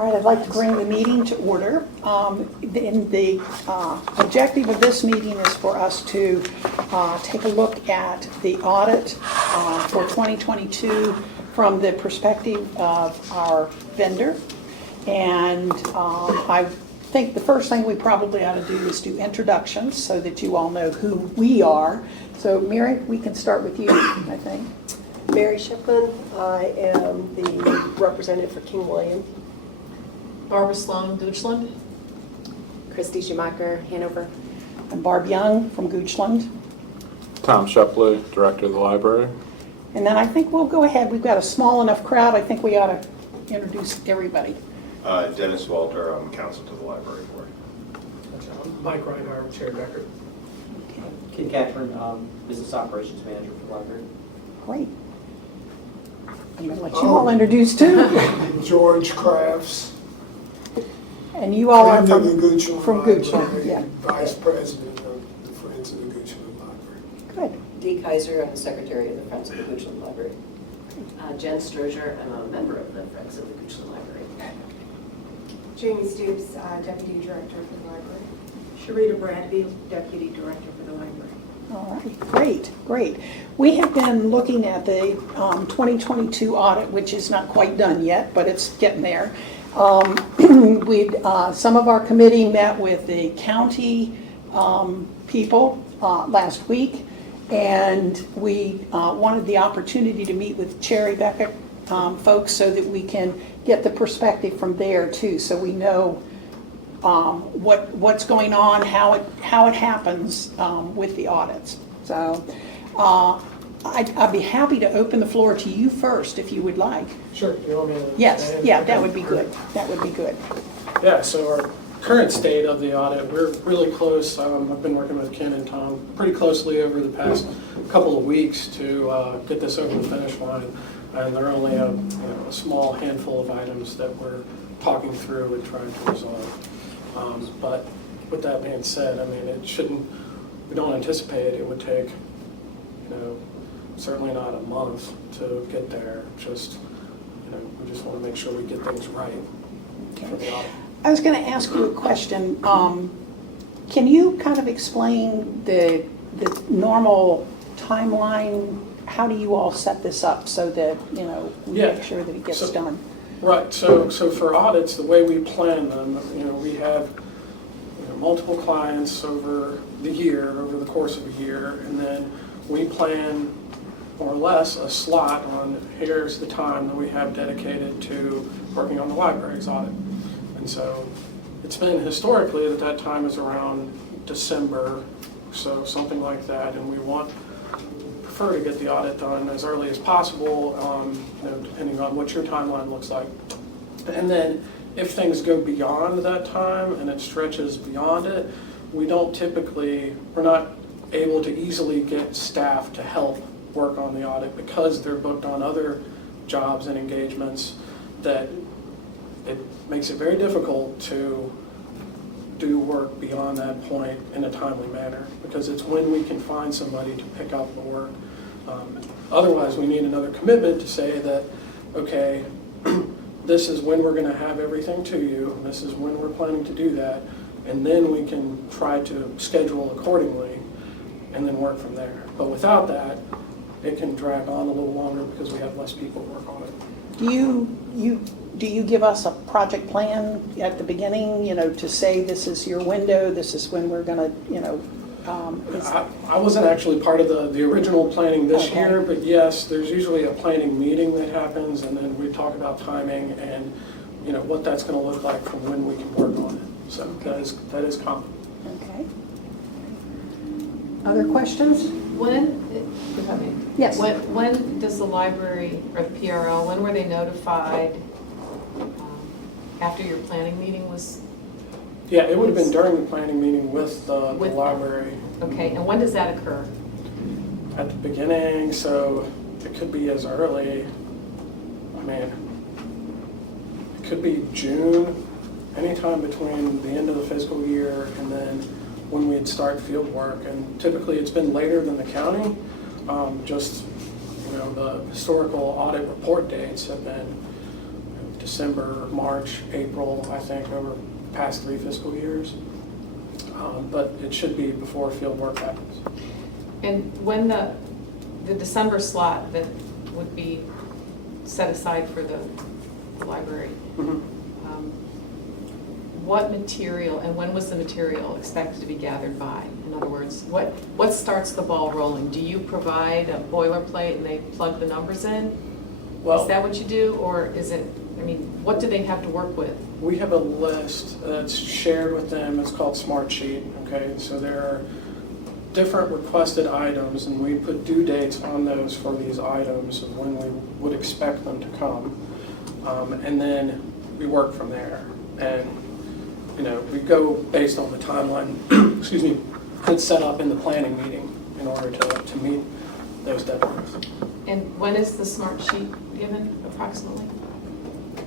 All right, I'd like to bring the meeting to order. The objective of this meeting is for us to take a look at the audit for 2022 from the perspective of our vendor. And I think the first thing we probably ought to do is do introductions so that you all know who we are. So Mary, we can start with you, I think. Mary Shipman, I am the representative for King William. Barbara Sloan, Deutschland. Christy Schumacher, Hanover. I'm Barb Young from Goochland. Tom Shepley, Director of the Library. And then I think we'll go ahead. We've got a small enough crowd. I think we ought to introduce everybody. Dennis Walter, I'm counsel to the library board. Mike Reinhardt, Chair Becker. Okay, Kid Catherine, Business Operations Manager for the library. great. I'm going to let you all introduce too. George Crafts. And you all are Friend of from, the Goochland from Library, Goochland, yeah. Vice President of the Friends of the Goochland Library. Good. Dee Kaiser, I'm the Secretary of the Friends of the Goochland Library. Jen Strozier, I'm a member of the Friends of the Goochland Library. Jamie Stoops, Deputy Director for the library. Sharita Bradby, Deputy Director for the library. All right, great, great. We have been looking at the 2022 audit, which is not quite done yet, but it's getting there. Some of our committee met with the county people last week, and we wanted the opportunity to meet with Cherry Beckett folks so that we can get the perspective from there too, so we know what's going on, how it happens with the audits. So I'd be happy to open the floor to you first if you would like. Sure, you want me to? Yes, stand? yeah, Okay, that would be great. good. That would be good. Yeah, so our current state of the audit, we're really close. I've been working with Ken and Tom pretty closely over the past couple of weeks to get this over the finish line. And there are only a small handful of items that we're talking through and trying to resolve. But with that being said, I mean, we don't anticipate it would take, certainly not a month to get there. Just, we just want to make sure we get things right for the audit. I was going to ask you a question. Can you kind of explain the normal timeline? How do you all set this up so that, we make sure that it gets done? Right, so for audits, the way we plan them, we have multiple clients over the course of a year, and then we plan more or less a slot on here's the time that we have dedicated to working on the library's audit. And so it's been historically that time is around December, so something like that, and we prefer to get the audit done as early as possible, depending on what your timeline looks like. And then if things go beyond that time and it stretches beyond it, we're not able to easily get staff to help work on the audit because they're booked on other jobs and engagements, that it makes it very difficult to do work beyond that point in a timely manner, because it's when we can find somebody to pick up the work. Otherwise, we need another commitment to say that, okay, this is when we're going to have everything to you, and this is when we're planning to do that, and then we can try to schedule accordingly and then work from there. But without that, it can drag on a little longer because we have less people to work on it. Do you give us a project plan at the beginning, to say this is your window, this is when we're going to, I wasn't actually part of the original planning this Okay. year, but yes, there's usually a planning meeting that happens, and then we talk about timing and what that's going to look like from when we can work on it. So that is common. Okay. Other questions? Yes. When does the library or the PRL, when were they notified after your planning meeting was? Yeah, it would have been during the planning meeting with the With- library Okay, and when does that occur? at the beginning, so it could be as early, it could be June, anytime between the end of the fiscal year and then when we'd start field work. And typically it's been later than the county, the historical audit report dates have been December, March, April, I think, over the past 3 fiscal years. But it should be before field work happens. And when the December slot that would be set aside for the library, what material, and when was the material expected to be gathered by? In other words, what starts the ball rolling? Do you provide a boilerplate and they plug the numbers in? Well, Is that what you do, or is it, I mean, what do they have to work with? we have a list that's shared with them. It's called Smart Sheet, okay? So there are different requested items, and we put due dates on those for these items of when we would expect them to come. And then we work from there. And, you know, we go based on the timeline, excuse me, that's set up in the planning meeting in order to meet those deadlines. And when is the smart sheet given approximately?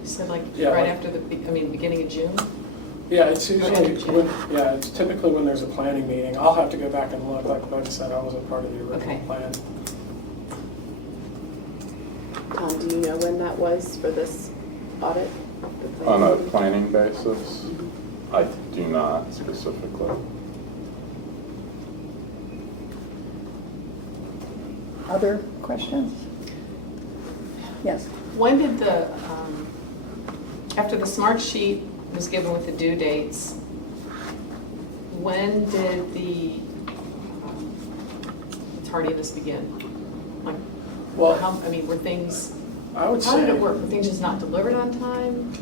You said like Yeah, right like- after beginning of June? Yeah, it's usually, Okay. it's typically when there's a planning meeting. I'll have to go back and look, like I said, I wasn't part of the original Okay. plan. Tom, do you know when that was for this audit? The On a planning? planning basis, I do not specifically. Other questions? Yes. When did after the smart sheet was given with the due dates, when did the tardiness begin? Like, Well, I mean, were things, I would how did say it work? Were things just not delivered on time?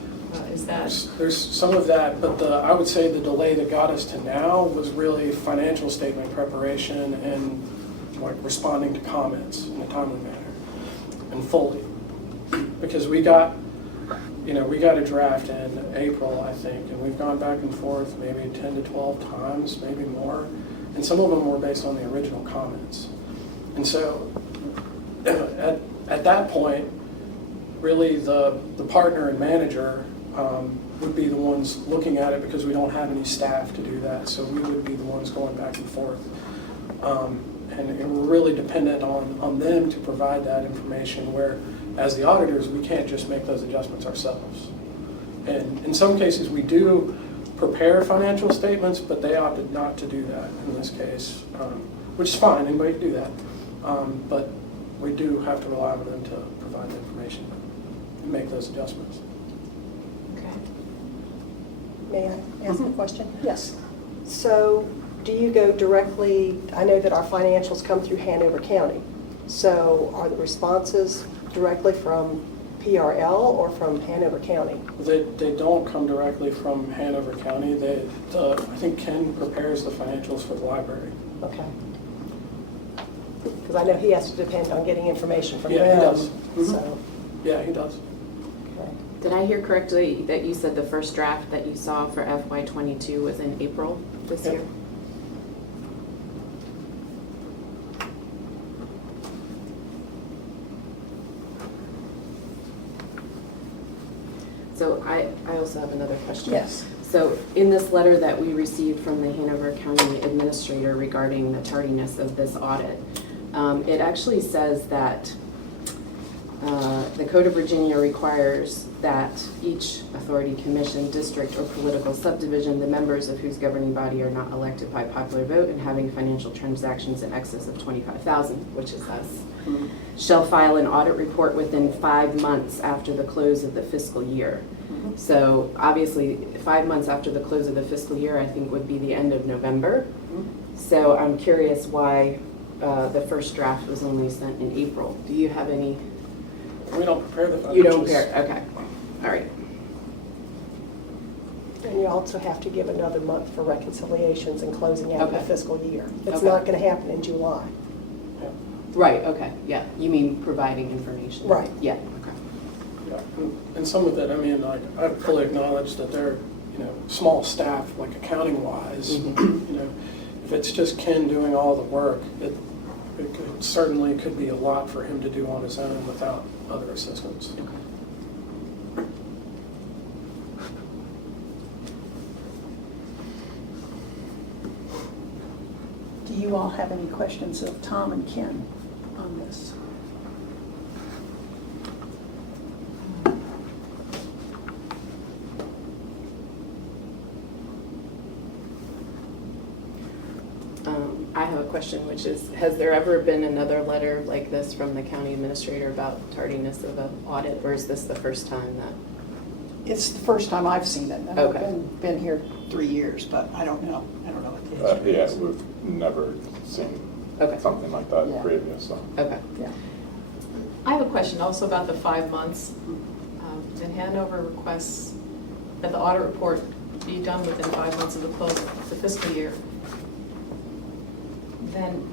Is that, there's some of that, but I would say the delay that got us to now was really financial statement preparation and like responding to comments in a timely manner and fully. Because we got a draft in April, I think, and we've gone back and forth maybe 10 to 12 times, maybe more. And some of them were based on the original comments. And so at that point, really the partner and manager would be the ones looking at it because we don't have any staff to do that. So we would be the ones going back and forth. And we're really dependent on them to provide that information where, as the auditors, we can't just make those adjustments ourselves. And in some cases, we do prepare financial statements, but they opted not to do that in this case, which is fine, anybody can do that. But we do have to rely on them to provide the information and make those adjustments. okay. May I ask a question? Yes. So do you go directly, I know that our financials come through Hanover County. So are the responses directly from PRL or from Hanover County? They don't come directly from Hanover County. I think Ken prepares the financials for the library. Okay. Because I know he has to depend on getting information from Yeah, he them. does. Mhm. So, Yeah, he does. okay. Did I hear correctly that you said the first draft that you saw for FY22 was in April this Yep. year? So I also have another question. Yes. So in this letter that we received from the Hanover County Administrator regarding the tardiness of this audit, it actually says that the Code of Virginia requires that each authority, commission, district, or political subdivision, the members of whose governing body are not elected by popular vote and having financial transactions in excess of $25,000, which is us, shall file an audit report within 5 months after the close of the fiscal year. So obviously, 5 months after the close of the fiscal year, I think would be the end of November. So I'm curious why the first draft was only sent in April. Do you have any? We don't prepare the financials. You don't prepare, okay, all right. And you also have to give another month for reconciliations and closing out the Okay. fiscal year. It's Okay. not going to happen in July. Right, okay, yeah, you mean providing information? Right. Yeah, okay. Yeah, and some of it, I mean, like, I fully acknowledge that they're, small staff, like accounting-wise. If it's just Ken doing all the work, it certainly could be a lot for him to do on his own without other assistance. Do you all have any questions of Tom and Ken on this? I have a question, which is, has there ever been another letter like this from the county administrator about tardiness of an audit, or is this the first time that? It's the first time I've seen it. I've Okay. been here 3 years, but I don't know. I don't know what the history Yeah, is. we've never seen Okay. something like that Yeah. previous, so. Okay. Yeah. I have a question also about the 5 months. And Hanover requests that the audit report be done within 5 months of the close of the fiscal year. Then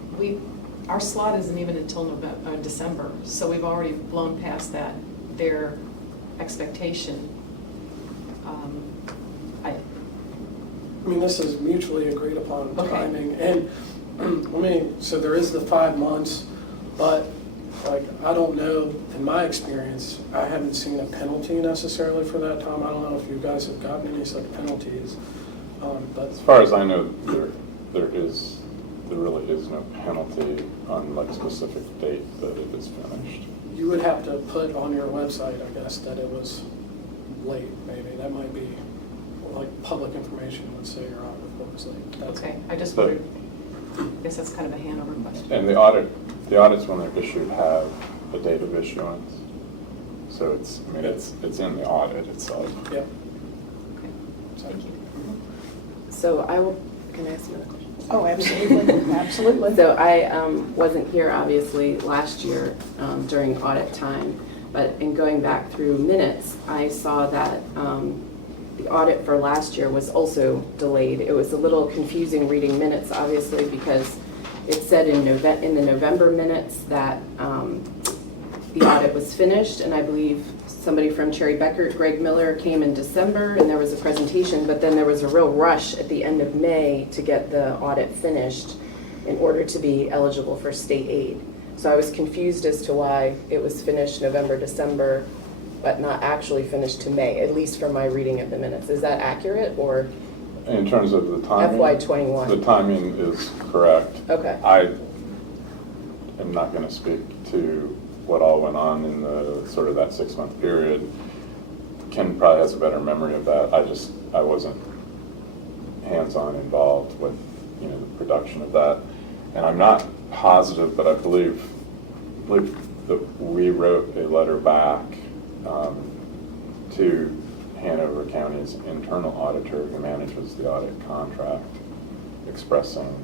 our slot isn't even until December, so we've already blown past that, their expectation. I mean, this is mutually agreed upon Okay. timing, and so there is the 5 months, but like, I don't know, in my experience, I haven't seen a penalty necessarily for that time. I don't know if you guys have gotten any such penalties, but. As far as I know, there really is no penalty on like specific date that it is finished. You would have to put on your website, I guess, that it was late, maybe. That might be, like, public information would say your audit report was late. That's- Okay, I just But- wondered, I guess that's kind of a Hanover question. And the audits when they're issued have a date of issuance. So it's in the audit itself. Yeah. Okay, thank you. So can I ask another question? Oh, absolutely, absolutely. So I wasn't here, obviously, last year during audit time, but in going back through minutes, I saw that the audit for last year was also delayed. It was a little confusing reading minutes, obviously, because it said in the November minutes that the audit was finished, and I believe somebody from Cherry Beckert, Greg Miller, came in December, and there was a presentation, but then there was a real rush at the end of May to get the audit finished in order to be eligible for state aid. So I was confused as to why it was finished November, December, but not actually finished to May, at least from my reading of the minutes. Is that accurate, or In terms of the timing. FY21? The timing is correct. Okay. I am not going to speak to what all went on in the sort of that 6-month period. Ken probably has a better memory of that. I wasn't hands-on involved with, the production of that. And I'm not positive, but I believe that we wrote a letter back to Hanover County's internal auditor who manages the audit contract, expressing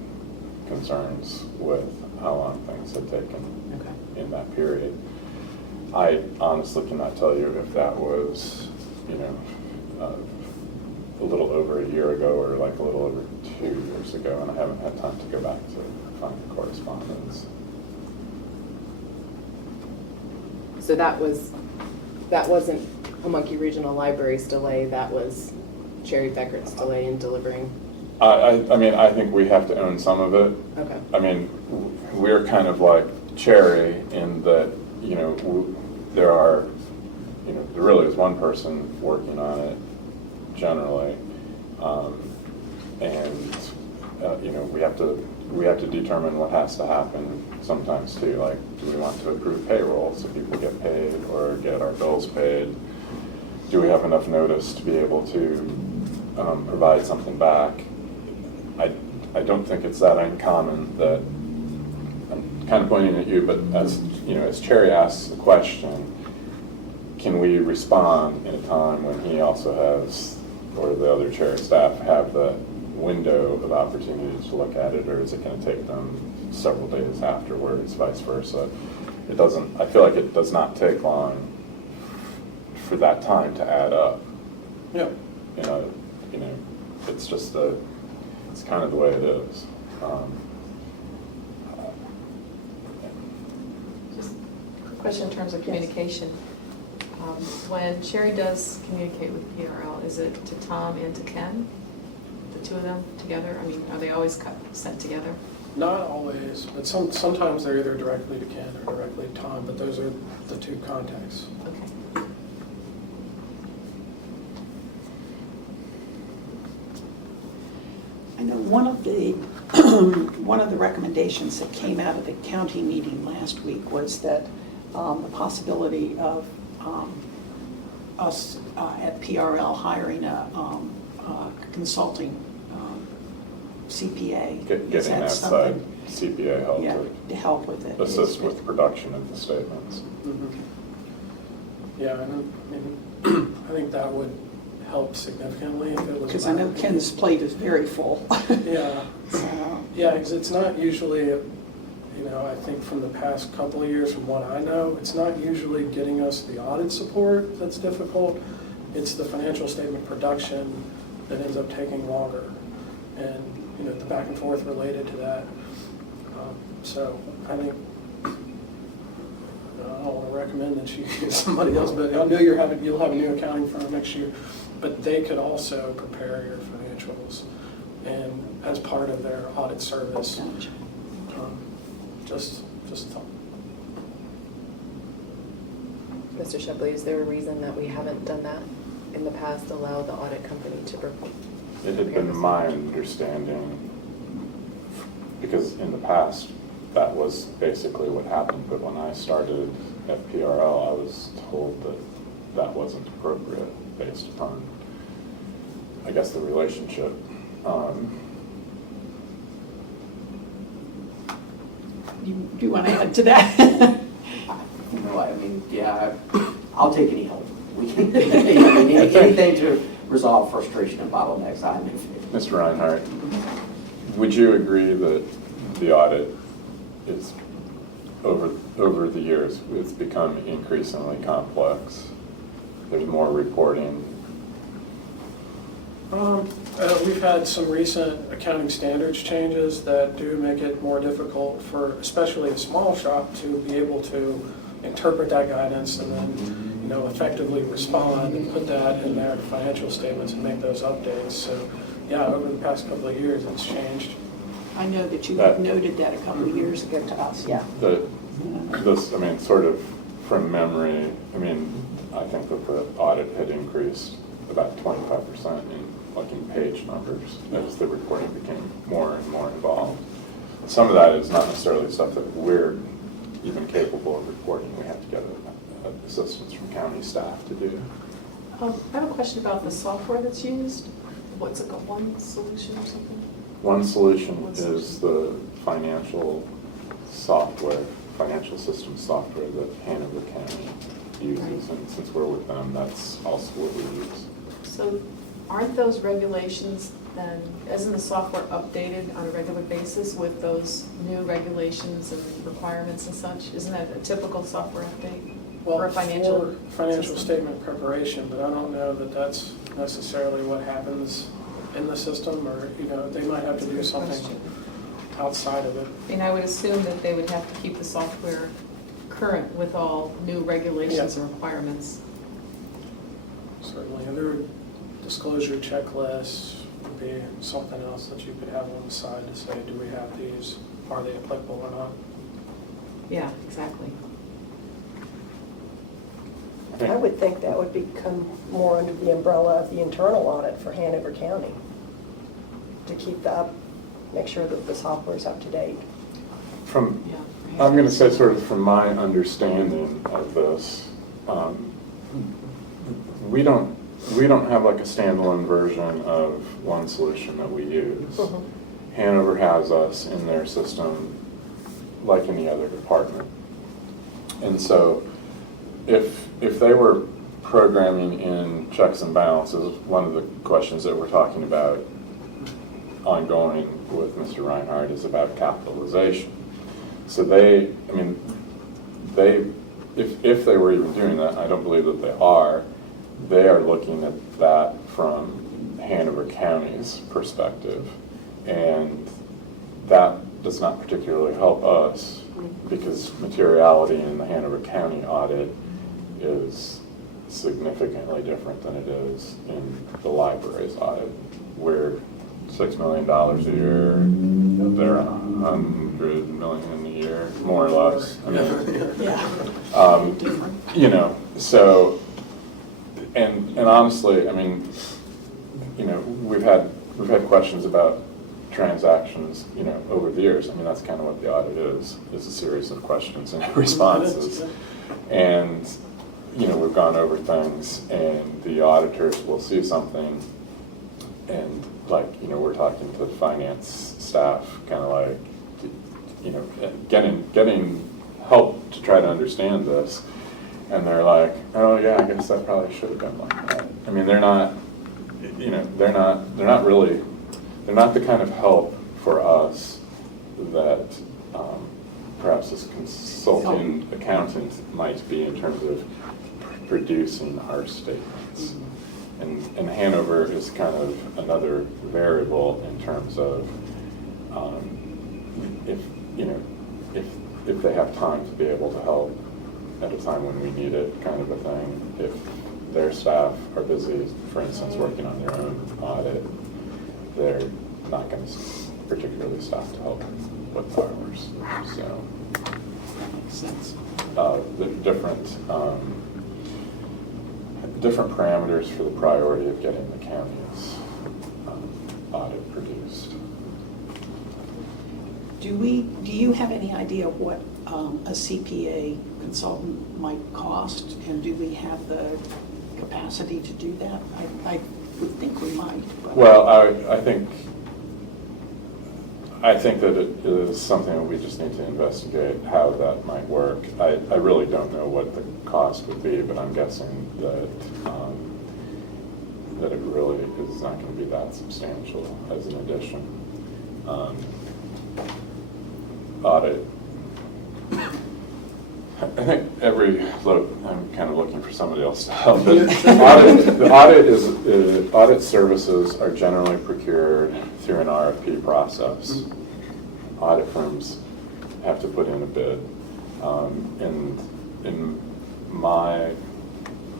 concerns with how long things had taken in that period. I honestly cannot tell you if that was, a little over a year ago or like a little over 2 years ago, and I haven't had time to go back to find the correspondence. So that wasn't Pamunkey Regional Library's delay, that was Cherry Beckert's delay in delivering? I mean, I think we have to own some of it. Okay. I mean, we're kind of like Cherry in that, there are, there really is one person working on it generally. And, we have to determine what has to happen sometimes too. Like, do we want to approve payroll so people get paid or get our bills paid? Do we have enough notice to be able to provide something back? I don't think it's that uncommon that, I'm kind of pointing at you, but as Cherry asks the question, can we respond in a time when he also has, or the other Cherry staff have the window of opportunity to look at it, or is it going to take them several days afterwards, vice versa? I feel like it does not take long for that time to add up. Yeah. It's just it's kind of the way it is. Just a question in terms of communication. When Sherry does communicate with PRL, is it to Tom and to Ken? The two of them together? I mean, are they always sent together? Not always, but sometimes they're either directly to Ken or directly to Tom, but those are the two contacts. Okay. I know one of the recommendations that came out of the county meeting last week was that the possibility of us at PRL hiring a consulting CPA. Is Getting that outside something? CPA help Yeah, to to help with it. assist with production of the statements. Yeah, I mean, I think that would help significantly if it was. Because I know Ken's plate is very full. Yeah, So, yeah, because it's not usually, I think from the past couple of years, from what I know, it's not usually getting us the audit support that's difficult. It's the financial statement production that ends up taking longer. And, the back and forth related to that. So I think, I don't want to recommend that you use somebody else, but I know you'll have a new accounting firm next year, but they could also prepare your financials and as part of their audit service. gotcha. Just thought. Mr. Shepley, is there a reason that we haven't done that in the past, allow the audit company to prepare? It had been my understanding, because in the past, that was basically what happened, but when I started at PRL, I was told that that wasn't appropriate based upon, I guess, the relationship. Do you want to add to that? No, I mean, yeah, I'll take any help. We can, anything to resolve frustration and bottlenecks, I'm in favor. Mr. Reinhardt, would you agree that the audit is, over the years, it's become increasingly complex? There's more reporting. We've had some recent accounting standards changes that do make it more difficult for especially a small shop to be able to interpret that guidance and then, effectively respond and put that in their financial statements and make those updates. So, yeah, over the past couple of years, it's changed. I know that you have noted that a couple of years ago to us, yeah. Sort of from memory, I think that the audit had increased about 25% in page numbers as the reporting became more and more involved. Some of that is not necessarily stuff that we're even capable of reporting. We have to get assistance from county staff to do. I have a question about the software that's used. What's it called, One Solution or something? One solution is the financial system software that Hanover County uses, and since we're with them, that's also what we use. So aren't those regulations then, isn't the software updated on a regular basis with those new regulations and requirements and such? Isn't that a typical software update? Well, for a financial system? statement preparation, but I don't know that that's necessarily what happens in the system, or, they might have to do something outside of it. I would assume that they would have to keep the software current with all new regulations and requirements. Certainly, other disclosure checklists would be something else that you could have on the side to say, do we have these, are they applicable or not? Yeah, exactly. I would think that would become more under the umbrella of the internal audit for Hanover County, to make sure that the software is up to date. I'm going to say, sort of from my understanding of this, we don't have like a standalone version of One Solution that we use. Hanover has us in their system like any other department. And so if they were programming in checks and balances, one of the questions that we're talking about ongoing with Mr. Reinhardt is about capitalization. So if they were even doing that, I don't believe that they are looking at that from Hanover County's perspective. And that does not particularly help us because materiality in the Hanover County audit is significantly different than it is in the library's audit. We're $6 million a year, they're $100 million a year, more or less. So, and honestly, we've had questions about transactions, over the years. That's kind of what the audit is a series of questions and responses. And, we've gone over things and the auditors will see something and like, you know, we're talking to finance staff, kind of like, you know, getting help to try to understand this. And they're like, oh yeah, I guess that probably should have been like that. I mean, they're not, you know, they're not really, they're not the kind of help for us that perhaps this consulting accountant might be in terms of producing our statements. And Hanover is kind of another variable in terms of if, you know, if they have time to be able to help at a time when we need it, kind of a thing. If their staff are busy, for instance, working on their own audit, they're not going to particularly stop to help with ours. So, Makes sense. the different parameters for the priority of getting the county's audit produced. Do you have any idea what a CPA consultant might cost? And do we have the capacity to do that? I would think we might. But. Well, I think that it is something that we just need to investigate how that might work. I really don't know what the cost would be, but I'm guessing that that it really is not going to be that substantial as an addition. Audit. I think I'm kind of looking for somebody else to help. But audit services are generally procured through an RFP process. Audit firms have to put in a bid. And in my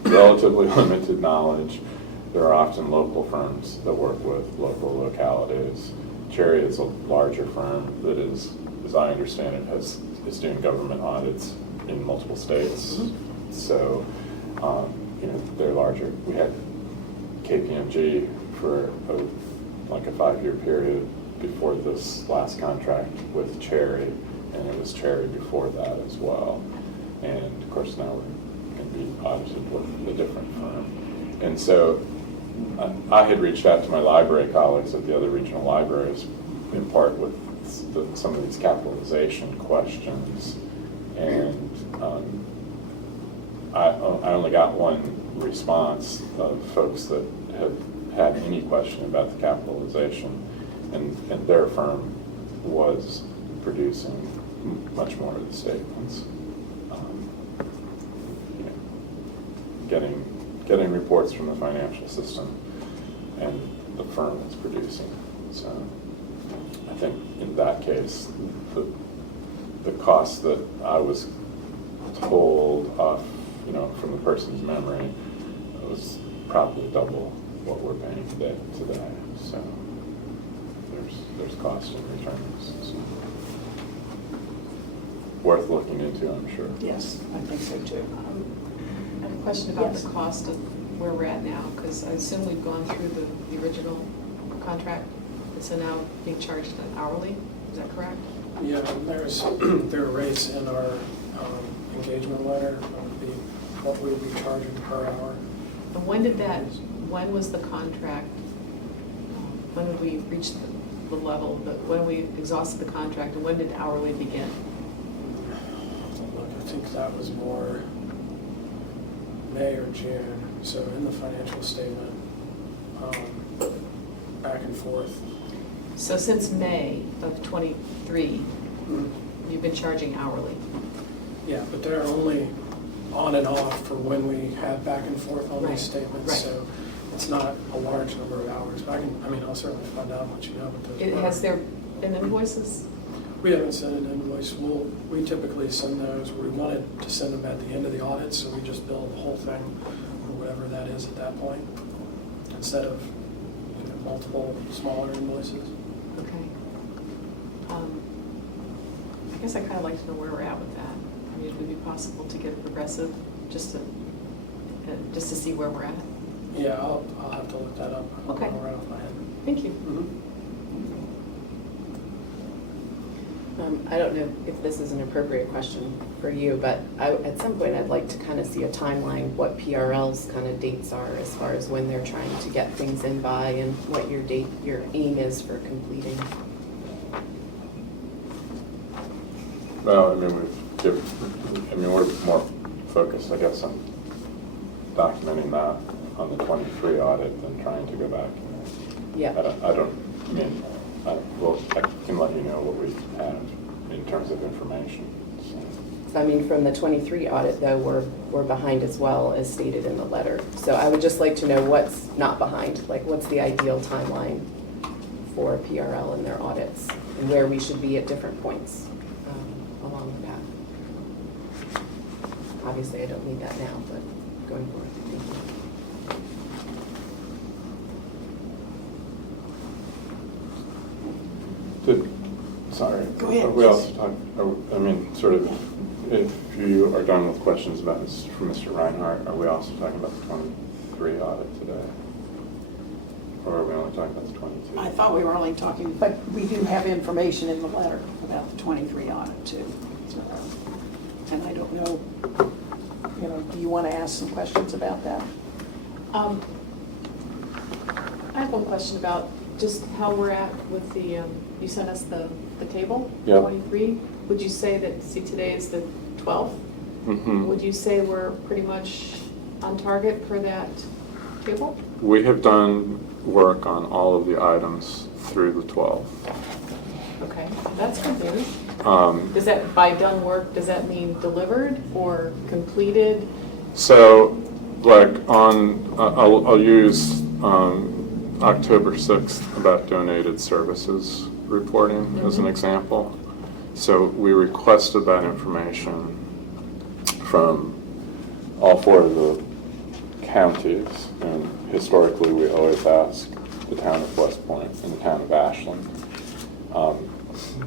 relatively limited knowledge, there are often local firms that work with local localities. Cherry is a larger firm that is, as I understand it, is doing government audits in multiple states. So, you know, they're larger. We had KPMG for like a 5-year period before this last contract with Cherry, and it was Cherry before that as well. And of course now we're going to be audited with a different firm. And so I had reached out to my library colleagues at the other regional libraries, in part with some of these capitalization questions, and I only got one response of folks that have had any question about the capitalization, and their firm was producing much more of the statements. You know, getting reports from the financial system, and the firm is producing. So I think in that case, the cost that I was told off, you know, from the person's memory, was probably double what we're paying today. So there's cost in returns. So worth looking into, I'm sure. Yes, I think so too. I have a question about Yes. the cost of where we're at now, because I assume we've gone through the original contract, and so now being charged hourly, is that correct? Yeah, and there are rates in our engagement letter of what we would be charging per hour. And when was the contract, when did we reach the level, when we exhausted the contract, and when did hourly begin? Look, I think that was more May or June, so in the financial statement, back and forth. So since May of '23, you've been charging hourly? Yeah, but they're only on and off for when we have back and forth on Right, these statements, right. so it's not a large number of hours. But I'll certainly find out and let you know what those were. Has there been invoices? We haven't sent an invoice. We typically send those, we wanted to send them at the end of the audit, so we just bill the whole thing, or whatever that is at that point, instead of multiple smaller invoices. Okay. I guess I'd kind of like to know where we're at with that. I mean, would it be possible to get a progressive, just to see where we're at? Yeah, I'll have to look that up. Okay. Right off my head. Thank you. I don't know if this is an appropriate question for you, but at some point I'd like to kind of see a timeline, what PRL's kind of dates are as far as when they're trying to get things in by and what your aim is for completing. Well, I mean, we're more focused, I guess, on documenting that on the 23 audit than trying to go back. Yeah. I can let you know what we have in terms of information. So, I mean, from the 23 audit, though, we're behind as well, as stated in the letter. So I would just like to know what's not behind, like what's the ideal timeline for PRL and their audits, and where we should be at different points along the path. Obviously, I don't need that now, but going forward, thank you. Sorry. Go ahead. Are we also sort of, if you are done with questions about this from Mr. Reinhardt, are we also talking about the 23 audit today? Or are we only talking about the 22? I thought we were only talking, but we do have information in the letter about the 23 audit too. So, and I don't know, do you want to ask some questions about that? I have one question about just how we're at with the, you sent us the table, Yeah. 23. Would you say that, see, today is the 12th? Mm-hmm. Would you say we're pretty much on target for that table? We have done work on all of the items through the 12th. Okay, that's good news. Um, Does that, by done work, does that mean delivered or completed? So, like I'll use October 6th about donated services reporting as an example. So we requested that information from all 4 of the counties, and historically we always ask the town of West Point and the town of Ashland.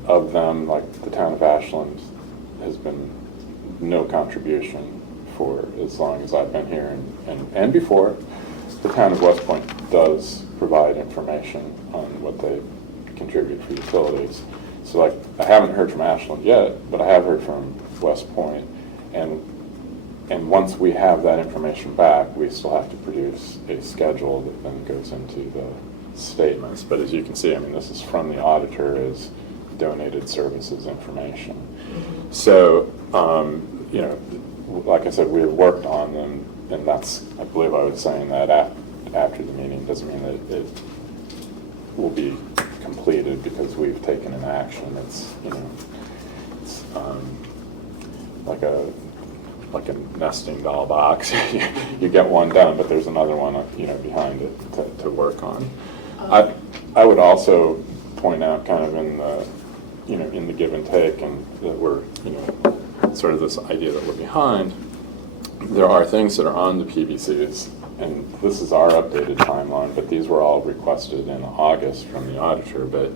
Of them, like the town of Ashland has been no contribution for as long as I've been here, and before. The town of West Point does provide information on what they contribute for utilities. So like, I haven't heard from Ashland yet, but I have heard from West Point. And once we have that information back, we still have to produce a schedule that then goes into the statements. But as you can see, I mean, this is from the auditor as donated services information. So, like I said, we have worked on them, and that's, I believe I was saying that after the meeting, doesn't mean that it will be completed because we've taken an action. It's, it's like a nesting doll box. You get one done, but there's another one, behind it to work on. I would also point out kind of in the, in the give and take, and that we're, sort of this idea that we're behind, there are things that are on the PBCs, and this is our updated timeline, but these were all requested in August from the auditor, but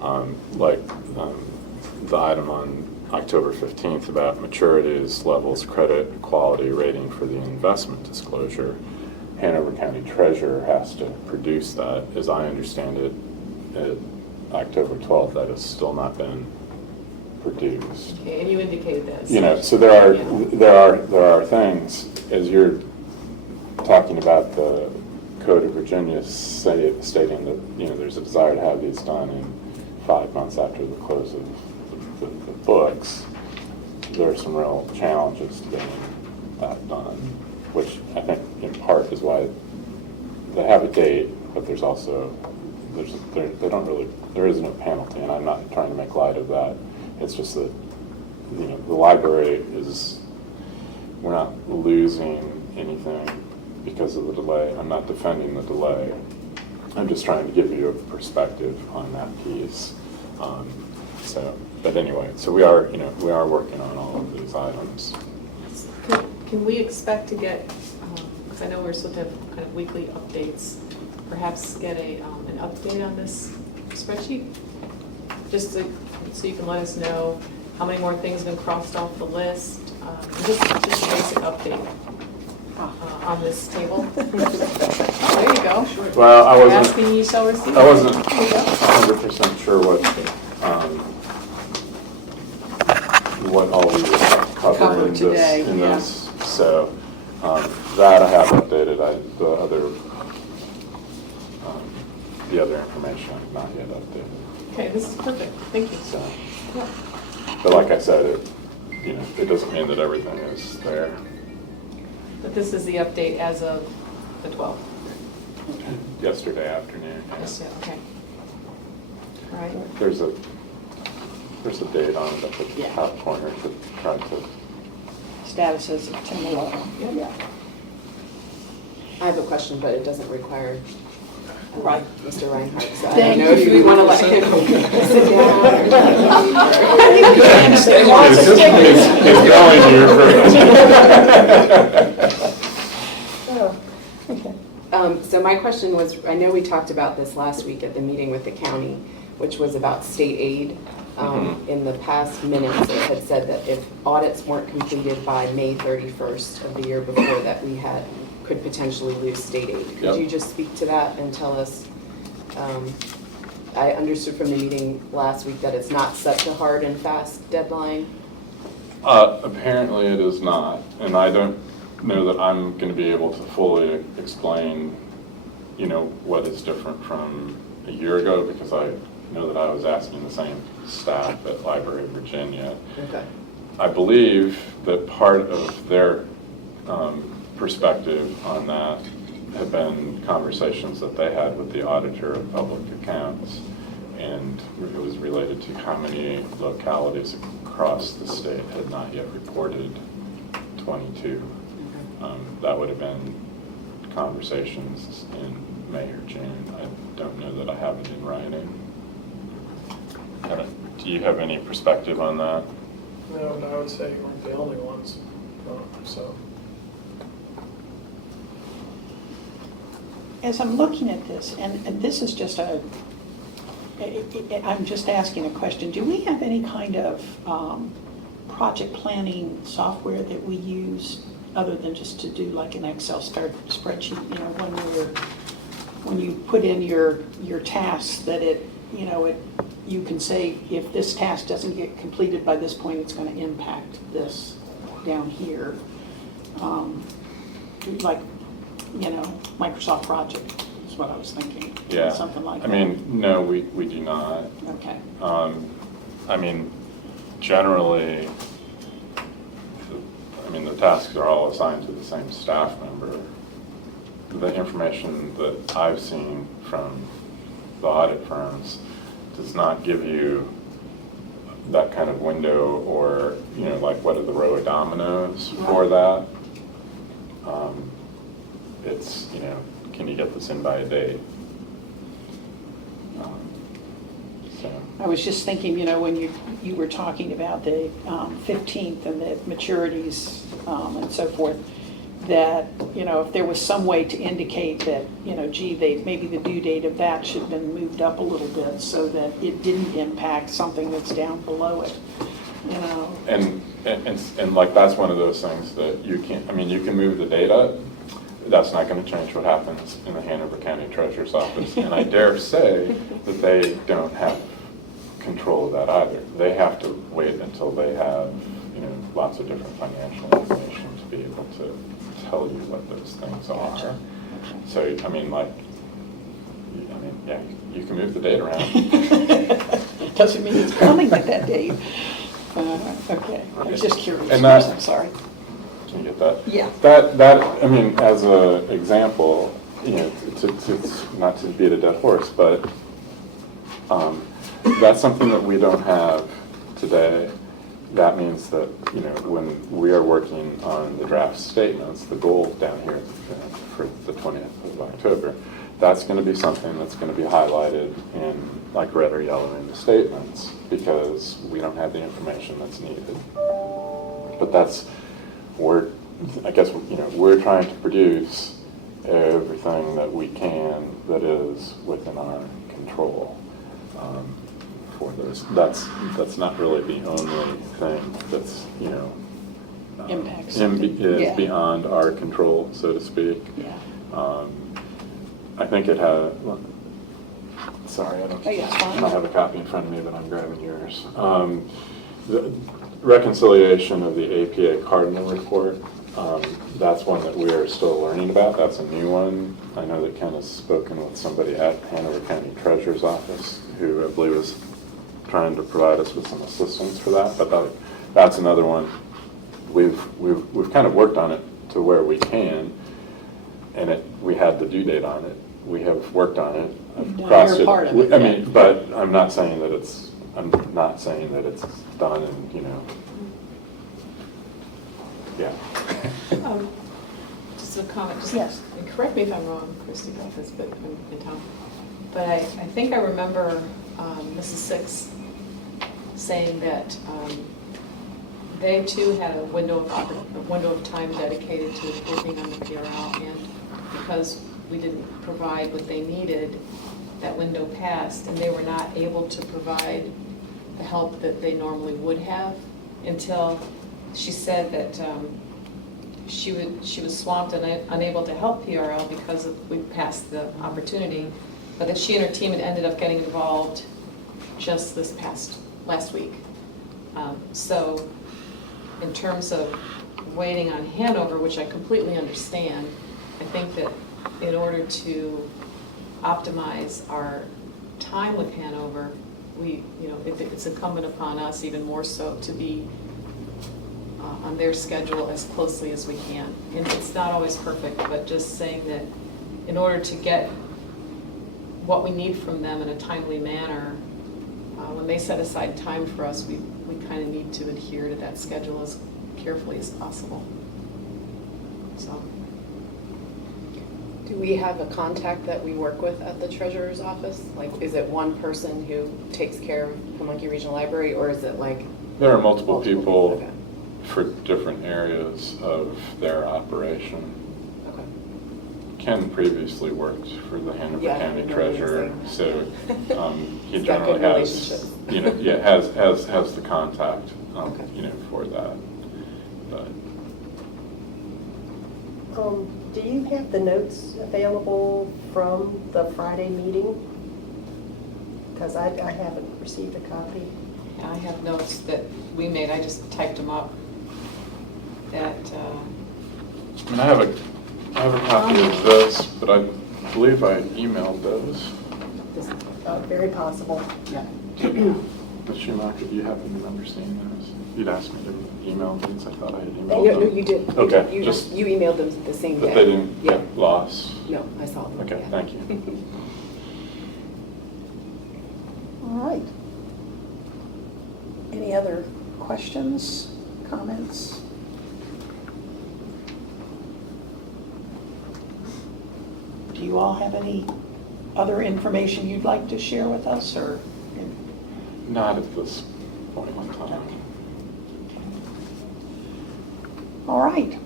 the item on October 15th about maturities, levels, credit, quality, rating for the investment disclosure, Hanover County Treasurer has to produce that. As I understand it, at October 12th, that has still not been produced. Okay, and you indicated this. So there are things, as you're talking about the Code of Virginia stating that, there's a desire to have these done in 5 months after the close of the books. There are some real challenges to getting that done, which I think in part is why they have a date, but there's also, there is no penalty, and I'm not trying to make light of that. It's just that, the library we're not losing anything because of the delay. I'm not defending the delay. I'm just trying to give you a perspective on that piece. But anyway, so we are working on all of these items. Can we expect to get, because I know we're supposed to have kind of weekly updates, perhaps get an update on this spreadsheet? Just so you can let us know how many more things have been crossed off the list, just a basic update on this table. There you go. Well, I wasn't. Asking, you shall receive. I wasn't 100% sure what what all we cover Covered in today, this, in yeah. this. So, that I have updated, the other information I've not yet updated, Okay, this is perfect, thank you. so. But like I said, it doesn't mean that everything is there. But this is the update as of the 12th. Yesterday afternoon. yeah. Yes, yeah, okay. All right. There's a date on it at the Yeah. top corner to try to, Status is 10/11. Yeah. I have a question, but it doesn't require Right. Mr. Reinhardt, so I Thank don't know if you. we want to let him sit down. So my question was, I know we talked about this last week at the meeting with the county, which was about state aid. In the past minutes, it had said that if audits weren't completed by May 31st of the year before, that we could potentially lose state aid. Yep. Could you just speak to that and tell us, I understood from the meeting last week that it's not such a hard and fast deadline. Apparently it is not, and I don't know that I'm going to be able to fully explain, what is different from a year ago, because I know that I was asking the same staff at Library of Virginia. Okay. I believe that part of their perspective on that had been conversations that they had with the auditor of public accounts, and it was related to how many localities across the state had not yet reported 22. That would have been conversations in May or June. I don't know that I have it in writing. Do you have any perspective on that? No, but I would say you weren't the only ones, so. As I'm looking at this, and this is just I'm just asking a question. Do we have any kind of project planning software that we use other than just to do like an Excel spreadsheet, when you put in your tasks that you can say if this task doesn't get completed by this point, it's going to impact this down here. Like, Microsoft Project is what I was thinking. Yeah. Something like that. No, we do not. Okay. Generally, the tasks are all assigned to the same staff member. The information that I've seen from the audit firms does not give you that kind of window, or, like what are the row of dominoes for that. It's, can you get this in by a date? I was just thinking, when you were talking about the 15th and the maturities and so forth, that, if there was some way to indicate that, maybe the due date of that should have been moved up a little bit so that it didn't impact something that's down below it, And like, that's one of those things that you can't, you can move the date up. That's not going to change what happens in the Hanover County Treasurer's Office. And I dare say that they don't have control of that either. They have to wait until they have, lots of different financial information to be able to tell you what those things are. Gotcha. So, yeah, you can move the date around. Doesn't mean it's coming at that date. Okay, I was just curious. And that- I'm sorry. Can you get that? Yeah. That as an example, to not to beat a dead horse, but that's something that we don't have today. That means that, when we are working on the draft statements, the goal down here for the 20th of October, that's going to be something that's going to be highlighted in like red or yellow in the statements, because we don't have the information that's needed. But we're trying to produce everything that we can that is within our control. For those, that's not really the only thing that's Impacts is something. Yeah. beyond our control, so to speak. Yeah. I think it had. Sorry, I don't. Oh, yeah, it's fine. I have a copy in front of me, but I'm grabbing yours. reconciliation of the APA Cardinal report, that's one that we are still learning about. That's a new one. I know that Ken has spoken with somebody at Hanover County Treasurer's Office who I believe is trying to provide us with some assistance for that, but that's another one. We've kind of worked on it to where we can, and we had the due date on it. We have worked on it. I've You've crossed done your part of it, I yeah. mean, but I'm not saying that it's done and, yeah. Just a comment, just, Yes. and correct me if I'm wrong, Christie, about this, but in Tom. But I think I remember Mrs. Six saying that they too had a window of time dedicated to working on the PRL, and because we didn't provide what they needed, that window passed, and they were not able to provide the help that they normally would have until she said that she was swamped and unable to help PRL because we passed the opportunity, but that she and her team had ended up getting involved just last week. So in terms of waiting on Hanover, which I completely understand, I think that in order to optimize our time with Hanover, it's incumbent upon us even more so to be on their schedule as closely as we can. And it's not always perfect, but just saying that in order to get what we need from them in a timely manner, when they set aside time for us, we kind of need to adhere to that schedule as carefully as possible. So. Do we have a contact that we work with at the treasurer's office? Like, is it one person who takes care of Pamunkey Regional Library, or is it like? There are multiple people Okay. for different areas of their operation. Okay. Ken previously worked for the Hanover Yeah, County I know Treasurer, what so he He's got generally good has, relationships. has the contact, Okay. for that. But Do you have the notes available from the Friday meeting? Because I haven't received a copy. I have notes that we made, I just typed them up, that, I mean, I have a copy of this, but I believe I emailed those. Very possible. yeah. But Schumacher, do you happen to remember seeing those? You'd asked me to email these. I thought I had emailed No, them. you did. You Okay, did. You just- you emailed them the same day. But they didn't Yeah. get lost? No, I saw them. Okay, yeah. thank you. All right. Any other questions, comments? Do you all have any other information you'd like to share with us, or? Not at this point in time. All right.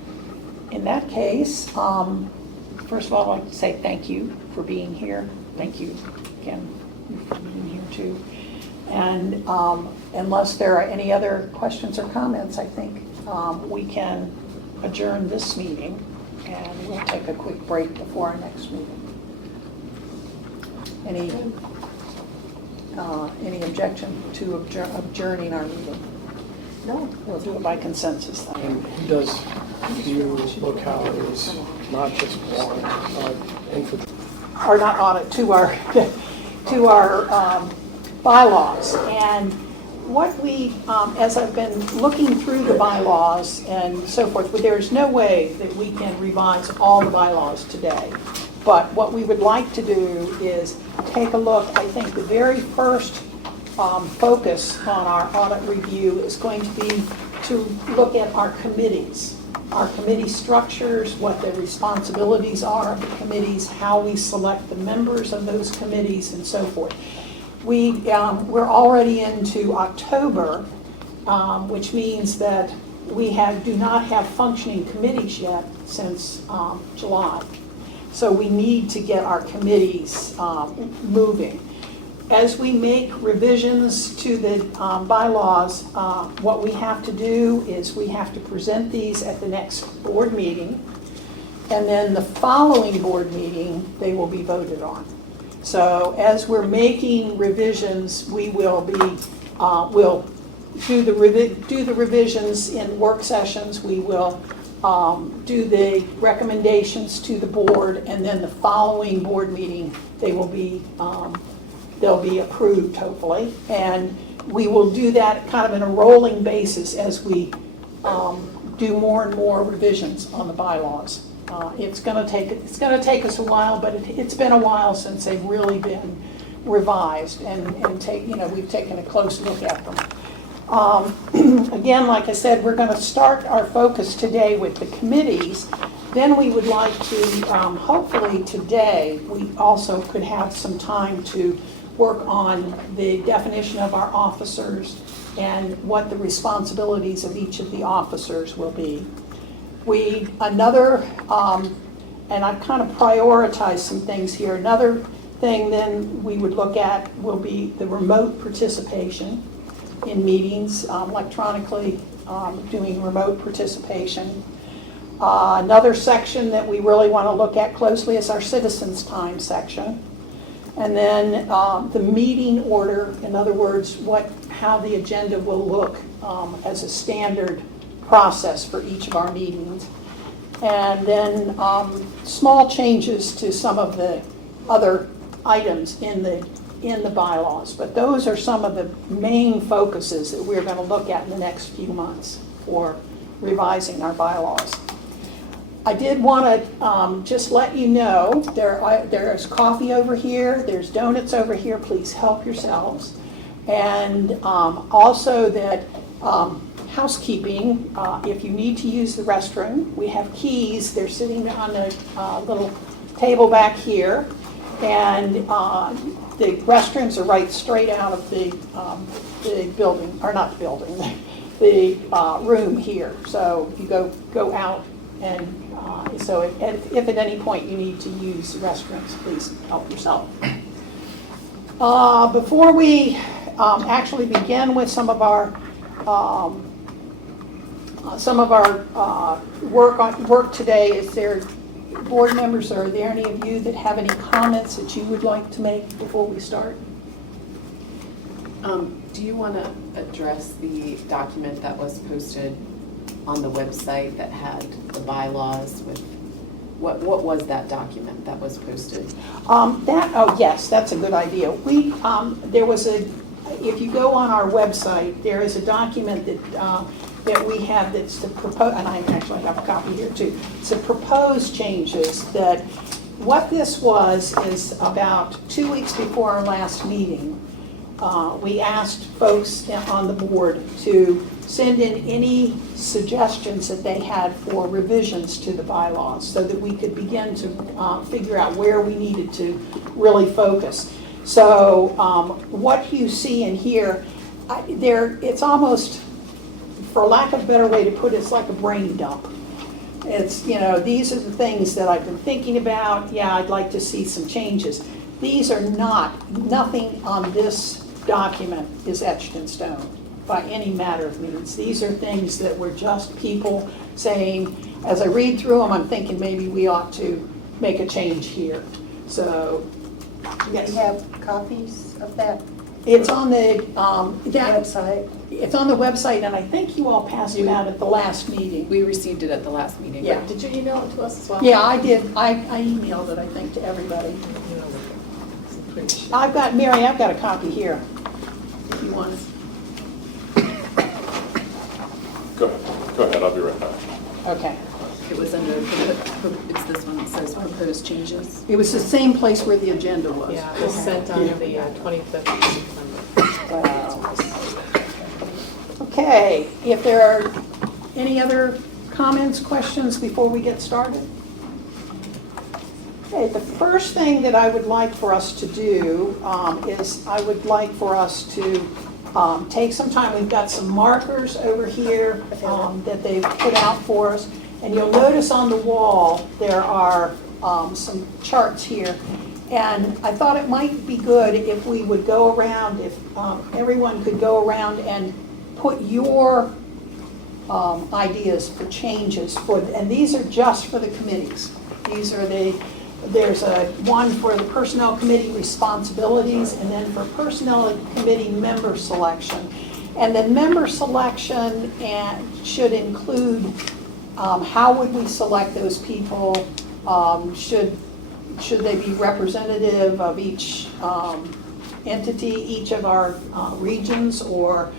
In that case, first of all, I'd like to say thank you for being here. Thank you again for being here too. And unless there are any other questions or comments, I think we can adjourn this meeting, and we'll take a quick break before our next meeting. Any objection to adjourning our meeting? No, we'll do it by consensus then. And he does view localities, not just one, infiltrate. Or not audit, to our bylaws. And what we, as I've been looking through the bylaws and so forth, but there's no way that we can revise all the bylaws today. But what we would like to do is take a look. I think the very first focus on our audit review is going to be to look at our committees, our committee structures, what the responsibilities are of the committees, how we select the members of those committees, and so forth. We're already into October, which means that we do not have functioning committees yet since July. So we need to get our committees moving. As we make revisions to the bylaws, what we have to do is we have to present these at the next board meeting, and then the following board meeting, they will be voted on. So as we're making revisions, we will be, we'll do the revisions in work sessions. We will do the recommendations to the board, and then the following board meeting, they'll be approved, hopefully. And we will do that kind of in a rolling basis as we do more and more revisions on the bylaws. It's going to take us a while, but it's been a while since they've really been revised, and we've taken a close look at them. Again, like I said, we're going to start our focus today with the committees. Then we would like to, hopefully today, we also could have some time to work on the definition of our officers and what the responsibilities of each of the officers will be. And I've kind of prioritized some things here. Another thing then we would look at will be the remote participation in meetings, electronically doing remote participation. Another section that we really want to look at closely is our citizens' time section. And then the meeting order, in other words, how the agenda will look as a standard process for each of our meetings. And then small changes to some of the other items in the bylaws. But those are some of the main focuses that we're going to look at in the next few months for revising our bylaws. I did want to just let you know, there's coffee over here, there's donuts over here, please help yourselves. And also that housekeeping, if you need to use the restroom, we have keys, they're sitting on a little table back here. And the restrooms are right straight out of the building, or not the building, the room here. So you go out, and so if at any point you need to use the restrooms, please help yourself. Before we actually begin with some of our work today, is there board members, are there any of you that have any comments that you would like to make before we start? Do you want to address the document that was posted on the website that had the bylaws with, what was that document that was posted? Yes, that's a good idea. If you go on our website, there is a document that we have that's to propose, and I actually have a copy here too. It's to propose changes. That what this was is about 2 weeks before our last meeting, we asked folks on the board to send in any suggestions that they had for revisions to the bylaws so that we could begin to figure out where we needed to really focus. So what you see in here, it's almost, for lack of a better way to put it, it's like a brain dump. It's, these are the things that I've been thinking about. Yeah, I'd like to see some changes. These are nothing on this document is etched in stone by any matter of means. These are things that were just people saying, as I read through them, I'm thinking maybe we ought to make a change here. So, yes. Do you have copies of that? It's on the Website? It's on the website, and I think you all passed it out at the last meeting. We received it at the last meeting. Yeah. Did you email it to us as well? Yeah, I did. I emailed it, I think, to everybody. I've got a copy here, if you want it. Go ahead, I'll be right back. Okay. It was under, it's this one that says proposed changes. It was the same place where the agenda was. Yeah, it was sent on the 25th of September. Okay, if there are any other comments, questions before we get started? Okay, the first thing that I would like for us to do is I would like for us to take some time. We've got some markers over here that they've put out for us. And you'll notice on the wall there are some charts here. And I thought it might be good if we would go around, if everyone could go around and put your ideas for changes and these are just for the committees. These are there's one for the Personnel Committee responsibilities, and then for Personnel Committee member selection. And then member selection should include how would we select those people? Should they be representative of each entity, each of our regions, or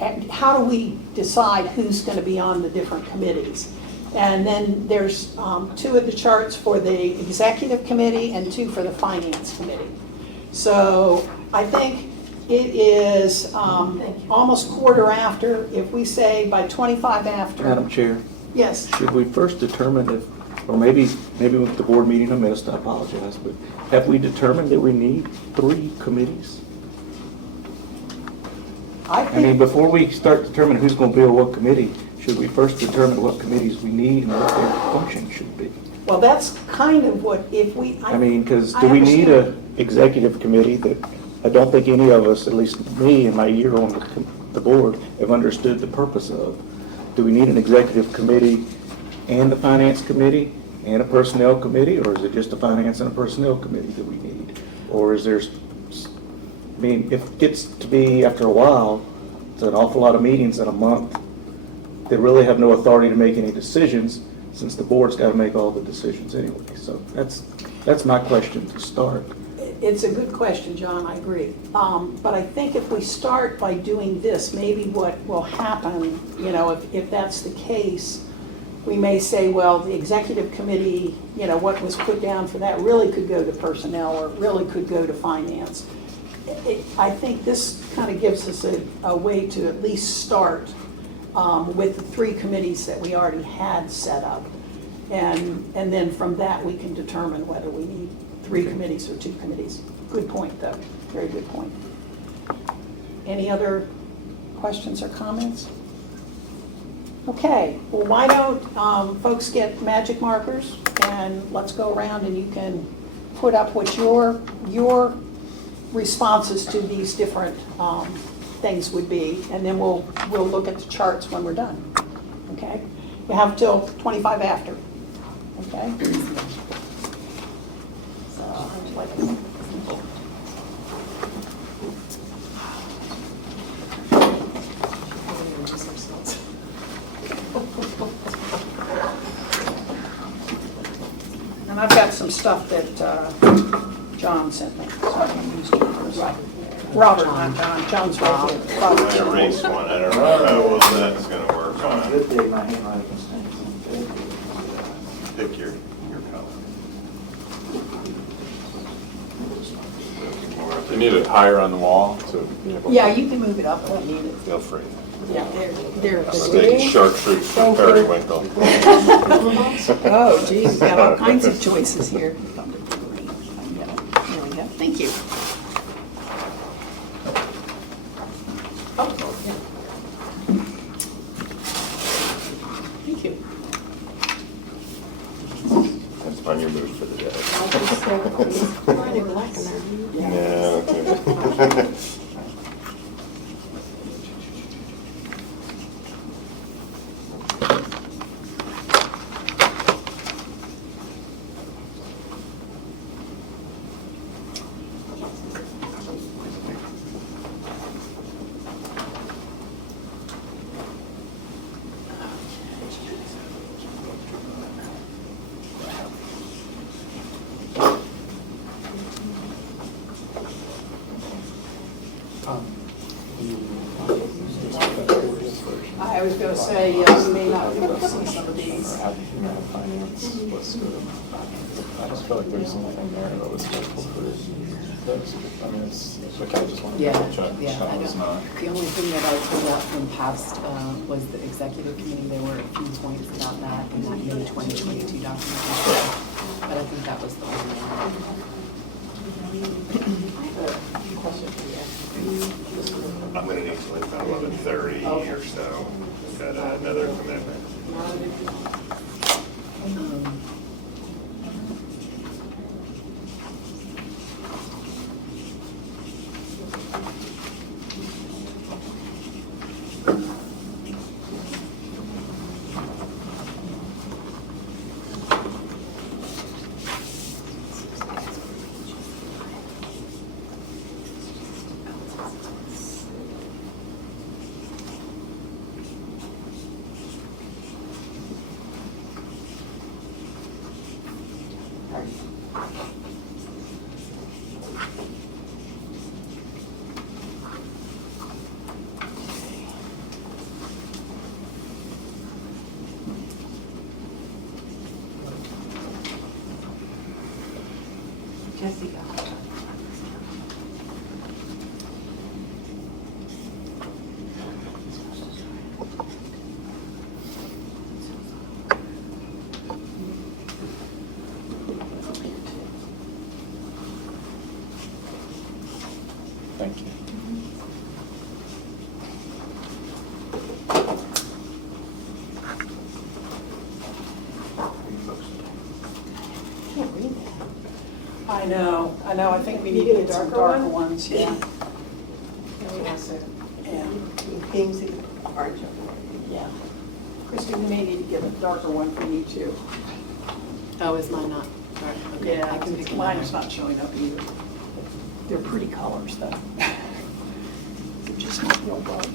and how do we decide who's going to be on the different committees? And then there's 2 of the charts for the executive committee and 2 for the finance committee. So I think it is almost quarter after. If we say by 25 after. Madam Chair, Yes. should we first determine if, or maybe with the board meeting I missed, I apologize, but have we determined that we need 3 committees? I I mean, think, before we start determining who's going to be on what committee, should we first determine what committees we need and what their function should be? well, that's kind of what, if we. I mean, because I do we need understand. a executive committee that I don't think any of us, at least me in my year on the board, have understood the purpose of? Do we need an executive committee and a finance committee and a personnel committee, or is it just a finance and a personnel committee that we need? Or is there, I mean, if it gets to be, after a while, it's an awful lot of meetings in a month that really have no authority to make any decisions, since the board's got to make all the decisions anyway. So that's my question to start. It's a good question, John, I agree. But I think if we start by doing this, maybe what will happen, you know, if that's the case, we may say, well, the executive committee, you know, what was put down for that really could go to personnel or really could go to finance. I think this kind of gives us a way to at least start with the 3 committees that we already had set up. And then from that, we can determine whether we need 3 committees or 2 committees. Good point, though. Very good point. Any other questions or comments? Okay, well, why don't folks get magic markers, and let's go around and you can put up what your responses to these different things would be, and then we'll look at the charts when we're done. Okay? You have till 25 after. Okay? And I've got some stuff that John sent me, so I can use it first. Robert, not John. John's right here. Robert's I erased one, I don't know how well that's gonna work on. Good day, my handwriting stinks. Pick your color. You need it higher on the wall to be able to. Yeah, you can move it up, I don't need it. Feel free. Yeah, there. Steak and chartreuse from periwinkle. Oh, geez, we've got all kinds of choices here. There we go, thank you. Oh, yeah. Thank you. That's on your move for the day. Black in there. Yeah. I was going to say, you may not be able to see some of these. I just feel like there's something there that was helpful for those. I mean, it's, like I just wanted to double check. Yeah, I It's know. not. The only thing that I pulled out from past was the executive committee. There were a few points about that in that May 2022 document. But I think that was the only one. I'm gonna need to leave about 11:30 or so. Got another commitment. see that. Thank you. Can't read that. I know, I think we need You to get get a some darker darker one? ones, yeah. Yeah, Orange. yeah. Christie, we may need to get a darker one for you too. Oh, is mine not? Sorry, okay. I can pick Mine another. is not showing up either. They're pretty colors though. They're just not real bright.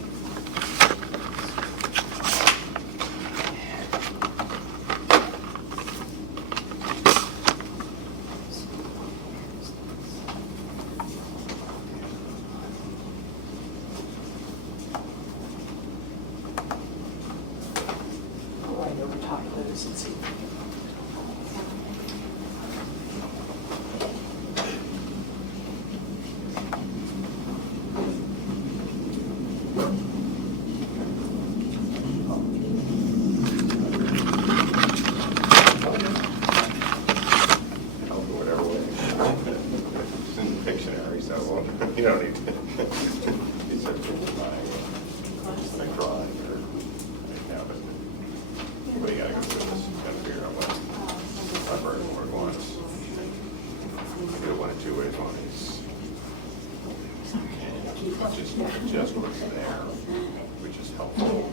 I'll write over top of those and see. I'll go whatever way. It's in the dictionary, so you don't need to. He said, I cried or, yeah, but we gotta go through this, gotta figure out what library board wants. I do it one of two ways. One is just what's there, which is helpful.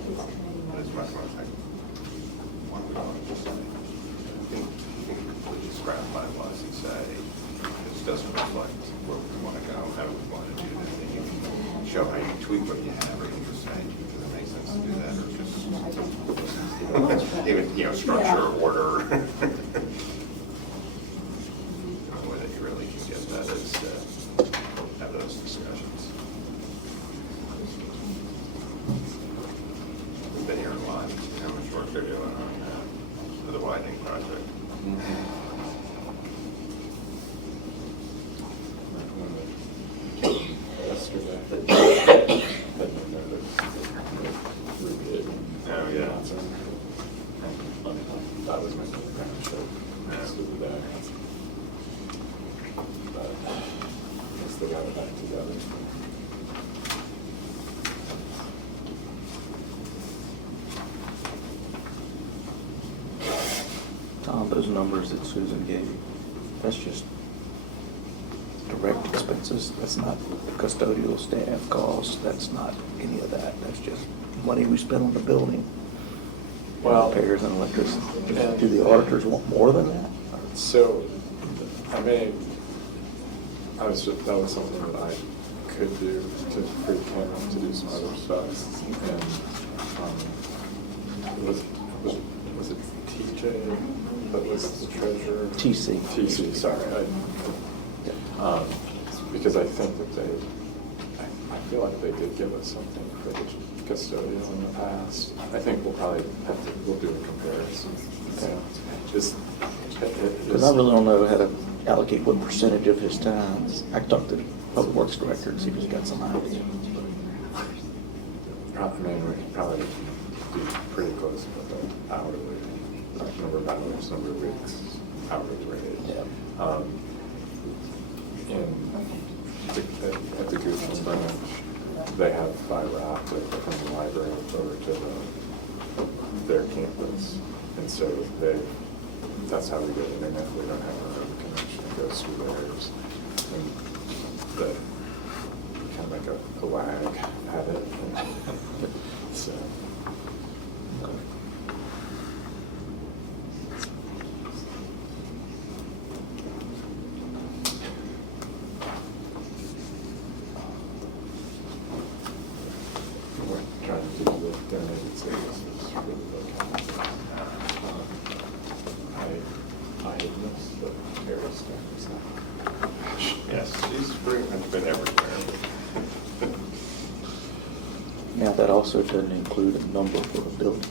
But it's much more like, what do we want to say? Completely scrap bylaws and say, this doesn't reflect where we want to go, how do we want to do that? And you can show how you tweak what you have, or you just say, does it make sense to do that, or just, even, structure, order. The only way that you really can get that is to have those discussions. We've been here a lot, see how much work they're doing on the widening project. Yesterday, had no notice. Rebid. Oh, yeah. That was my ground show most of the day. But I guess they got it back together. Tom, those numbers that Susan gave you, that's just direct expenses. That's not custodial staff costs. That's not any of that. That's just money we spend on the building. Well, Repairs and electricity. and- Do the auditors want more than that? So, that was something that I could do to free Ken up to do some other stuff. And, was it TJ that was the treasurer? TC. TC, sorry. Because I think that I feel like they did give us something for the custodial in the past. I think we'll do a comparison. Because I really don't know how to allocate what percentage of his time. I can talk to the public works director and see if he's got some ideas. We could probably be pretty close with the hourly, number of hours, number of weeks, hourly rate. Yeah. At the Goochland branch, they have fiber optic from the library over to their campus. And so that's how we get internet. We don't have our own connection. It goes through theirs. And kind of like a wag at it. So. We're trying to do the donated services really local. I had missed the Harris stuff. Yes, she's pretty much been everywhere. Now, that also doesn't include a number for a building.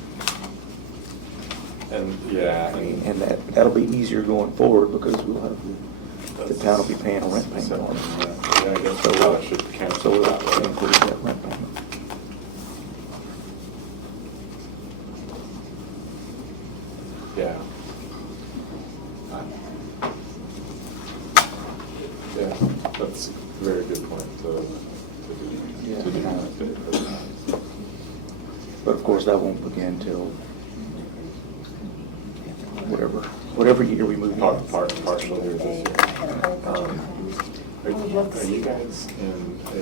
And, yeah. I mean, and that'll be easier going forward because we'll have the town will be paying a rent payment on it. Yeah, I guess the town should cancel So that we'll way. include that rent payment. Yeah. Yeah, that's a very good point to Yeah. do that. But of course, that won't begin till whatever year we move in. Partial here this year. Are you guys in a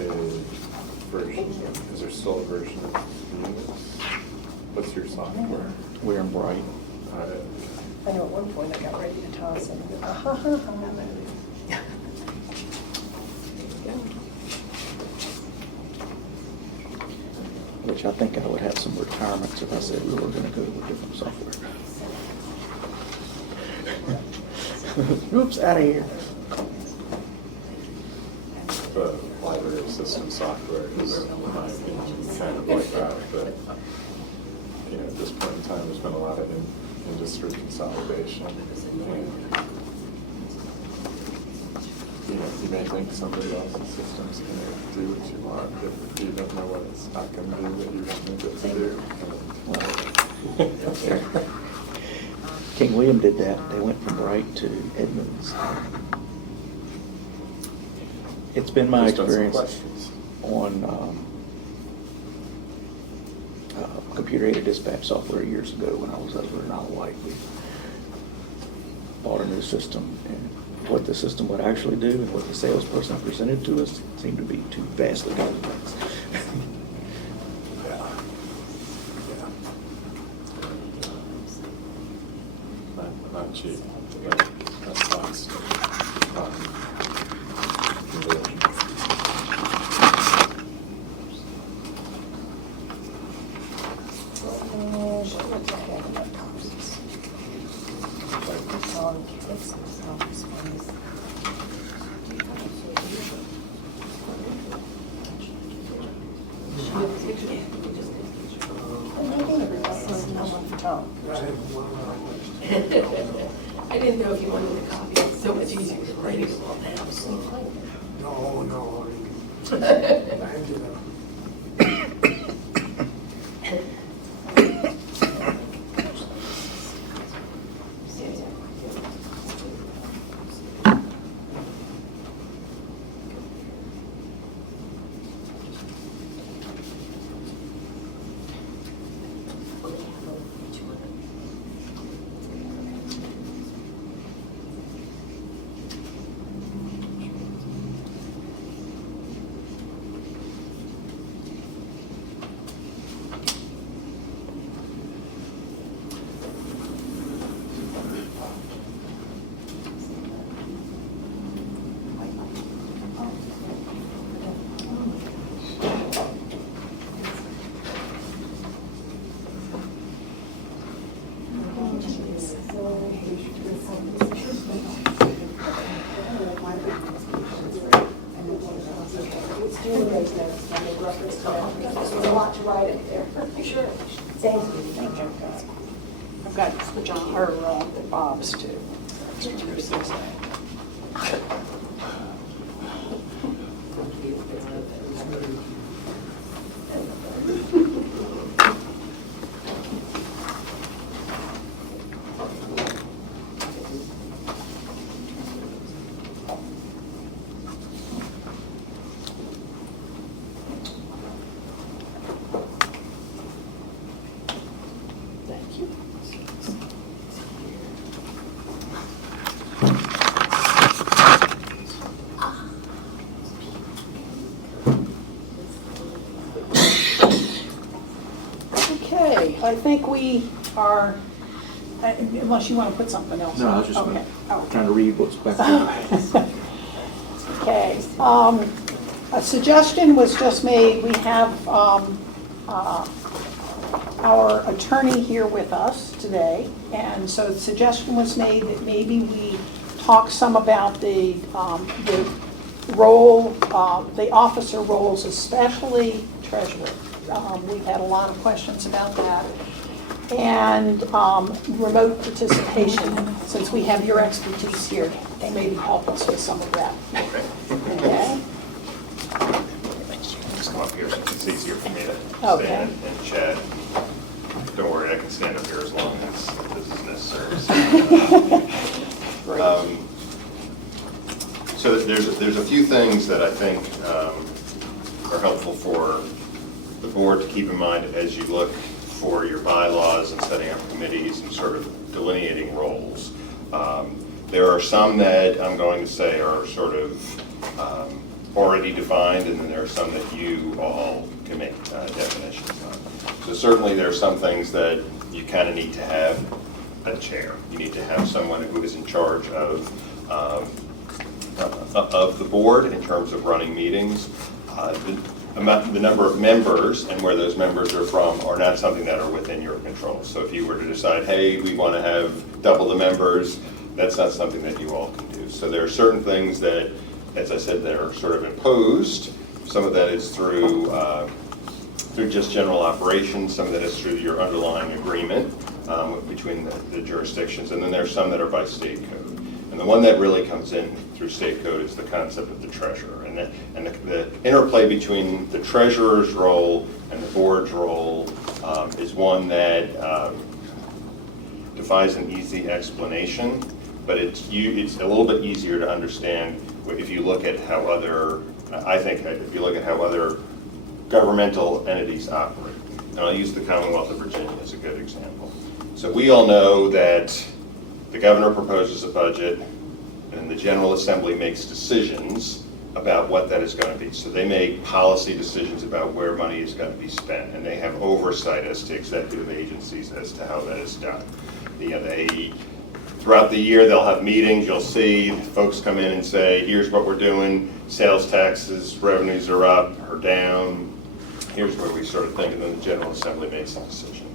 version, is there still a version of Unix? What's your software? We're in Bright. I know at one point I got ready to toss it. Which I think I would have some retirements if I said we were gonna go with different software. Oops, out of here. The library system software is, in my opinion, kind of like that, but, you know, at this point in time, there's been a lot of industry consolidation. And, you know, you may think somebody else's system's gonna do what you want, if you don't know what it's not gonna do that you want it to do. King William did that. They went from Bright to Edmonds. It's been my There's been some experience questions. on computer-aided dispatch software years ago when I was over in Isle of Wight. We bought a new system, and what the system would actually do and what the salesperson presented to us seemed to be two vastly different things. Yeah. Yeah. Not cheap, but that cost. Conversion. I didn't know if you wanted a copy, it's so much easier than writing them all down. No, I ended up. There's a lot to write in there. Sure. Thank you. I've got Bob's too. Thank you. Okay, I think we are, unless you want to put something else. No, I was just Okay. trying to read what's back there. Okay, a suggestion was just made, we have our attorney here with us today, and so the suggestion was made that maybe we talk some about the role, the officer roles, especially treasurer. We've had a lot of questions about that. and remote participation. Since we have your expertise here, maybe help us with some of that. Okay? Just come up here so it's easier for me to Okay. stand and chat. Don't worry, I can stand up here as long as this is necessary. Great. So there's a few things that I think are helpful for the board to keep in mind as you look for your bylaws and setting up committees and sort of delineating roles. There are some that I'm going to say are sort of already defined, and then there are some that you all can make definitions on. So certainly there are some things that you kind of need to have a chair. You need to have someone who is in charge of the board in terms of running meetings. The number of members and where those members are from are not something that are within your control. So if you were to decide, hey, we want to have double the members, that's not something that you all can do. So there are certain things that, as I said, that are sort of imposed. Some of that is through just general operations. Some of that is through your underlying agreement between the jurisdictions. And then there's some that are by state code. And the one that really comes in through state code is the concept of the treasurer. And the interplay between the treasurer's role and the board's role is one that defies an easy explanation, but it's a little bit easier to understand if you look at how if you look at how other governmental entities operate. And I'll use the Commonwealth of Virginia as a good example. So we all know that the governor proposes a budget, and the General Assembly makes decisions about what that is going to be. So they make policy decisions about where money is going to be spent, and they have oversight as to executive agencies as to how that is done. Throughout the year, they'll have meetings. You'll see folks come in and say, here's what we're doing. Sales taxes, revenues are up or down. Here's where we sort of think, and then the General Assembly makes a decision.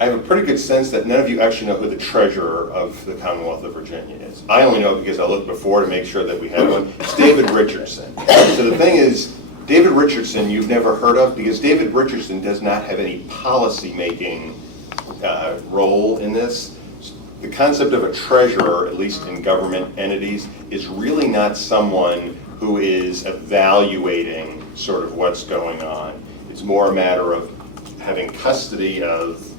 I have a pretty good sense that none of you actually know who the treasurer of the Commonwealth of Virginia is. I only know because I looked before to make sure that we had one. It's David Richardson. So the thing is, David Richardson you've never heard of because David Richardson does not have any policy-making role in this. The concept of a treasurer, at least in government entities, is really not someone who is evaluating sort of what's going on. It's more a matter of having custody of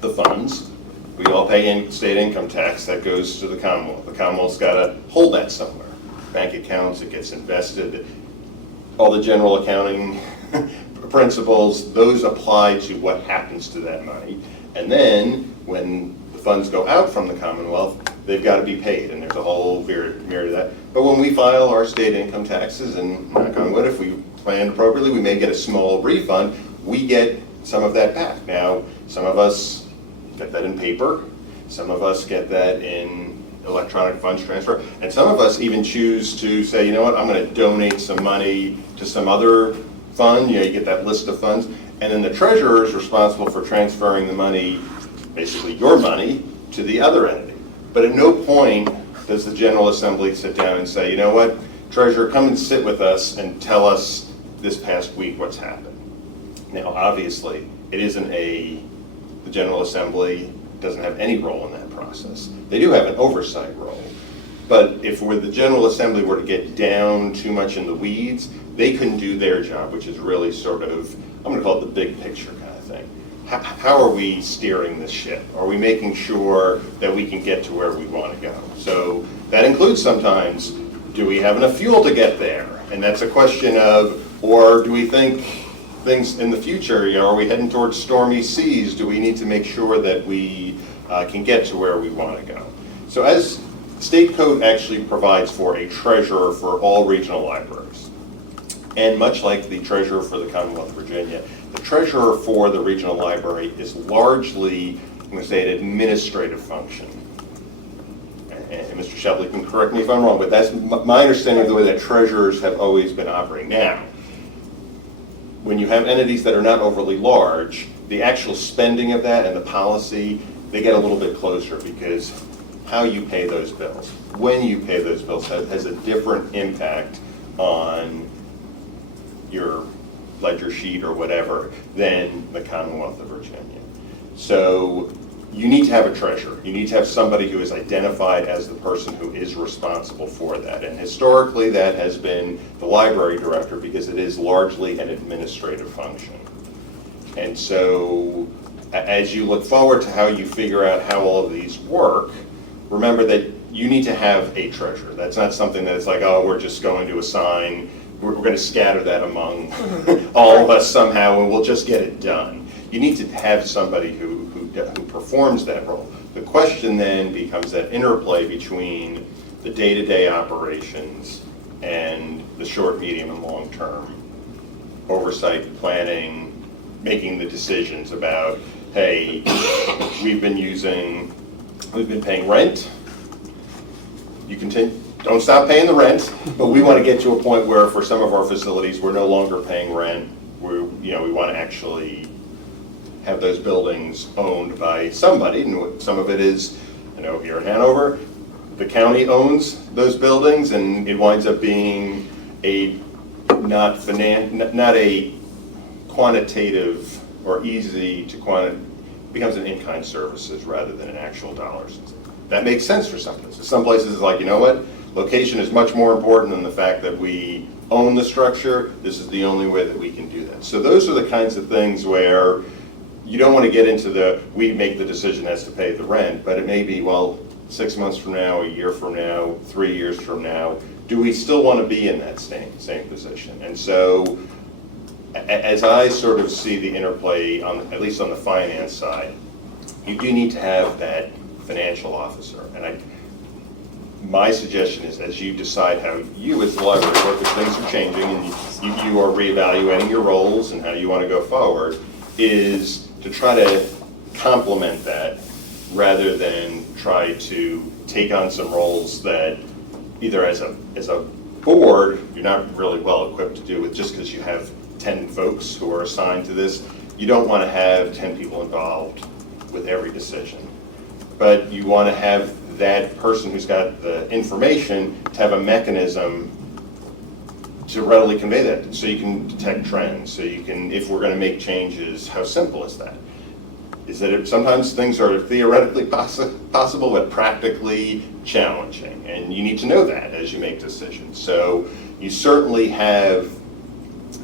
the funds. We all pay state income tax that goes to the Commonwealth. The Commonwealth's got to hold that somewhere. Bank accounts, it gets invested. All the general accounting principles, those apply to what happens to that money. And then when the funds go out from the Commonwealth, they've got to be paid, and there's a whole myriad of that. But when we file our state income taxes, and knock on wood, if we plan appropriately, we may get a small refund. We get some of that back. Now, some of us get that in paper, some of us get that in electronic funds transfer, and some of us even choose to say, you know what, I'm going to donate some money to some other fund. You get that list of funds, and then the treasurer is responsible for transferring the money, basically your money, to the other entity. But at no point does the General Assembly sit down and say, you know what, treasurer, come and sit with us and tell us this past week what's happened. Now, obviously, the General Assembly doesn't have any role in that process. They do have an oversight role. But if the General Assembly were to get down too much in the weeds, they couldn't do their job, which is really sort of, I'm going to call it the big picture kind of thing. How are we steering this ship? Are we making sure that we can get to where we want to go? So that includes sometimes, do we have enough fuel to get there? And that's a question of, or do we think things in the future, are we heading towards stormy seas? Do we need to make sure that we can get to where we want to go? So as state code actually provides for a treasurer for all regional libraries. And much like the treasurer for the Commonwealth of Virginia, the treasurer for the regional library is largely, I'm going to say, an administrative function. And Mr. Shepley can correct me if I'm wrong, but that's my understanding of the way that treasurers have always been operating. Now, when you have entities that are not overly large, the actual spending of that and the policy, they get a little bit closer because how you pay those bills, when you pay those bills has a different impact on your ledger sheet or whatever than the Commonwealth of Virginia. So you need to have a treasurer. You need to have somebody who is identified as the person who is responsible for that. And historically, that has been the library director because it is largely an administrative function. And so as you look forward to how you figure out how all of these work, remember that you need to have a treasurer. That's not something that's like, oh, we're just going to assign, we're going to scatter that among all of us somehow and we'll just get it done. You need to have somebody who performs that role. The question then becomes that interplay between the day-to-day operations and the short, medium, and long-term oversight, planning, making the decisions about, hey, we've been paying rent. You continue, don't stop paying the rent, but we want to get to a point where for some of our facilities, we're no longer paying rent. We want to actually have those buildings owned by somebody, and some of it is, here in Hanover, the county owns those buildings, and it winds up being not a quantitative or easy to becomes an in-kind services rather than an actual dollars. That makes sense for some places. Some places it's like, you know what, location is much more important than the fact that we own the structure. This is the only way that we can do that. So those are the kinds of things where you don't want to get into we make the decision as to pay the rent, but it may be, well, 6 months from now, a year from now, 3 years from now, do we still want to be in that same position? And so as I sort of see the interplay, at least on the finance side, you do need to have that financial officer. And my suggestion is, as you decide how you as the library work, as things are changing and you are reevaluating your roles and how you want to go forward, is to try to complement that rather than try to take on some roles that either as a board you're not really well equipped to do with just because you have 10 folks who are assigned to this. You don't want to have 10 people involved with every decision. But you want to have that person who's got the information to have a mechanism to readily convey that, so you can detect trends, so you can, if we're going to make changes, how simple is that? Is that sometimes things are theoretically possible, but practically challenging, and you need to know that as you make decisions. So you certainly have,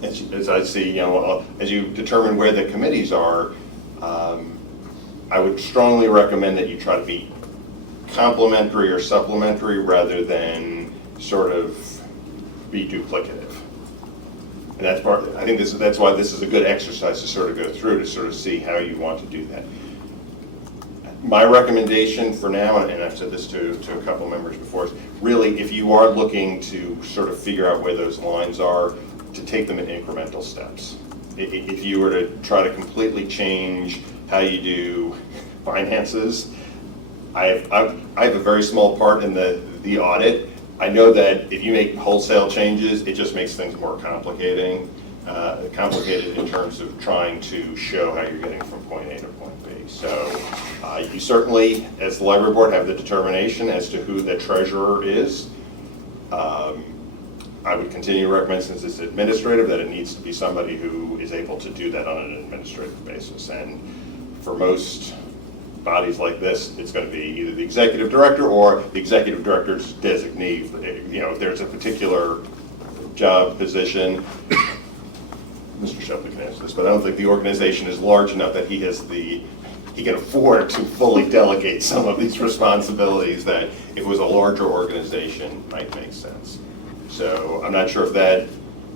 as I see, as you determine where the committees are, I would strongly recommend that you try to be complementary or supplementary rather than sort of be duplicative. And that's I think that's why this is a good exercise to sort of go through to sort of see how you want to do that. My recommendation for now, and I've said this to a couple members before, is really if you are looking to sort of figure out where those lines are, to take them in incremental steps. If you were to try to completely change how you do finances, I have a very small part in the audit. I know that if you make wholesale changes, it just makes things more complicated in terms of trying to show how you're getting from point A to point B. So you certainly, as the library board, have the determination as to who the treasurer is. I would continue to recommend, since it's administrative, that it needs to be somebody who is able to do that on an administrative basis. And for most bodies like this, it's going to be either the executive director or the executive director's designee. If there's a particular job position, Mr. Shepley can answer this, but I don't think the organization is large enough that he can afford to fully delegate some of these responsibilities that if it was a larger organization might make sense. So I'm not sure if that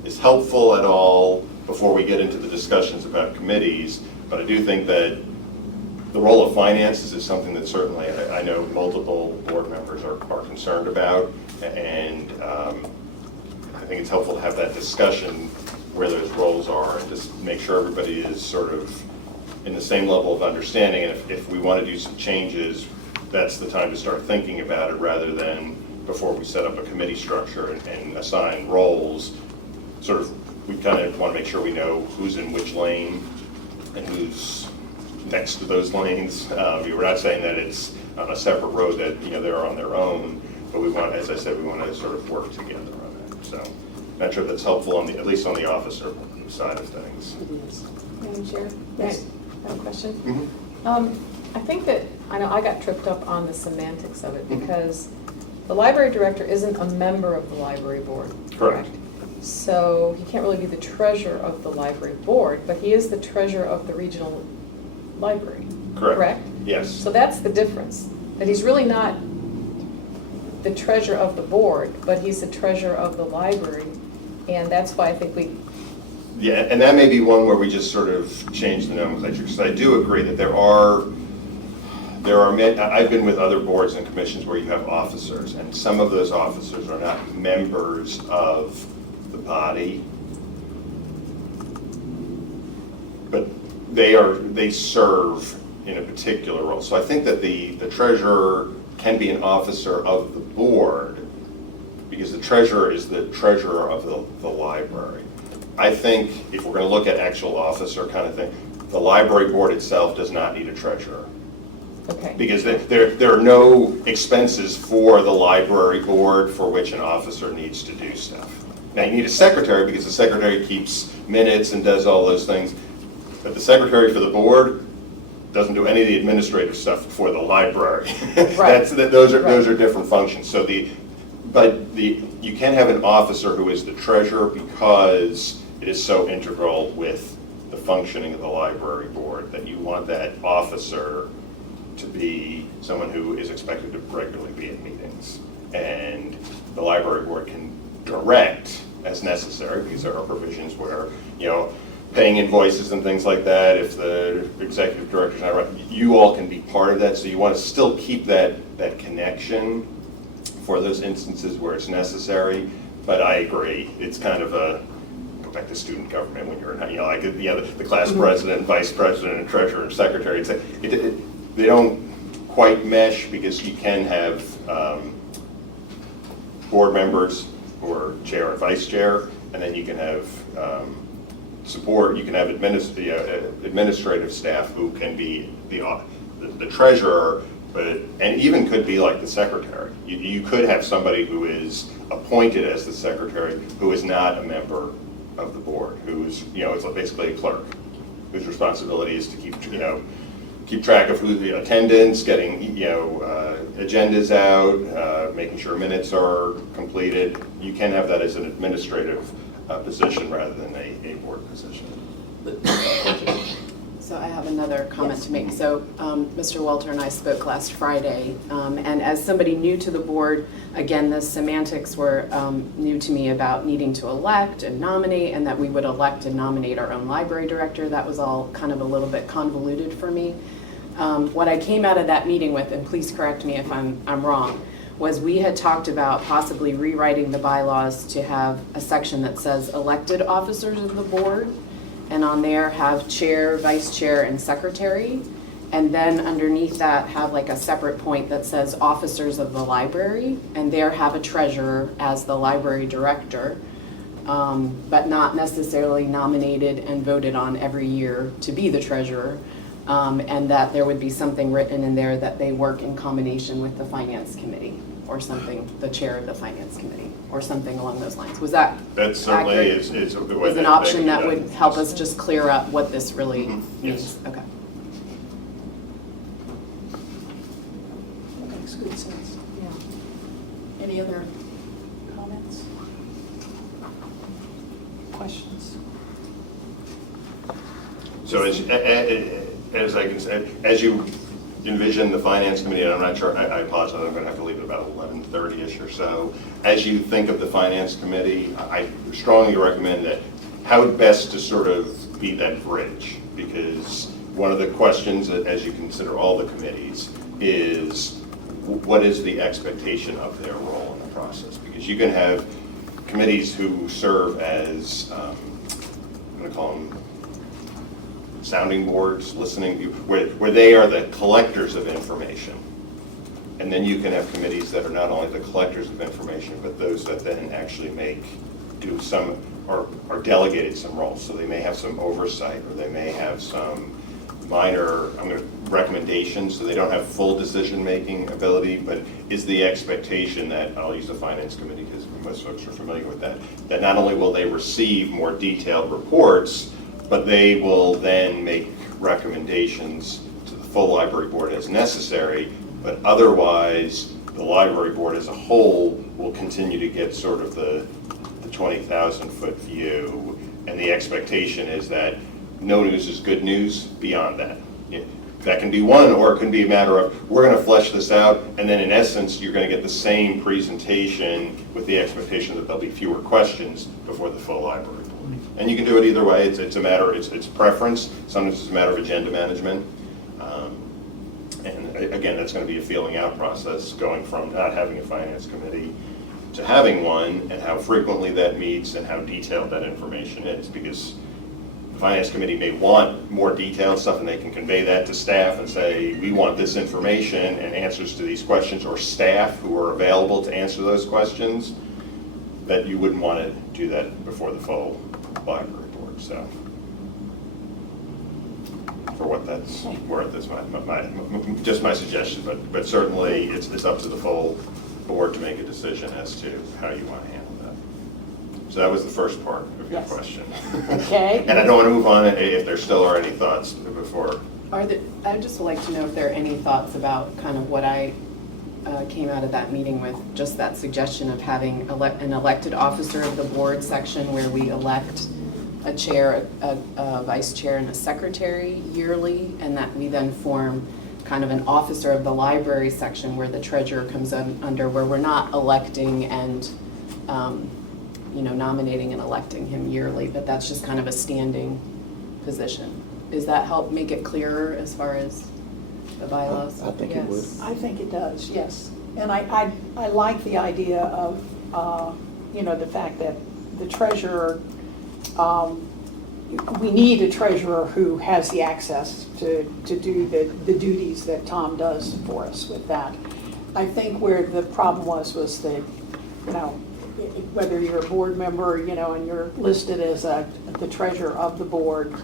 is helpful at all before we get into the discussions about committees, but I do think that the role of finances is something that certainly I know multiple board members are concerned about, and I think it's helpful to have that discussion where those roles are and just make sure everybody is sort of in the same level of understanding. And if we want to do some changes, that's the time to start thinking about it rather than before we set up a committee structure and assign roles. Sort of, we kind of want to make sure we know who's in which lane and who's next to those lanes. We're not saying that it's on a separate road that they're on their own, but we want, as I said, we want to sort of work together on that. So Not sure if that's helpful on the, at least on the officer side of things. Madam Chair, Yes. I have a question. Mhm. I think that, I know I got tripped up on the semantics of it because the library director isn't a member of the library board. Correct. So he can't really be the treasurer of the library board, but he is the treasurer of the regional library. Correct? Yes. So that's the difference, that he's really not the treasurer of the board, but he's the treasurer of the library. And that's why I think we, Yeah, and that may be one where we just sort of change the nomenclature, because I do agree that there are, I've been with other boards and commissions where you have officers, and some of those officers are not members of the body, but they serve in a particular role. So I think that the treasurer can be an officer of the board, because the treasurer is the treasurer of the library. I think if we're going to look at actual officer kind of thing, the library board itself does not need a treasurer. okay. Because there are no expenses for the library board for which an officer needs to do stuff. Now, you need a secretary because the secretary keeps minutes and does all those things, but the secretary for the board doesn't do any of the administrative stuff for the library. Right. Those are different functions. So you can have an officer who is the treasurer because it is so integral with the functioning of the library board that you want that officer to be someone who is expected to regularly be at meetings. And the library board can direct as necessary, because there are provisions where, paying invoices and things like that, if the executive director's not right, you all can be part of that. So you want to still keep that connection for those instances where it's necessary. But I agree, it's kind of go back to student government when you're in, the class president, vice president, and treasurer and secretary. They don't quite mesh, because you can have board members who are chair and vice chair, and then you can have support. You can have administrative staff who can be the treasurer, and even could be like the secretary. You could have somebody who is appointed as the secretary who is not a member of the board, who's it's basically a clerk, whose responsibility is to keep track of who the attendance, getting agendas out, making sure minutes are completed. You can have that as an administrative position rather than a board position. So I have another comment to make. So Mr. Walter and I spoke last Friday, and as somebody new to the board, again, the semantics were new to me about needing to elect and nominate, and that we would elect and nominate our own library director. That was all kind of a little bit convoluted for me. What I came out of that meeting with, and please correct me if I'm wrong, was we had talked about possibly rewriting the bylaws to have a section that says elected officers of the board, and on there have chair, vice chair, and secretary, and then underneath that have like a separate point that says officers of the library, and there have a treasurer as the library director, but not necessarily nominated and voted on every year to be the treasurer. And that there would be something written in there that they work in combination with the finance committee or something, the chair of the finance committee or something along those lines. Was that That certainly accurate? is a good way. Was an option that would help us just clear up what this really Mhm. means? Yes. Okay. That makes good sense. Yeah. Any other comments? Questions? So as I can say, as you envision the finance committee, and I'm not sure, I apologize, I'm going to have to leave at about 11:30ish or so. As you think of the finance committee, I strongly recommend that how best to sort of be that bridge, because one of the questions as you consider all the committees is what is the expectation of their role in the process? Because you can have committees who serve as, I'm going to call them sounding boards, listening, where they are the collectors of information. And then you can have committees that are not only the collectors of information, but those that then actually do some, or are delegated some roles. So they may have some oversight, or they may have some minor recommendations, so they don't have full decision-making ability, but is the expectation that, I'll use the finance committee because most folks are familiar with that, that not only will they receive more detailed reports, but they will then make recommendations to the full library board as necessary, but otherwise, the library board as a whole will continue to get sort of the 20,000-foot view, and the expectation is that no news is good news beyond that. That can be one, or it can be a matter of, we're going to flesh this out, and then in essence, you're going to get the same presentation with the expectation that there'll be fewer questions before the full library board. And you can do it either way. It's a matter, it's preference. Sometimes it's a matter of agenda management. And again, that's going to be a feeling out process, going from not having a finance committee to having one, and how frequently that meets and how detailed that information is, because the finance committee may want more detailed stuff, and they can convey that to staff and say, we want this information and answers to these questions, or staff who are available to answer those questions, that you wouldn't want to do that before the full library board. So for what that's worth is just my suggestion, but certainly it's up to the full board to make a decision as to how you want to handle that. So that was the first part of your question. Okay. And I don't want to move on if there still are any thoughts before. I'd just like to know if there are any thoughts about kind of what I came out of that meeting with, just that suggestion of having an elected officer of the board section where we elect a chair, a vice chair, and a secretary yearly, and that we then form kind of an officer of the library section where the treasurer comes under, where we're not electing and nominating and electing him yearly, but that's just kind of a standing position. Does that help make it clearer as far as the bylaws? I think it would. I think it does, yes. And I like the idea of, the fact that the treasurer, we need a treasurer who has the access to do the duties that Tom does for us with that. I think where the problem was that, whether you're a board member, and you're listed as the treasurer of the board,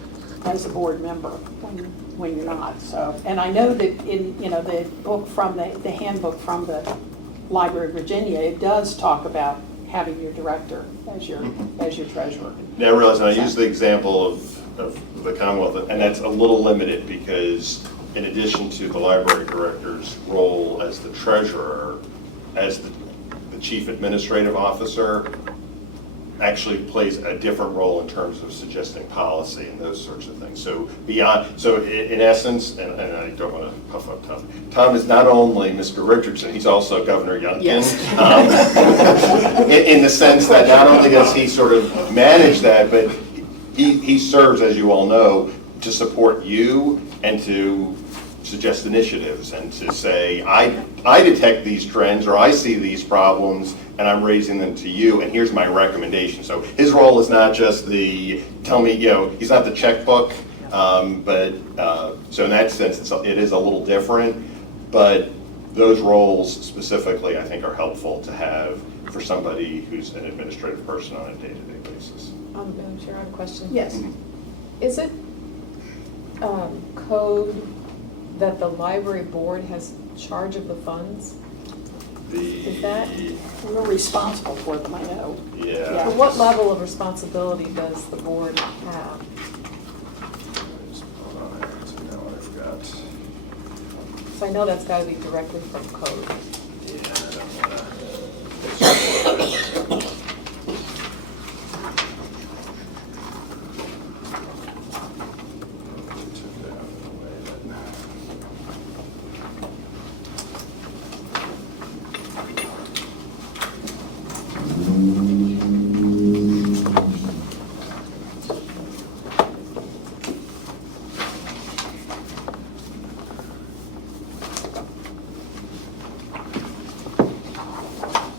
as a board member when you're not. So, and I know that in the book from the handbook from the Library of Virginia, it does talk about having your director as your treasurer. Now I realize, and I use the example of the Commonwealth, and that's a little limited because in addition to the library director's role as the treasurer, as the chief administrative officer actually plays a different role in terms of suggesting policy and those sorts of things. So in essence, and I don't want to puff up Tom, Tom is not only Mr. Richardson, he's also Governor Youngkin. Yes. In the sense that not only does he sort of manage that, but he serves, as you all know, to support you and to suggest initiatives and to say, I detect these trends or I see these problems and I'm raising them to you and here's my recommendation. So his role is not just the, tell me, he's not the checkbook, but so in that sense it is a little different, but those roles specifically I think are helpful to have for somebody who's an administrative person on a day-to-day basis. Madam Chair, I have a question. Yes. Is it code that the library board has charge of the funds? Is that? We're responsible for them, I know. Yeah. So what level of responsibility does the board have? Hold on, I know what I've got. So I know that's got to be directly from code. Yeah, I don't wanna.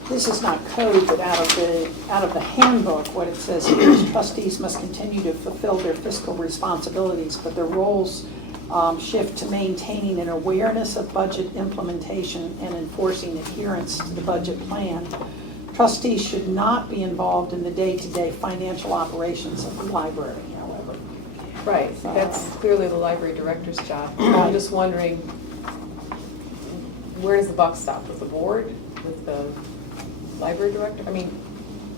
This is not code, but out of the handbook, what it says here is trustees must continue to fulfill their fiscal responsibilities, but their roles shift to maintaining an awareness of budget implementation and enforcing adherence to the budget plan. Trustees should not be involved in the day-to-day financial operations of the library, however. Right, that's clearly the library director's job. I'm just wondering, where does the buck stop? With the board? With the library director? I mean,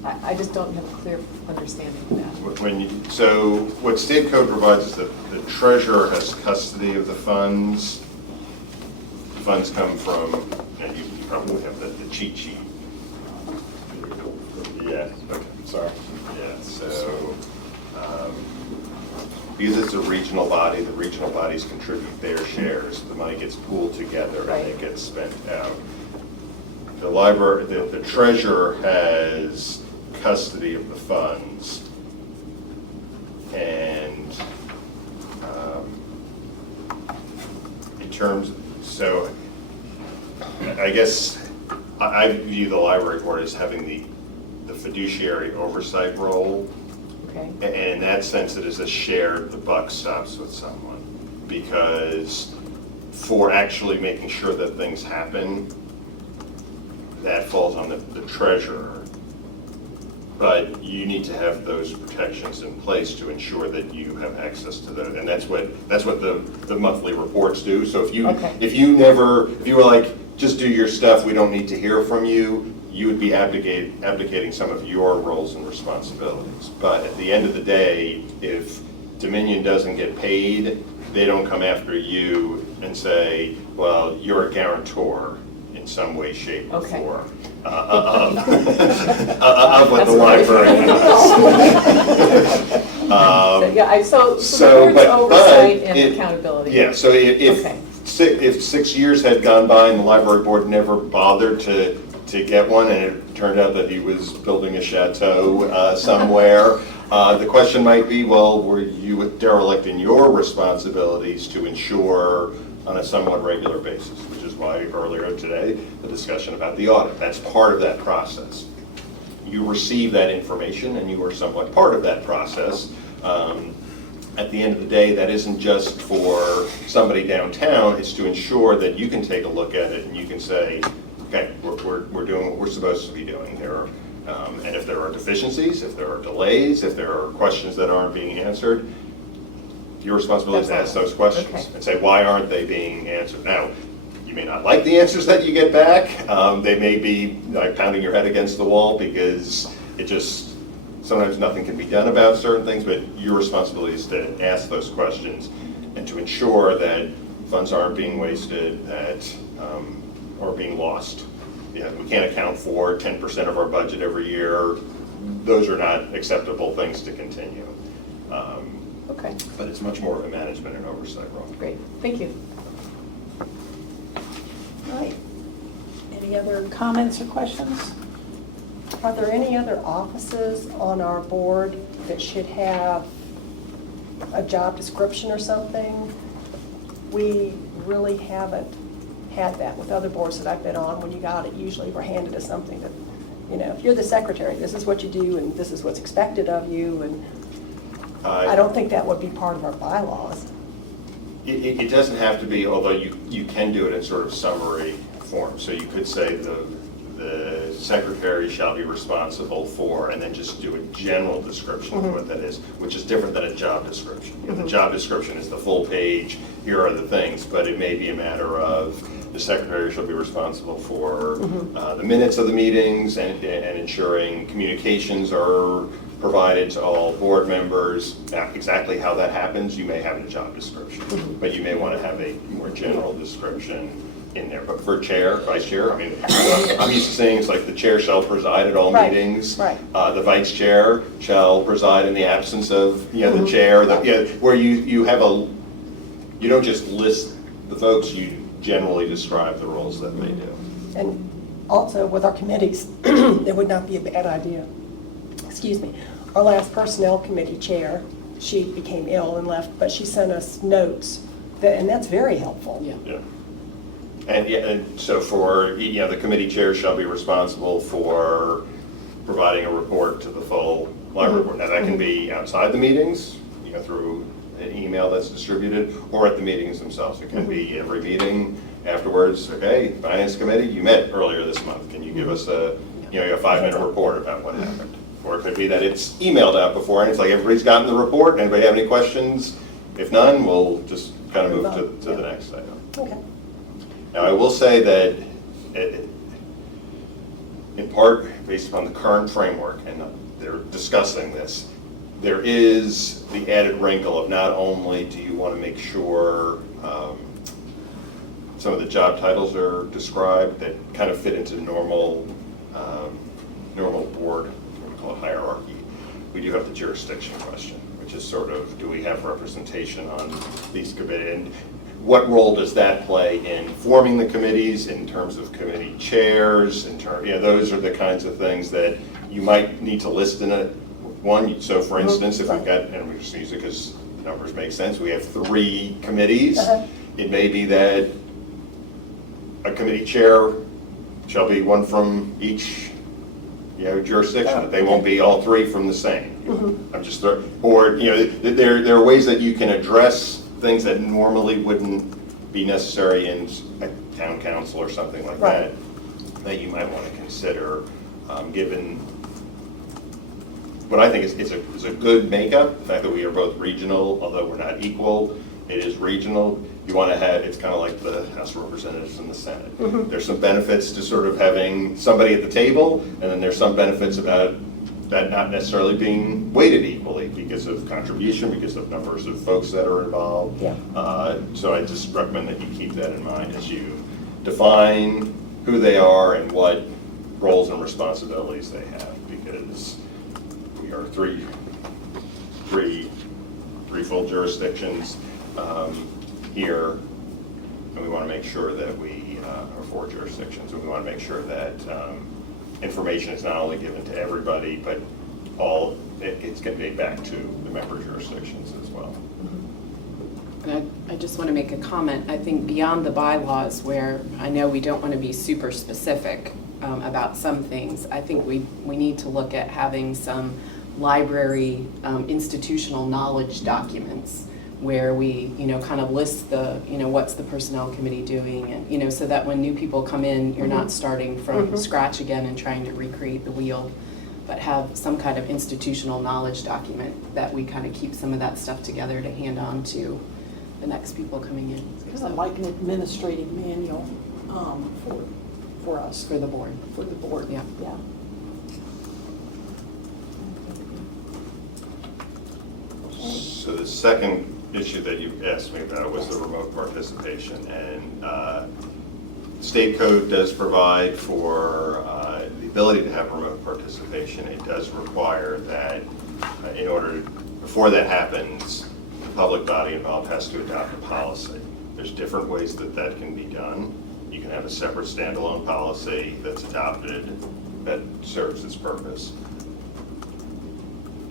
I just don't have a clear understanding of that. So what state code provides is that the treasurer has custody of the funds. The funds come from, and you probably have the cheat sheet. Yeah, okay, sorry. Yeah, so, because it's a regional body, the regional bodies contribute their shares. The money gets pooled together and it gets spent out. The library, the treasurer has custody of the funds. And in terms, so I guess I view the library board as having the fiduciary oversight role. Okay. And in that sense, it is a shared, the buck stops with someone. Because for actually making sure that things happen, that falls on the treasurer. But you need to have those protections in place to ensure that you have access to those. And that's what the monthly reports do. So if you were like, just do your stuff, we don't need to hear from you, you would be abdicating some of your roles and responsibilities. But at the end of the day, if Dominion doesn't get paid, they don't come after you and say, well, you're a guarantor in some way, shape, or form of what the library has. So the board's oversight and accountability. Yeah, so if 6 years had gone by and the library board never bothered to get one, and it turned out that he was building a chateau somewhere, the question might be, well, were you derelict in your responsibilities to ensure on a somewhat regular basis, which is why earlier today, the discussion about the audit, that's part of that process. You receive that information and you are somewhat part of that process. At the end of the day, that isn't just for somebody downtown, it's to ensure that you can take a look at it and you can say, okay, we're doing what we're supposed to be doing here. And if there are deficiencies, if there are delays, if there are questions that aren't being answered, your responsibility is to ask those questions and say, why aren't they being answered? Now, you may not like the answers that you get back. They may be like pounding your head against the wall because sometimes nothing can be done about certain things, but your responsibility is to ask those questions and to ensure that funds aren't being wasted, or being lost. Yeah, we can't account for 10% of our budget every year. Those are not acceptable things to continue. Okay. But it's much more of a management and oversight role. Great, thank you. All right. Any other comments or questions? Are there any other offices on our board that should have a job description or something? We really haven't had that with other boards that I've been on. When you got it, usually we're handed us something that, if you're the secretary, this is what you do and this is what's expected of you, and I don't think that would be part of our bylaws. It doesn't have to be, although you can do it in sort of summary form. So you could say the secretary shall be responsible for, and then just do a general description of what that is, which is different than a job description. The job description is the full page, here are the things, but it may be a matter of the secretary shall be responsible for the minutes of the meetings and ensuring communications are provided to all board members. Now, exactly how that happens, you may have a job description, but you may want to have a more general description in there. But for chair, vice chair, I mean, I'm used to saying it's like the chair shall preside at all meetings. Right. The vice chair shall preside in the absence of the chair. Where you have you don't just list the folks, you generally describe the roles that they do. And also with our committees, it would not be a bad idea. Excuse me. Our last personnel committee chair, she became ill and left, but she sent us notes, and that's very helpful. Yeah. And so for, the committee chair shall be responsible for providing a report to the full library board. Now, that can be outside the meetings, through an email that's distributed, or at the meetings themselves. It can be every meeting afterwards. Okay, finance committee, you met earlier this month. Can you give us a 5-minute report about what happened? Or it could be that it's emailed out before, and it's like everybody's gotten the report. Anybody have any questions? If none, we'll just kind of move to the next item. Okay. Now, I will say that in part based upon the current framework, and they're discussing this, there is the added wrinkle of not only do you want to make sure some of the job titles are described that kind of fit into normal board, what we call it hierarchy, we do have the jurisdiction question, which is sort of, do we have representation on these committees? And what role does that play in forming the committees, in terms of committee chairs, those are the kinds of things that you might need to list in a one. So for instance, if we've got, and we just use it because numbers make sense, we have 3 committees. It may be that a committee chair shall be one from each jurisdiction. They won't be all 3 from the same. I'm just or there are ways that you can address things that normally wouldn't be necessary in a town council or something like that you might want to consider, given what I think is a good makeup. The fact that we are both regional, although we're not equal, it is regional. You want to have, it's kind of like the House of Representatives and the Senate. There's some benefits to sort of having somebody at the table, and then there's some benefits about that not necessarily being weighted equally because of contribution, because of numbers of folks that are involved. So I just recommend that you keep that in mind as you define who they are and what roles and responsibilities they have, because we are three full jurisdictions here, and we want to make sure that we are 4 jurisdictions, and we want to make sure that information is not only given to everybody, but it's conveyed back to the member jurisdictions as well. And I just want to make a comment. I think beyond the bylaws, where I know we don't want to be super specific about some things, I think we need to look at having some library institutional knowledge documents where we, kind of list the, what's the personnel committee doing, and, so that when new people come in, you're not starting from scratch again and trying to recreate the wheel, but have some kind of institutional knowledge document that we kind of keep some of that stuff together to hand on to the next people coming in. Kind of like an administrative manual for us. For the board. For the board, Yeah. yeah. So the second issue that you asked me about was the remote participation, and state code does provide for the ability to have remote participation. It does require that before that happens, the public body involved has to adopt a policy. There's different ways that can be done. You can have a separate standalone policy that's adopted that serves its purpose.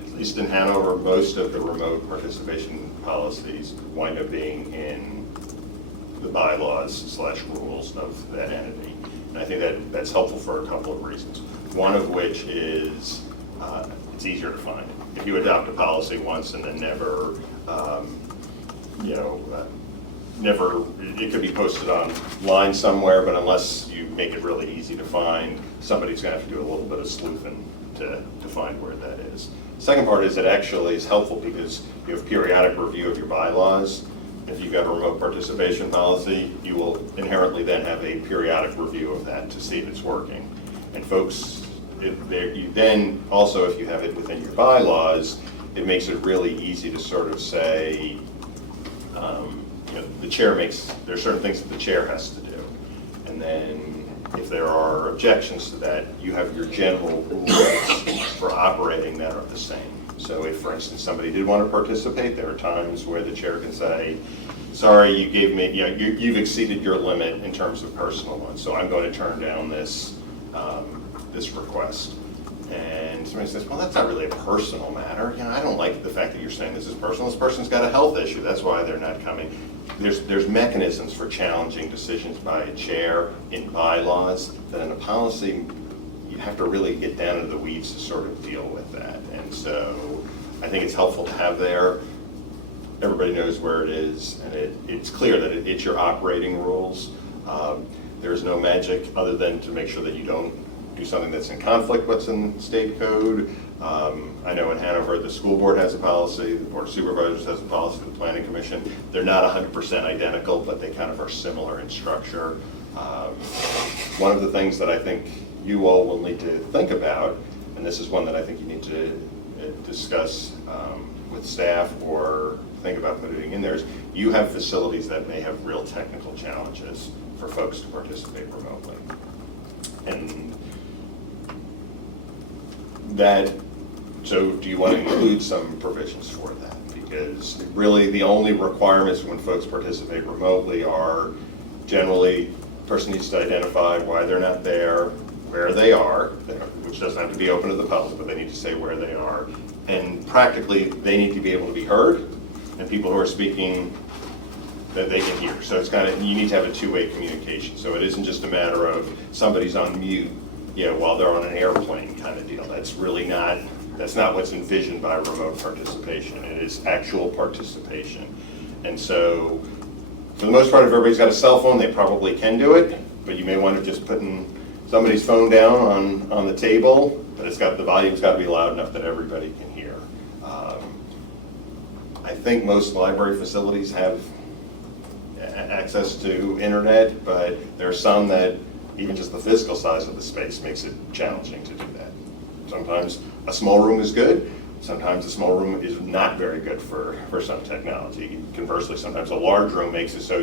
At least in Hanover, most of the remote participation policies wind up being in the bylaws/rules of that entity. And I think that's helpful for a couple of reasons. One of which is it's easier to find. If you adopt a policy once and then never, it could be posted online somewhere, but unless you make it really easy to find, somebody's going to have to do a little bit of sleuthing to find where that is. Second part is it actually is helpful because you have periodic review of your bylaws. If you've got a remote participation policy, you will inherently then have a periodic review of that to see if it's working. And folks, you then also, if you have it within your bylaws, it makes it really easy to sort of say, the chair there's certain things that the chair has to do. And then if there are objections to that, you have your general rules for operating that are the same. So if, for instance, somebody did want to participate, there are times where the chair can say, sorry, you gave me, you've exceeded your limit in terms of personal ones, so I'm going to turn down this request. And somebody says, well, that's not really a personal matter. I don't like the fact that you're saying this is personal. This person's got a health issue. That's why they're not coming. There's mechanisms for challenging decisions by a chair in bylaws that in a policy, you have to really get down into the weeds to sort of deal with that. And so I think it's helpful to have there. Everybody knows where it is, and it's clear that it's your operating rules. There's no magic other than to make sure that you don't do something that's in conflict with what's in state code. I know in Hanover, the school board has a policy, the board of supervisors has a policy, the planning commission. They're not 100% identical, but they kind of are similar in structure. One of the things that I think you all will need to think about, and this is one that I think you need to discuss with staff or think about putting in there, is you have facilities that may have real technical challenges for folks to participate remotely. And that, so do you want to include some provisions for that? Because really the only requirements when folks participate remotely are generally, the person needs to identify why they're not there, where they are, which doesn't have to be open to the public, but they need to say where they are. And practically, they need to be able to be heard, and people who are speaking that they can hear. So it's kind of, you need to have a two-way communication. So it isn't just a matter of somebody's on mute, while they're on an airplane kind of deal. That's really not, that's not what's envisioned by remote participation. It is actual participation. And so, for the most part, if everybody's got a cell phone, they probably can do it, but you may want to just putting somebody's phone down on the table, but it's got, the volume's got to be loud enough that everybody can hear. I think most library facilities have access to internet, but there are some that even just the physical size of the space makes it challenging to do that. Sometimes a small room is good, sometimes a small room is not very good for some technology. Conversely, sometimes a large room makes it so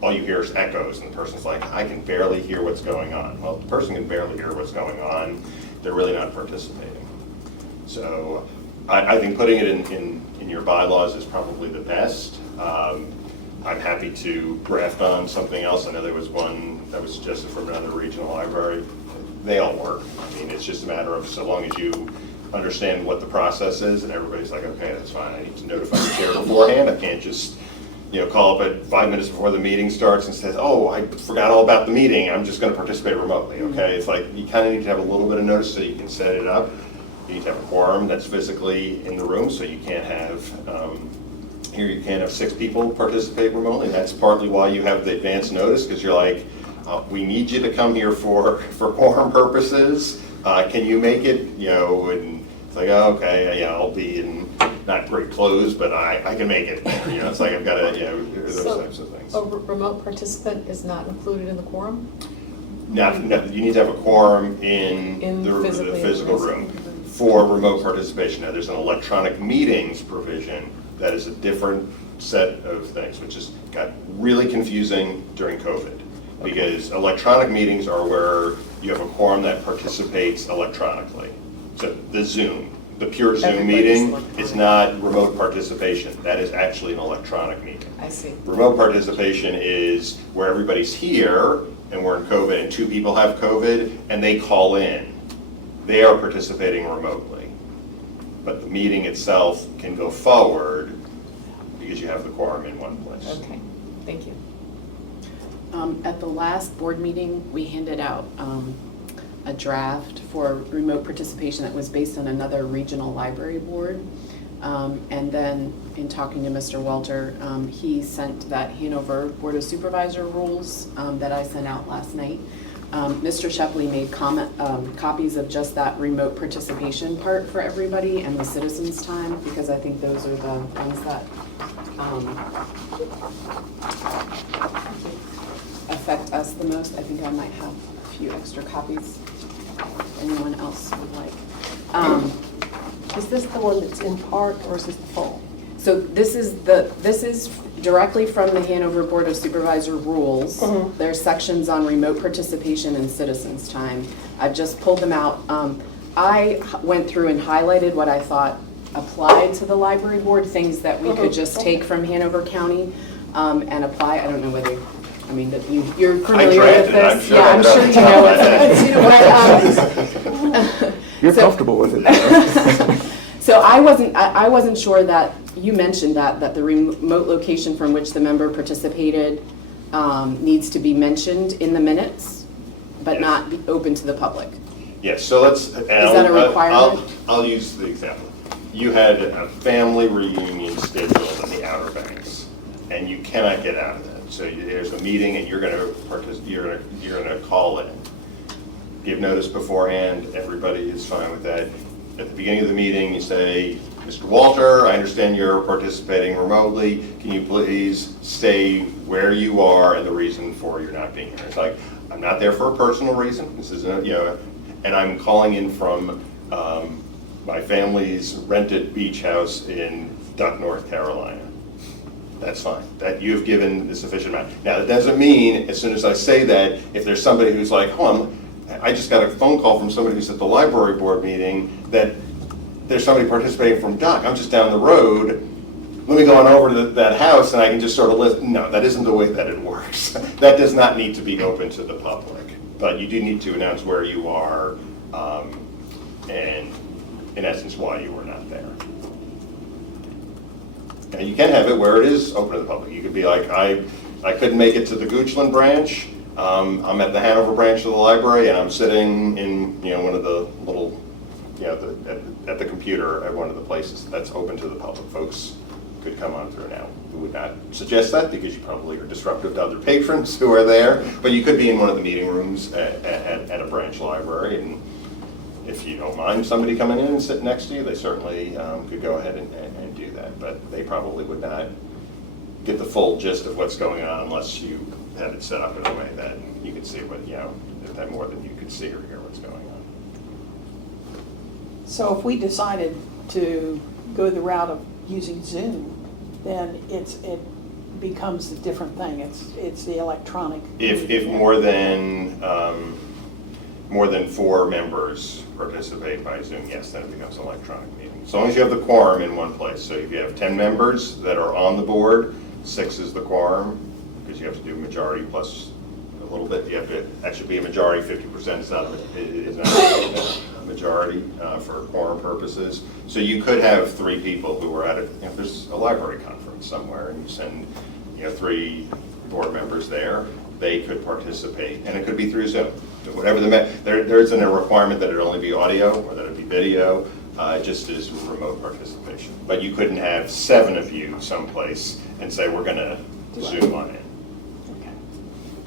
all you hear is echoes, and the person's like, I can barely hear what's going on. Well, if the person can barely hear what's going on, they're really not participating. So I think putting it in your bylaws is probably the best. I'm happy to draft on something else. I know there was one that was suggested from another regional library. They all work. I mean, it's just a matter of, so long as you understand what the process is and everybody's like, okay, that's fine. I need to notify the chair beforehand. I can't just call up at 5 minutes before the meeting starts and says, oh, I forgot all about the meeting. I'm just going to participate remotely, okay? It's like, you kind of need to have a little bit of notice so you can set it up. You need to have a quorum that's physically in the room, so you can't have, here you can't have 6 people participate remotely. That's partly why you have the advance notice, because you're like, we need you to come here for quorum purposes. Can you make it? And it's like, oh, okay, yeah, I'll be in not great clothes, but I can make it. It's like I've got to, those types of things. A remote participant is not included in the quorum? No, you need to have a quorum in the physical room for remote participation. Now, there's an electronic meetings provision that is a different set of things, which has got really confusing during COVID. Because electronic meetings are where you have a quorum that participates electronically. So the Zoom, the pure Zoom meeting is not remote participation. That is actually an electronic meeting. I see. Remote participation is where everybody's here and we're in COVID and 2 people have COVID and they call in. They are participating remotely. But the meeting itself can go forward because you have the quorum in one place. Okay, thank you. At the last board meeting, we handed out a draft for remote participation that was based on another regional library board. And then in talking to Mr. Walter, he sent that Hanover Board of Supervisor rules that I sent out last night. Mr. Shepley made copies of just that remote participation part for everybody and the citizens' time, because I think those are the ones that affect us the most. I think I might have a few extra copies if anyone else would like. Is this the one that's in part, or is this the full? So this is directly from the Hanover Board of Supervisor rules. Mm-hmm. There's sections on remote participation and citizens' time. I've just pulled them out. I went through and highlighted what I thought applied to the library board, things that we could just take from Hanover County and apply. I don't know whether, I mean, that you're familiar with this. I'm sure you know it. You're comfortable with it. So I wasn't sure that, you mentioned that the remote location from which the member participated needs to be mentioned in the minutes, but not be open to the public. Yes, so let's. Is that a requirement? I'll use the example. You had a family reunion scheduled in the Outer Banks, and you cannot get out of that. So there's a meeting, and you're going to call in. Give notice beforehand. Everybody is fine with that. At the beginning of the meeting, you say, Mr. Walter, I understand you're participating remotely. Can you please stay where you are and the reason for your not being here? It's like, I'm not there for a personal reason. This is, and I'm calling in from my family's rented beach house in Duck, North Carolina. That's fine. That you have given the sufficient amount. Now, that doesn't mean, as soon as I say that, if there's somebody who's like, I just got a phone call from somebody who's at the library board meeting, that there's somebody participating from Duck, I'm just down the road, let me go on over to that house and I can just sort of listen. No, that isn't the way that it works. That does not need to be open to the public. But you do need to announce where you are and, in essence, why you were not there. And you can have it where it is open to the public. You could be like, I couldn't make it to the Goochland branch. I'm at the Hanover branch of the library, and I'm sitting in one of the little, at the computer at one of the places that's open to the public. Folks could come on through now. We would not suggest that because you probably are disruptive to other patrons who are there. But you could be in one of the meeting rooms at a branch library, and if you don't mind somebody coming in and sitting next to you, they certainly could go ahead and do that. But they probably would not get the full gist of what's going on unless you had it set up in a way that you could see what, that more than you could see or hear what's going on. So if we decided to go the route of using Zoom, then it becomes a different thing. It's the electronic. If more than 4 members participate by Zoom, yes, then it becomes an electronic meeting. As long as you have the quorum in one place. So if you have 10 members that are on the board, 6 is the quorum, because you have to do majority plus a little bit. You have to actually be a majority. 50% is not a majority for quorum purposes. So you could have 3 people who are at it. If there's a library conference somewhere and you send 3 board members there, they could participate, and it could be through Zoom. Whatever there isn't a requirement that it only be audio or that it be video. It just is remote participation. But you couldn't have 7 of you someplace and say we're going to Zoom on it. Okay.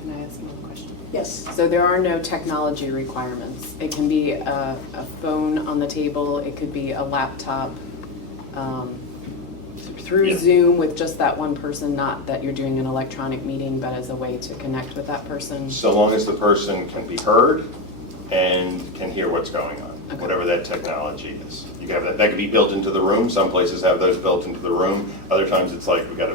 Can I ask another question? Yes. So there are no technology requirements. It can be a phone on the table, it could be a laptop, through Yeah. Zoom with just that one person, not that you're doing an electronic meeting, but as a way to connect with that person. So long as the person can be heard and can hear what's going on, Okay. whatever that technology is. You can have that. That could be built into the room. Some places have those built into the room. Other times it's like we got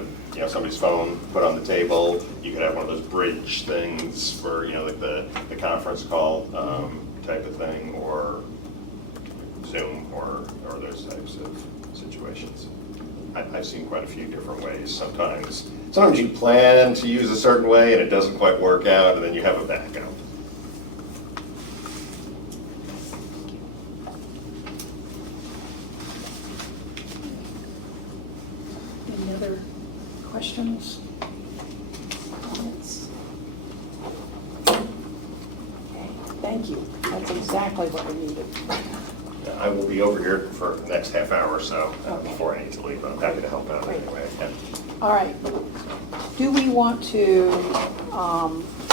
somebody's phone put on the table. You could have one of those bridge things for like the conference call type of thing, or Zoom or those types of situations. I've seen quite a few different ways. Sometimes you plan to use a certain way and it doesn't quite work out, and then you have a backup. Any other questions? Comments? Okay, thank you. That's exactly what we needed. I will be over here for the next half hour or so Okay. before I need to leave, but I'm happy to help out Great. any way I can. All right. Do we want to,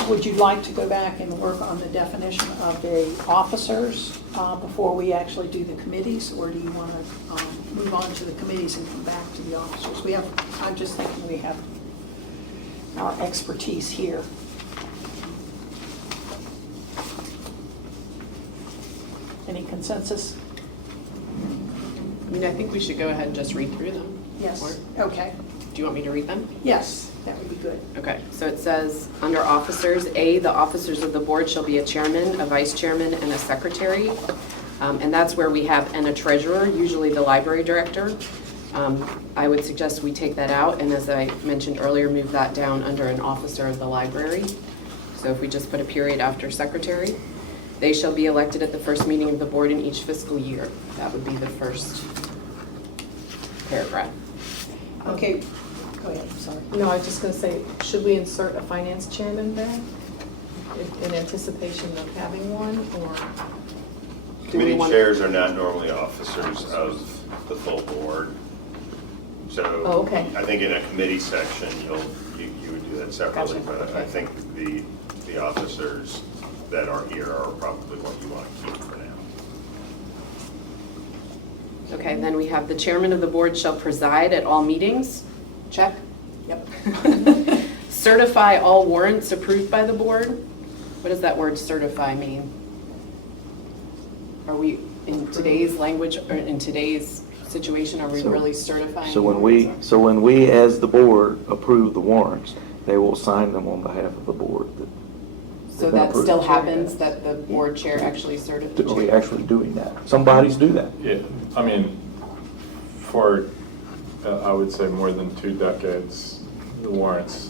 would you like to go back and work on the definition of the officers before we actually do the committees? Or do you want to move on to the committees and come back to the officers? I'm just thinking we have our expertise here. Any consensus? I think we should go ahead and just read through them. Yes. Or- Okay. Do you want me to read them? Yes, that would be good. Okay, so it says, under officers, A, the officers of the board shall be a chairman, a vice chairman, and a secretary. And that's where we have, and a treasurer, usually the library director. I would suggest we take that out, and as I mentioned earlier, move that down under an officer of the library. So if we just put a period after secretary. They shall be elected at the first meeting of the board in each fiscal year. That would be the first paragraph. Okay, go ahead, I'm sorry. No, I was just going to say, should we insert a finance chairman there in anticipation of having one, or? Do we Committee want- chairs are not normally officers of the full board. So Oh, okay. I think in a committee section, you would do that separately, Gotcha, but I okay. think the officers that are here are probably what you want to keep for now. Okay, then we have the chairman of the board shall preside at all meetings. Check. Yep. Certify all warrants approved by the board. What does that word certify mean? Are we, in today's language, or in today's situation, are we So- really certifying? So when warrants? when we, as the board, approve the warrants, they will sign them on behalf of the board. So that still happens, that the board chair actually certifies? Are we actually doing that? Some bodies do that. Yeah, I mean, for, I would say more than 2 decades, the warrants,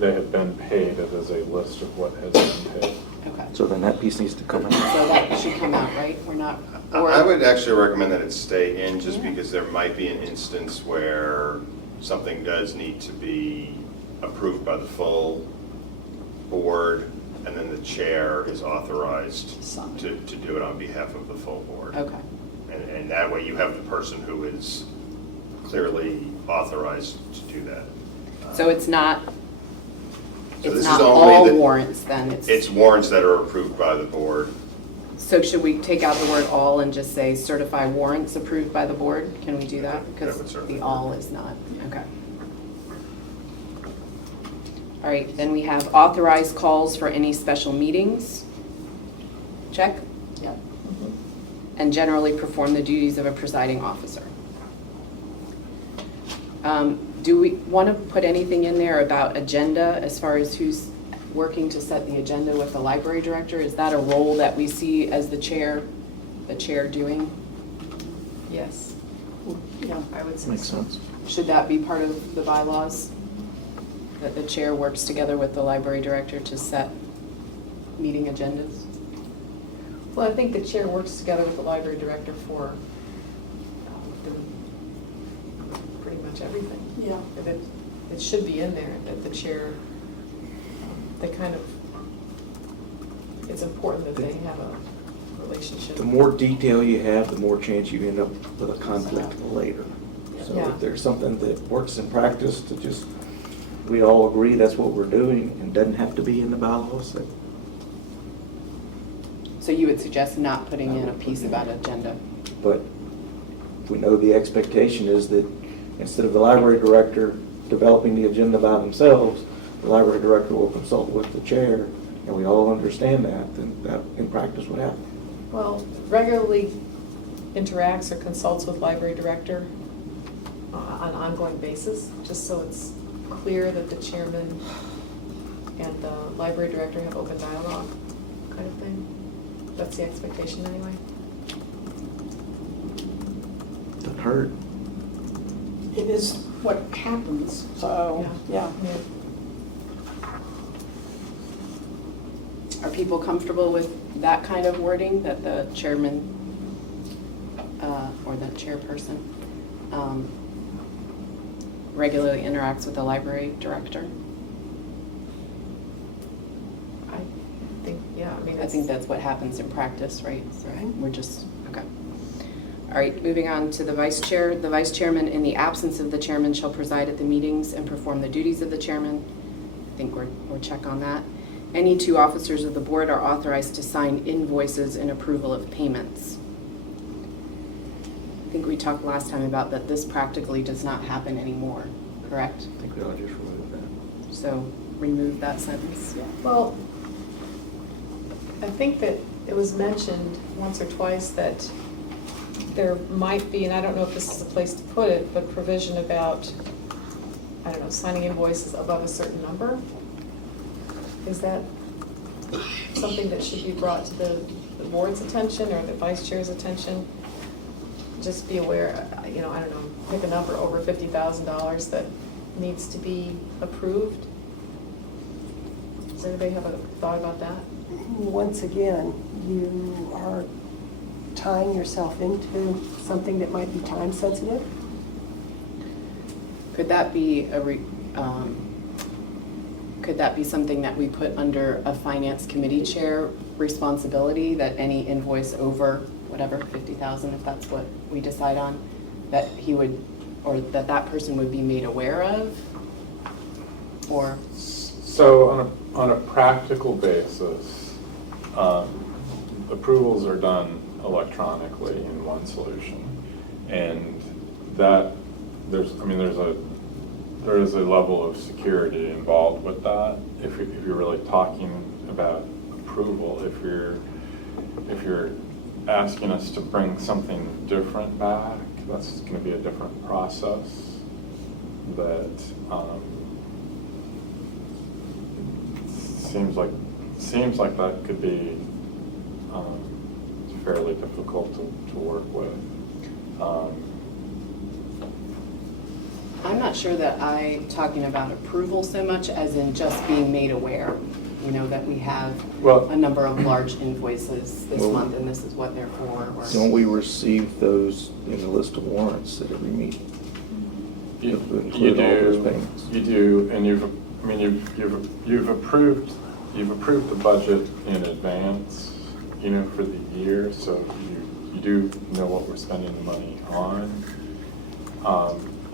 they have been paid. It is a list of what has been paid. Okay, So then that piece needs to come out. so that should come out, right? We're not, I would actually recommend that it stay in, just because there might be an instance where something does need to be approved by the full board, and then the chair is authorized to do it on behalf of the full board. Okay, And that way you have the person who is clearly authorized to do that. so it's not, So this it's is not only all the- warrants then? It's warrants that are approved by the board. So should we take out the word all and just say certify warrants approved by the board? Can we do that? That Because would certainly the work. all is not, okay. All right, then we have authorized calls for any special meetings. Check? Yeah. And generally perform the duties of a presiding officer. Do we want to put anything in there about agenda as far as who's working to set the agenda with the library director? Is that a role that we see as the chair doing? Yes, Yeah. I would say Makes so. sense. Should that be part of the bylaws? That the chair works together with the library director to set meeting agendas? Well, I think the chair works together with the library director for pretty much everything. Yeah. It should be in there, that the chair, they kind of, it's important that they have a relationship. The more detail you have, the more chance you end up with a conflict later. So Yeah. if there's something that works in practice to just, we all agree that's what we're doing and doesn't have to be in the bylaws, that So you would suggest not putting in a piece about agenda? But we know the expectation is that instead of the library director developing the agenda by themselves, the library director will consult with the chair, and we all understand that, then that in practice would happen. Well, regularly interacts or consults with library director on an ongoing basis, just so it's clear that the chairman and the library director have open dialogue, kind of thing. That's the expectation anyway. Doesn't hurt. It is what happens, so, yeah. Are people comfortable with that kind of wording, that the chairman or the chairperson regularly interacts with the library director? I think, yeah, I mean, I think that's what happens in practice, right? So we're just, okay. All right, moving on to the vice chair. The vice chairman, in the absence of the chairman, shall preside at the meetings and perform the duties of the chairman. I think we're check on that. Any 2 officers of the board are authorized to sign invoices in approval of payments. I think we talked last time about that this practically does not happen anymore, correct? I think we ought to just remove that. So remove that sentence. well, I think that it was mentioned once or twice that there might be, and I don't know if this is the place to put it, but provision about, I don't know, signing invoices above a certain number. Is that something that should be brought to the board's attention or the vice chair's attention? Just be aware, I don't know, pick a number over $50,000 that needs to be approved. Does anybody have a thought about that? Once again, you are tying yourself into something that might be time sensitive. Could that be could that be something that we put under a finance committee chair responsibility, that any invoice over whatever, 50,000, if that's what we decide on, that he would, or that person would be made aware of? Or, So on a practical basis, approvals are done electronically in one solution. And that, there's a there is a level of security involved with that. If you're really talking about approval, if you're asking us to bring something different back, that's going to be a different process that seems like that could be fairly difficult to work with. I'm not sure that I'm talking about approval so much as in just being made aware, you know, that we have Well- a number of large invoices this Well- month and this is what they're for. or- Don't we receive those in the list of warrants at every meeting? You Include all those payments. You do, and you've approved the budget in advance, you know, for the year, so you do know what we're spending the money on.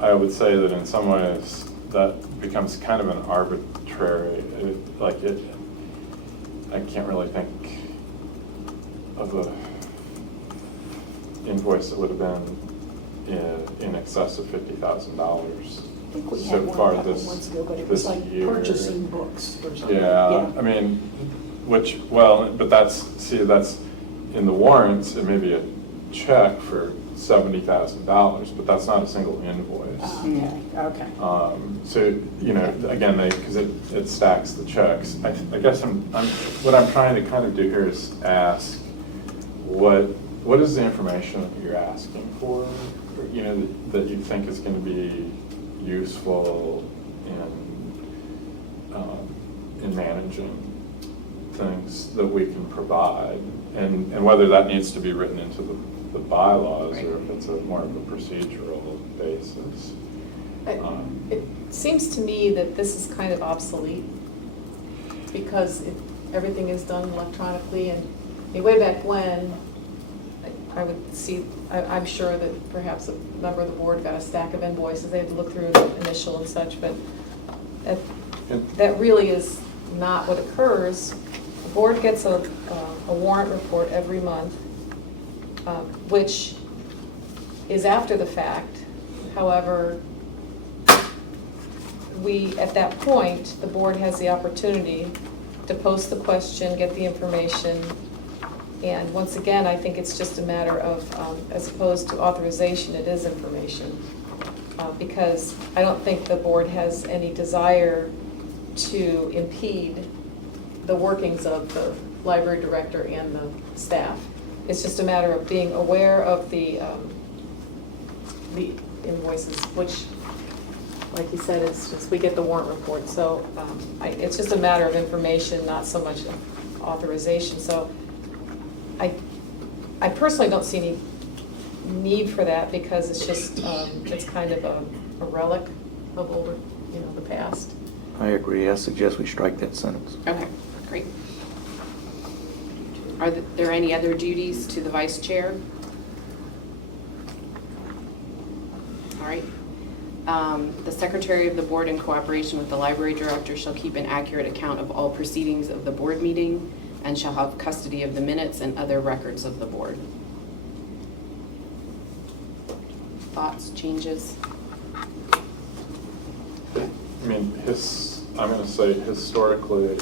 I would say that in some ways that becomes kind of an arbitrary, I can't really think of a invoice that would have been in excess of $50,000 I think we so had one a far couple this months ago, but it was like year. purchasing books or something. Yeah, I mean, but that's in the warrants, it may be a check for $70,000, but that's not a single invoice. Okay. So, you know, again, because it stacks the checks. I guess what I'm trying to kind of do here is ask, what is the information that you're asking for, you know, that you think is going to be useful in managing things that we can provide, and whether that needs to be written into the bylaws or if it's more of a procedural basis. It seems to me that this is kind of obsolete because everything is done electronically, and I mean, way back when, I would see, I'm sure that perhaps a member of the board got a stack of invoices, they had to look through the initial and such, but that really is not what occurs. The board gets a warrant report every month, which is after the fact. However, at that point, the board has the opportunity to post the question, get the information, and once again, I think it's just a matter of, as opposed to authorization, it is information. Because I don't think the board has any desire to impede the workings of the library director and the staff. It's just a matter of being aware of the invoices, which, like you said, it's just, we get the warrant report. So it's just a matter of information, not so much authorization. So I personally don't see any need for that because it's just, it's kind of a relic of older, you know, the past. I agree. I suggest we strike that sentence. Okay, great. Are there any other duties to the vice chair? All right. The secretary of the board, in cooperation with the library director, shall keep an accurate account of all proceedings of the board meeting and shall have custody of the minutes and other records of the board. Thoughts, changes? I mean, I'm going to say historically,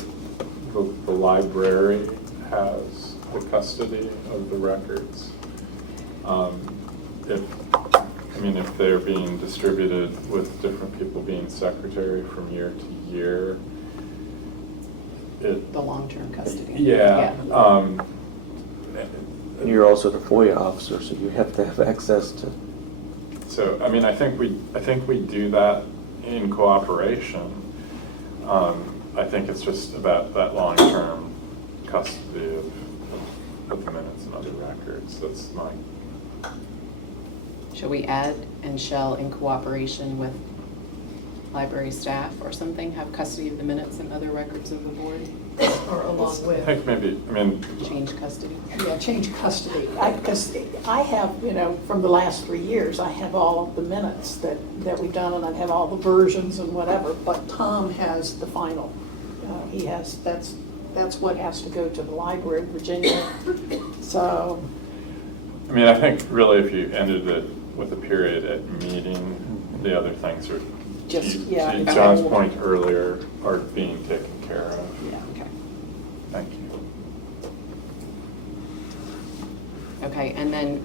the library has the custody of the records. If they're being distributed with different people being secretary from year to year, The long-term custody. Yeah. And you're also the FOIA officer, so you have to have access to. So, I mean, I think we do that in cooperation. I think it's just about that long-term custody of the minutes and other records. That's my. Shall we add and shall, in cooperation with library staff or something, have custody of the minutes and other records of the board? Or along I with. think maybe, Change custody? Yeah, change custody. Because I have, you know, from the last 3 years, I have all of the minutes that we've done, and I have all the versions and whatever, but Tom has the final. He has, that's what has to go to the library of Virginia. So. I mean, I think really if you ended it with a period at meeting, the other things are just, yeah. To it's John's all- point earlier, are being taken care of. Yeah. Okay. Thank you. Okay, and then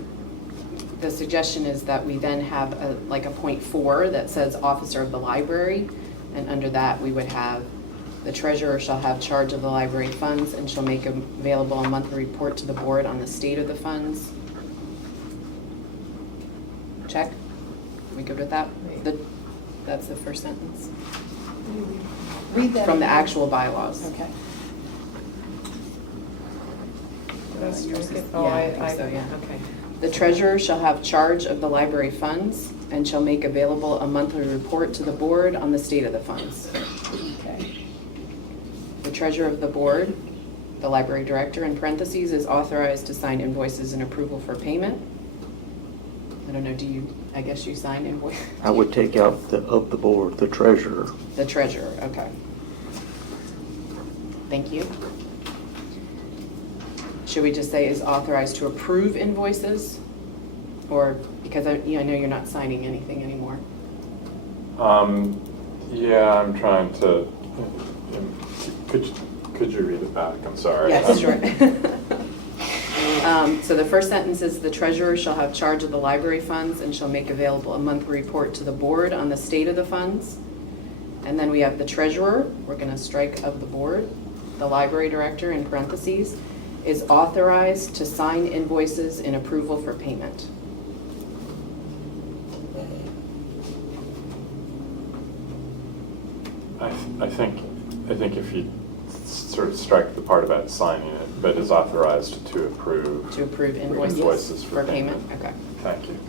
the suggestion is that we then have like a point 4 that says officer of the library. And under that, we would have the treasurer shall have charge of the library funds and shall make available a monthly report to the board on the state of the funds. Check? Are we good with that? That's the first sentence. Read that. From the again. actual bylaws. Okay. Did I strike it? Yeah, Oh, I think so, yeah. Okay. The treasurer shall have charge of the library funds and shall make available a monthly report to the board on the state of the funds. Okay. The treasurer of the board, the library director, in parentheses, is authorized to sign invoices and approval for payment. I don't know, I guess you sign invoice? I would take out of the board, the treasurer. The treasurer, okay. Thank you. Should we just say is authorized to approve invoices? Or, because I know you're not signing anything anymore. Yeah, I'm trying to, could you read it back? I'm sorry. Yes, sure. So the first sentence is the treasurer shall have charge of the library funds and shall make available a monthly report to the board on the state of the funds. And then we have the treasurer, we're gonna strike of the board. The library director, in parentheses, is authorized to sign invoices in approval for payment. I think if you sort of strike the part about signing it, but is authorized to approve. To approve invoices Invoices for payment, okay. Thank you.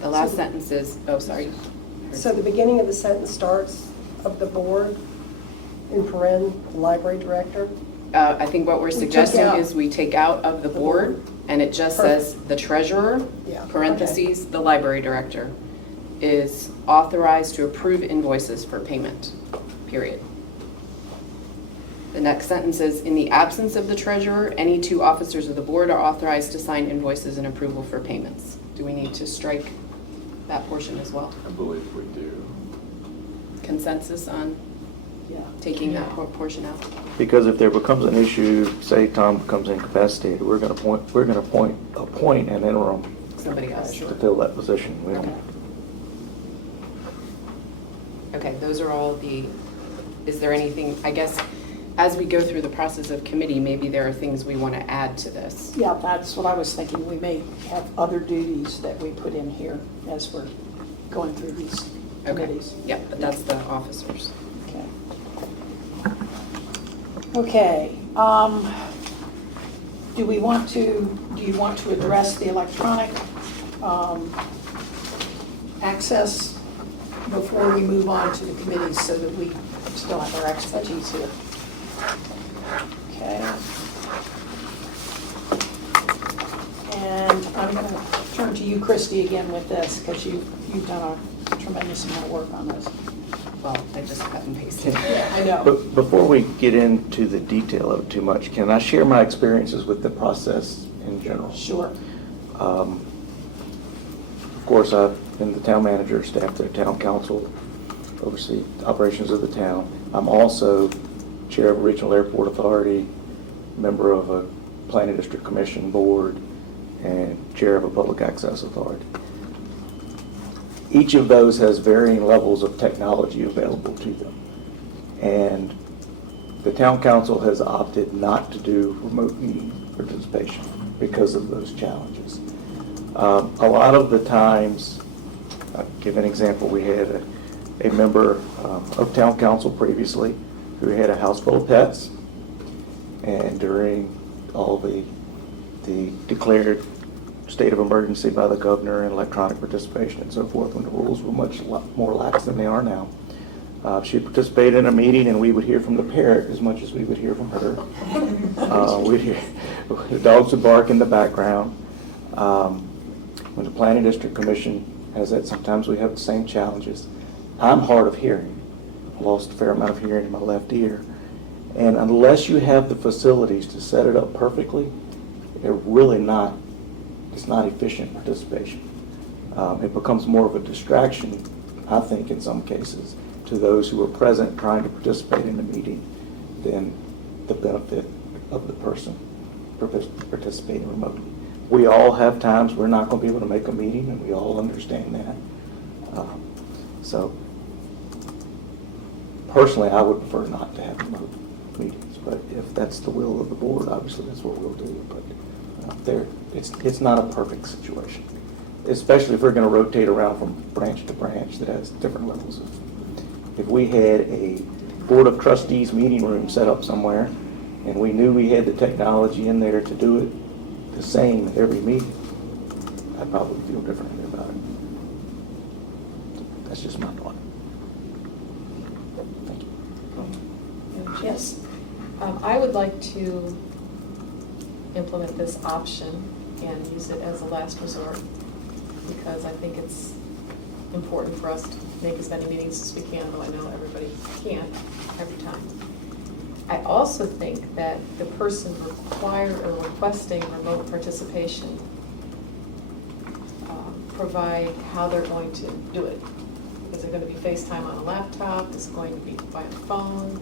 The last sentence is, oh, sorry. So the beginning of the sentence starts of the board, in paren, library director. I think what we're We took suggesting out is we take out of the the board, board. and it just says the treasurer, Yeah, okay. parentheses, the library director, is authorized to approve invoices for payment, period. The next sentence is, in the absence of the treasurer, any 2 officers of the board are authorized to sign invoices and approval for payments. Do we need to strike that portion as well? I believe we do. Consensus on taking that portion out? Because if there becomes an issue, say Tom becomes incapacitated, we're gonna appoint an interim Somebody else? to fill that position. We don't. Okay, those are all is there anything, I guess, as we go through the process of committee, maybe there are things we want to add to this. Yeah, that's what I was thinking. We may have other duties that we put in here as we're going through these Okay, committees. yeah, but that's the officers. Okay. Okay, do you want to address the electronic access before we move on to the committees so that we still have our expertise here? Okay. And I'm going to turn to you, Christy, again with this, because you've done a tremendous amount of work on this. Well, I just cut and pasted. Yeah, I know. But before we get into the detail of it too much, can I share my experiences with the process in general? Sure. Of course, I've been the town manager, staff to the town council, oversee operations of the town. I'm also chair of a regional airport authority, member of a planning district commission board, and chair of a public access authority. Each of those has varying levels of technology available to them. And the town council has opted not to do remote meeting participation because of those challenges. A lot of the times, I'll give an example, we had a member of town council previously who had a house full of pets, and during all the declared state of emergency by the governor and electronic participation and so forth, when the rules were much more lax than they are now, she participated in a meeting, and we would hear from the parrot as much as we would hear from her. We'd hear the dogs would bark in the background. When the planning district commission has that, sometimes we have the same challenges. I'm hard of hearing. I've lost a fair amount of hearing in my left ear. And unless you have the facilities to set it up perfectly, it's not efficient participation. It becomes more of a distraction, I think, in some cases, to those who are present trying to participate in the meeting than the benefit of the person participating remotely. We all have times we're not going to be able to make a meeting, and we all understand that. So personally, I would prefer not to have remote meetings, but if that's the will of the board, obviously that's what we'll do. But it's not a perfect situation, especially if we're going to rotate around from branch to branch that has different levels of. If we had a Board of Trustees meeting room set up somewhere, and we knew we had the technology in there to do it the same at every meeting, I'd probably feel differently about it. That's just my thought. Thank you. Yes. I would like to implement this option and use it as a last resort, because I think it's important for us to make as many meetings as we can, though I know everybody can't every time. I also think that the person required or requesting remote participation provide how they're going to do it. Is it going to be FaceTime on a laptop? Is it going to be by a phone?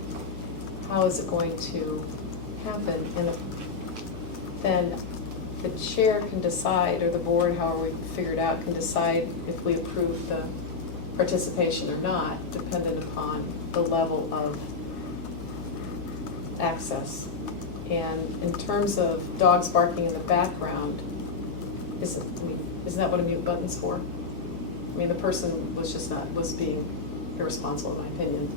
How is it going to happen? And then the chair can decide, or the board, however we figure it out, can decide if we approve the participation or not, dependent upon the level of access. And in terms of dogs barking in the background, isn't that what a mute button's for? I mean, the person was being irresponsible, in my opinion.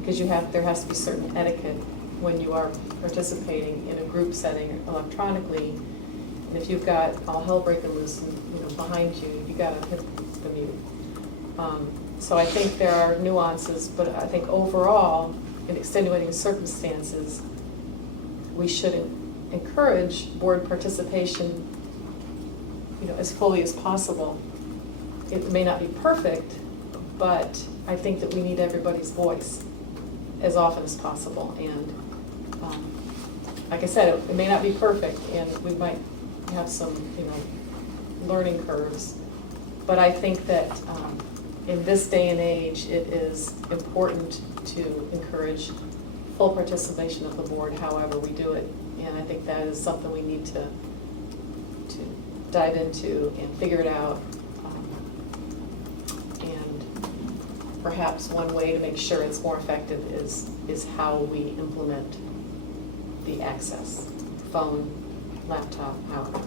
Because there has to be certain etiquette when you are participating in a group setting electronically. And if you've got all hell breaking loose and, behind you, you gotta hit the mute. So I think there are nuances, but I think overall, in extenuating circumstances, we should encourage board participation, as fully as possible. It may not be perfect, but I think that we need everybody's voice as often as possible. And like I said, it may not be perfect, and we might have some, learning curves. But I think that in this day and age, it is important to encourage full participation of the board, however we do it. And I think that is something we need to dive into and figure it out. And perhaps one way to make sure it's more effective is how we implement the access, phone, laptop, however.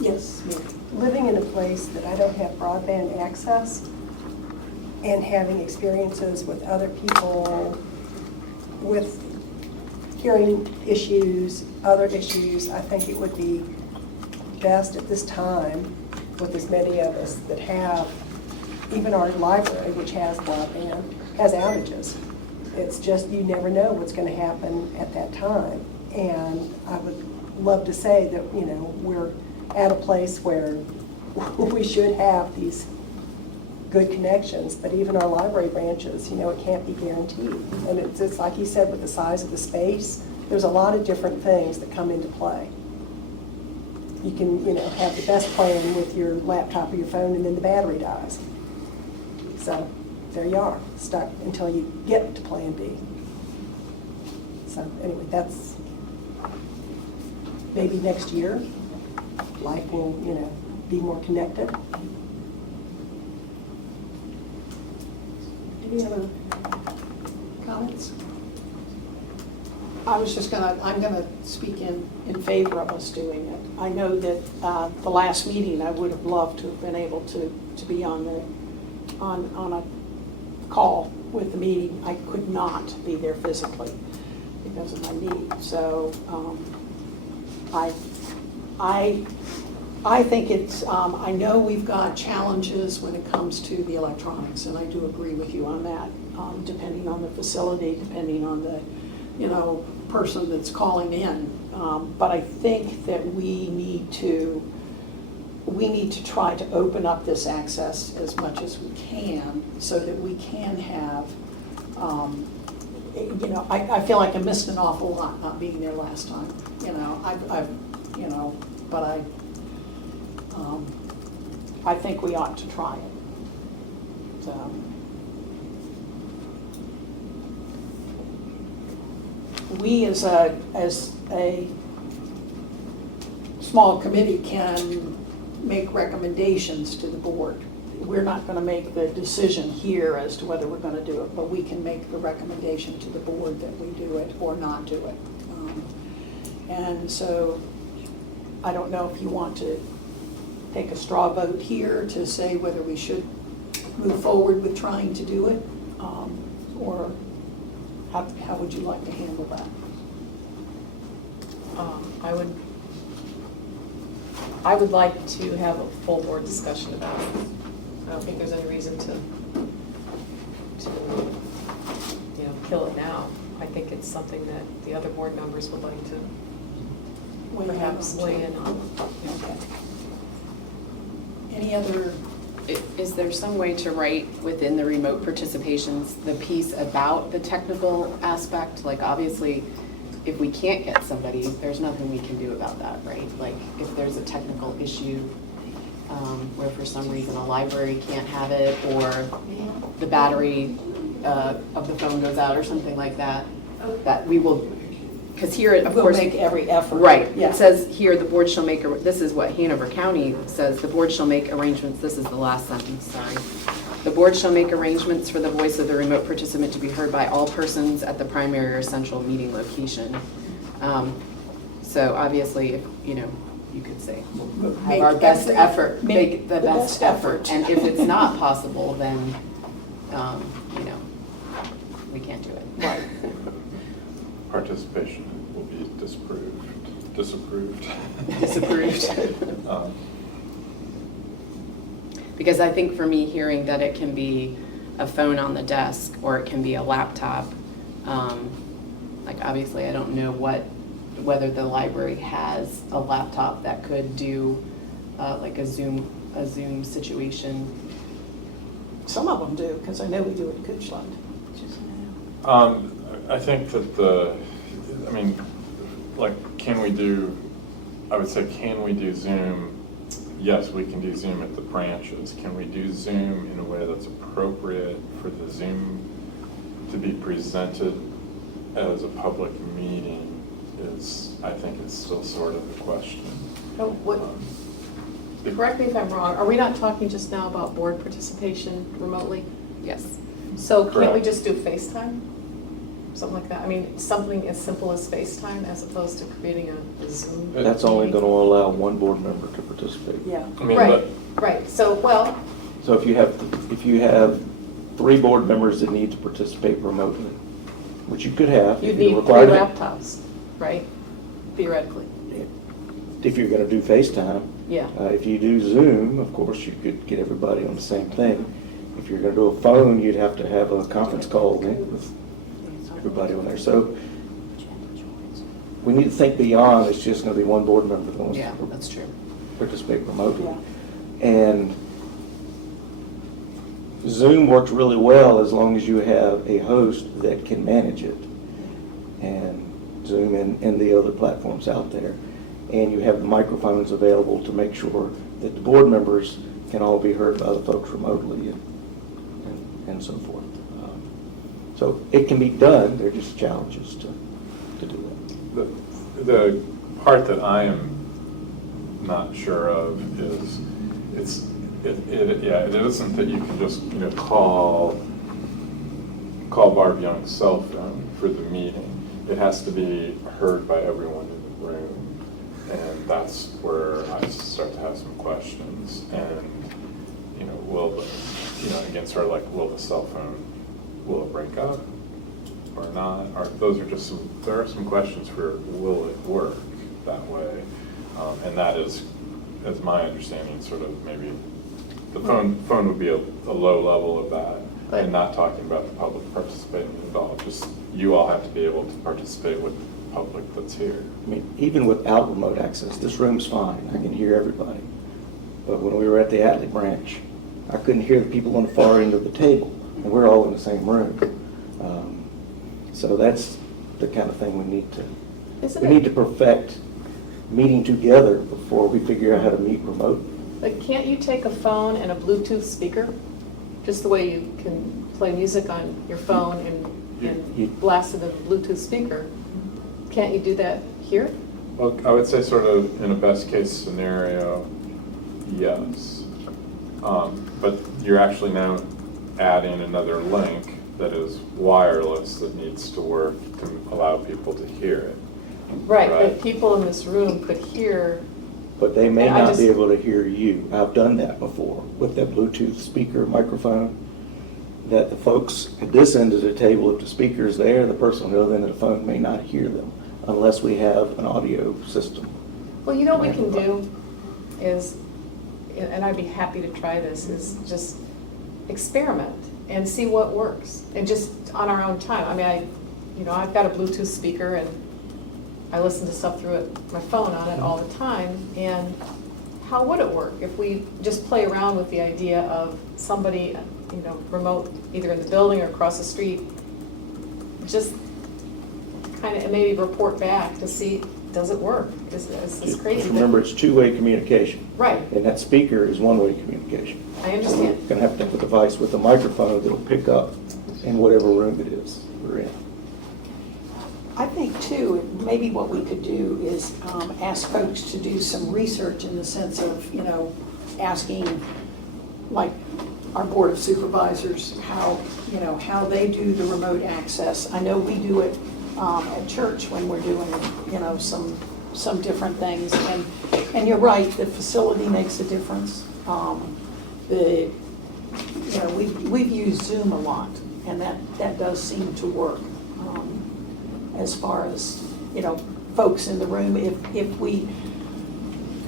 Yes, Mary. Living in a place that I don't have broadband access and having experiences with other people with hearing issues, other issues, I think it would be best at this time, with as many of us that have, even our library, which has broadband, has outages. It's just, you never know what's going to happen at that time. And I would love to say that, we're at a place where we should have these good connections, but even our library branches, it can't be guaranteed. And it's like you said, with the size of the space, there's a lot of different things that come into play. You can, have the best plan with your laptop or your phone, and then the battery dies. So there you are, stuck until you get to plan B. So anyway, that's maybe next year, life will, be more connected. Any other comments? I'm gonna speak in favor of us doing it. I know that the last meeting, I would have loved to have been able to be on a call with the meeting. I could not be there physically because of my knee. So I think it's, I know we've got challenges when it comes to the electronics, and I do agree with you on that, depending on the facility, depending on the, person that's calling in. But I think that we need to try to open up this access as much as we can so that we can have, I feel like I missed an awful lot not being there last time. I've you know, but I think we ought to try it. So. We as a small committee can make recommendations to the board. We're not going to make the decision here as to whether we're going to do it, but we can make the recommendation to the board that we do it or not do it. And so I don't know if you want to take a straw vote here to say whether we should move forward with trying to do it, or how would you like to handle that? I would like to have a full board discussion about it. I don't think there's any reason to kill it now. I think it's something that the other board members would like to perhaps weigh in on. Okay. Any other? Is there some way to write within the remote participations the piece about the technical aspect? Like, obviously, if we can't get somebody, there's nothing we can do about that, right? Like, if there's a technical issue where for some reason a library can't have it, or the battery of the phone goes out or something like that, that we will, because here, of course. We'll make every effort. Right. Yeah. It says here, the board shall make, this is what Hanover County says, the board shall make arrangements, this is the last sentence, sorry. The board shall make arrangements for the voice of the remote participant to be heard by all persons at the primary or central meeting location. So obviously, if, you could say, we'll have our best effort, make the best effort. And if it's not possible, then, we can't do it. Right. Participation will be disapproved. Disapproved. Um, Because I think for me, hearing that it can be a phone on the desk or it can be a laptop, like obviously I don't know whether the library has a laptop that could do like a Zoom situation. Some of them do, because I know we do it at Goochland. I think that I would say, can we do Zoom? Yes, we can do Zoom at the branches. Can we do Zoom in a way that's appropriate for the Zoom to be presented as a public meeting I think it's still sort of a question. Correct me if I'm wrong, are we not talking just now about board participation remotely? Yes. So can't we Correct. just do FaceTime? Something like that? I mean, something as simple as FaceTime as opposed to creating a Zoom? That's only going to allow one board member to participate. Yeah. I mean, Right, right. So, well, So if you have 3 board members that need to participate remotely, which you could have. you'd if you need 3 required it. laptops, right? Theoretically. If you're going to do FaceTime. Yeah. If you do Zoom, of course, you could get everybody on the same thing. If you're going to do a phone, you'd have to have a conference call with everybody on there. So we need to think beyond, it's just going to be one board member that wants Yeah, to that's true. participate remotely. Yeah. And Zoom works really well as long as you have a host that can manage it. And Zoom and the other platforms out there. And you have the microphones available to make sure that the board members can all be heard by the folks remotely and so forth. So it can be done, there are just challenges to do that. The part that I am not sure of is it isn't that you can just call Barb Young's cell phone for the meeting. It has to be heard by everyone in the room, and that's where I start to have some questions. And will the cell phone, will it break up or not? There are some questions for will it work that way, and that is, as my understanding, sort of maybe the phone would be a low level of that. But- and not talking about the public participating at all. Just you all have to be able to participate with the public that's here. I mean, even without remote access, this room's fine, I can hear everybody. But when we were at the Atlee branch, I couldn't hear the people on the far end of the table, and we're all in the same room. So that's the kind of thing we need to perfect meeting together before we figure out how to meet remote. But can't you take a phone and a Bluetooth speaker? Just the way you can play music on your phone and blast it in a Bluetooth speaker. Can't you do that here? Well, I would say sort of in a best case scenario, yes. But you're actually now adding another link that is wireless that needs to work to allow people to hear it. Right, Right. but people in this room could hear. But they may And I not just- be able to hear you. I've done that before with that Bluetooth speaker microphone, that the folks at this end of the table, if the speaker's there, the person on the other end of the phone may not hear them unless we have an audio system. Well, you know what we can do is, and I'd be happy to try this, is just experiment and see what works. And just on our own time. I mean, I've got a Bluetooth speaker and I listen to stuff through my phone on it all the time. And how would it work if we just play around with the idea of somebody, remote, either in the building or across the street, just kind of maybe report back to see, does it work? Is this crazy? Just remember, it's two-way communication. Right, And that speaker is one-way communication. I So understand. we're going to have to have a device with a microphone that'll pick up in whatever room it is we're in. I think too, maybe what we could do is ask folks to do some research in the sense of, asking like our Board of Supervisors how they do the remote access. I know we do it at church when we're doing, some different things. And you're right, the facility makes a difference. We've used Zoom a lot, and that does seem to work. As far as, folks in the room, if we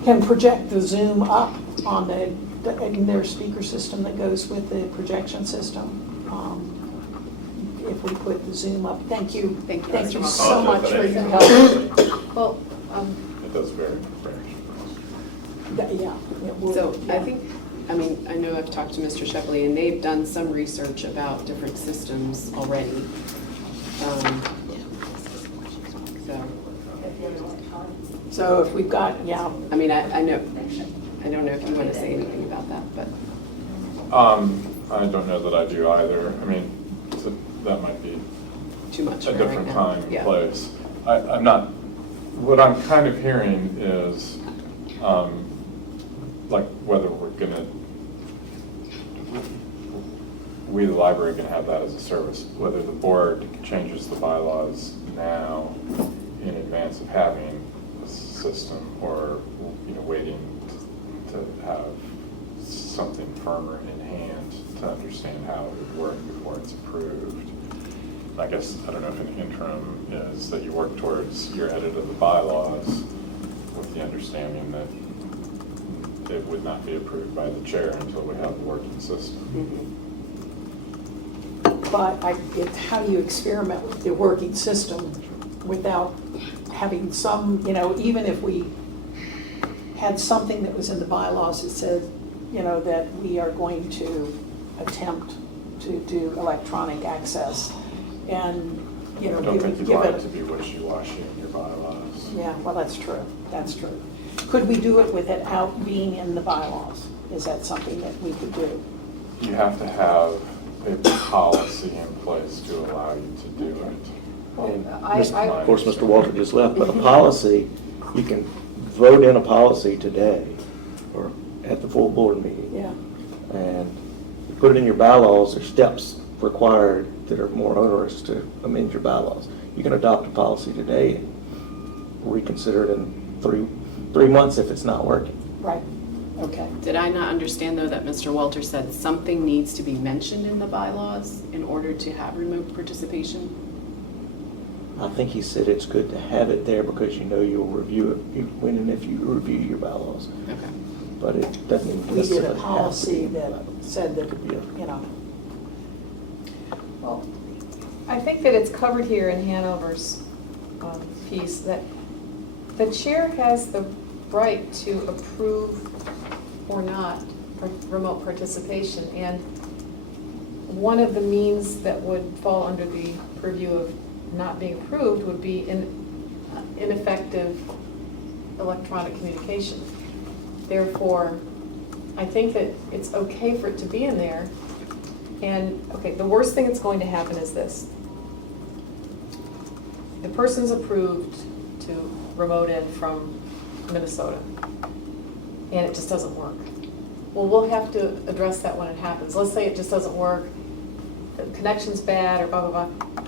can project the Zoom up on in their speaker system that goes with the projection system. If we put the Zoom up, thank you. Thank you, Thank Mr. you Moss. so much for your help. Well, It does vary. Yeah. So I know I've talked to Mr. Shepley, and they've done some research about different systems already. So if we've got, yeah, I mean, I know, I don't know if you want to say anything about that, but. I don't know that I do either. I mean, that might be Too much a for right different now. time and Yeah. place. I'm not, what I'm kind of hearing is, like whether we're gonna, we, the library, are gonna have that as a service, whether the board changes the bylaws now in advance of having a system, or, waiting to have something firmer in hand to understand how it would work before it's approved. I guess, I don't know if an interim is that you work towards your edit of the bylaws with the understanding that it would not be approved by the chair until we have a working system. but it's how you experiment with the working system without having some, even if we had something that was in the bylaws that said, that we are going to attempt to do electronic access, and, I don't think you'd give want it it. to be wishy-washy in your bylaws. Yeah, well, that's true, that's true. Could we do it without being in the bylaws? Is that something that we could do? You have to have a policy in place to allow you to do it. And I- of course, Mr. Walter just left, but a policy, you can vote in a policy today or at the full board meeting. Yeah, And you put it in your bylaws, there's steps required that are more onerous to amend your bylaws. You can adopt a policy today and reconsider it in three months if it's not working. right, okay. Did I not understand, though, that Mr. Walter said something needs to be mentioned in the bylaws in order to have remote participation? I think he said it's good to have it there because you'll review it when and if you review your bylaws. Okay. But it doesn't We did necessarily a have to policy be. that said that, Yeah. Well, I think that it's covered here in Hanover's piece that the chair has the right to approve or not remote participation. And one of the means that would fall under the purview of not being approved would be ineffective electronic communication. Therefore, I think that it's okay for it to be in there. And, okay, the worst thing that's going to happen is this. The person's approved to remote in from Minnesota, and it just doesn't work. Well, we'll have to address that when it happens. Let's say it just doesn't work, the connection's bad, or blah, blah, blah.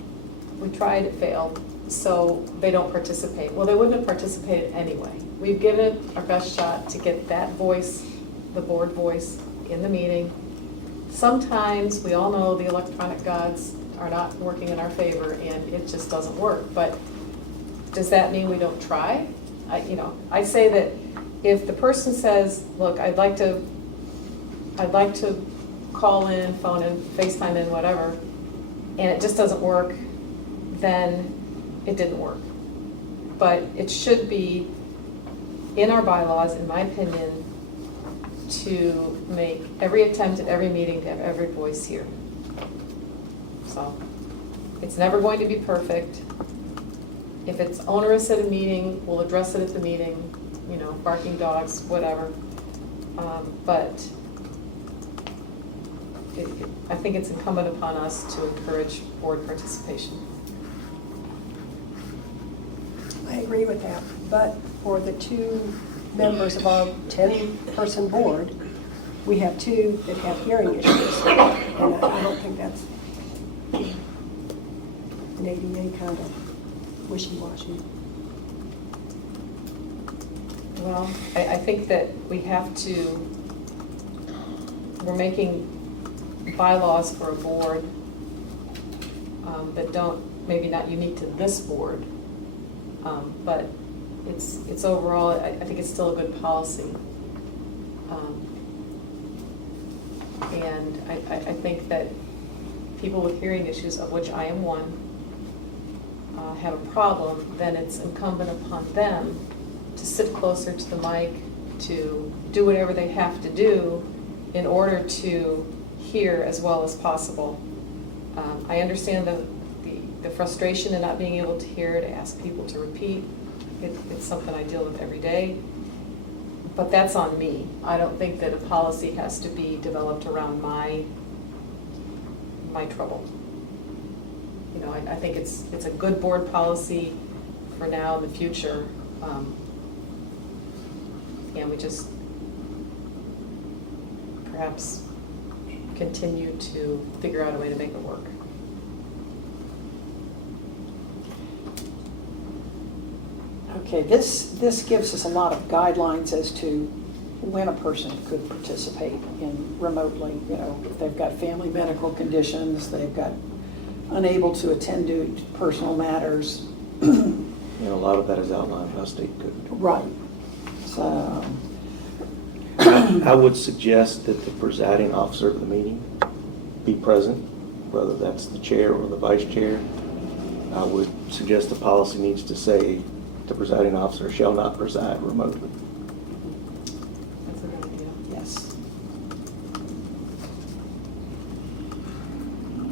We tried, it failed, so they don't participate. Well, they wouldn't have participated anyway. We've given it our best shot to get that voice, the board voice, in the meeting. Sometimes, we all know the electronic gods are not working in our favor, and it just doesn't work. But does that mean we don't try? I say that if the person says, look, I'd like to call in, phone in, FaceTime in, whatever, and it just doesn't work, then it didn't work. But it should be in our bylaws, in my opinion, to make every attempt at every meeting to have every voice here. So, it's never going to be perfect. If it's onerous at a meeting, we'll address it at the meeting, barking dogs, whatever. But I think it's incumbent upon us to encourage board participation. I agree with that, but for the 2 members of our 10-person board, we have 2 that have hearing issues. And I don't think that's an ADA kind of wishy-washy. Well, I think that we have to, we're making bylaws for a board that don't, maybe not unique to this board, but it's overall, I think it's still a good policy. And I think that people with hearing issues, of which I am one, have a problem, then it's incumbent upon them to sit closer to the mic, to do whatever they have to do in order to hear as well as possible. I understand the frustration in not being able to hear, to ask people to repeat. It's something I deal with every day. But that's on me. I don't think that a policy has to be developed around my trouble. I think it's a good board policy for now and the future. And we just perhaps continue to figure out a way to make it work. Okay, this gives us a lot of guidelines as to when a person could participate in remotely. If they've got family medical conditions, they've got unable to attend to personal matters. And a lot of that is outlined how state could. Right. So, I would suggest that the presiding officer of the meeting be present, whether that's the chair or the vice chair. I would suggest the policy needs to say the presiding officer shall not preside remotely. That's a good idea. yes.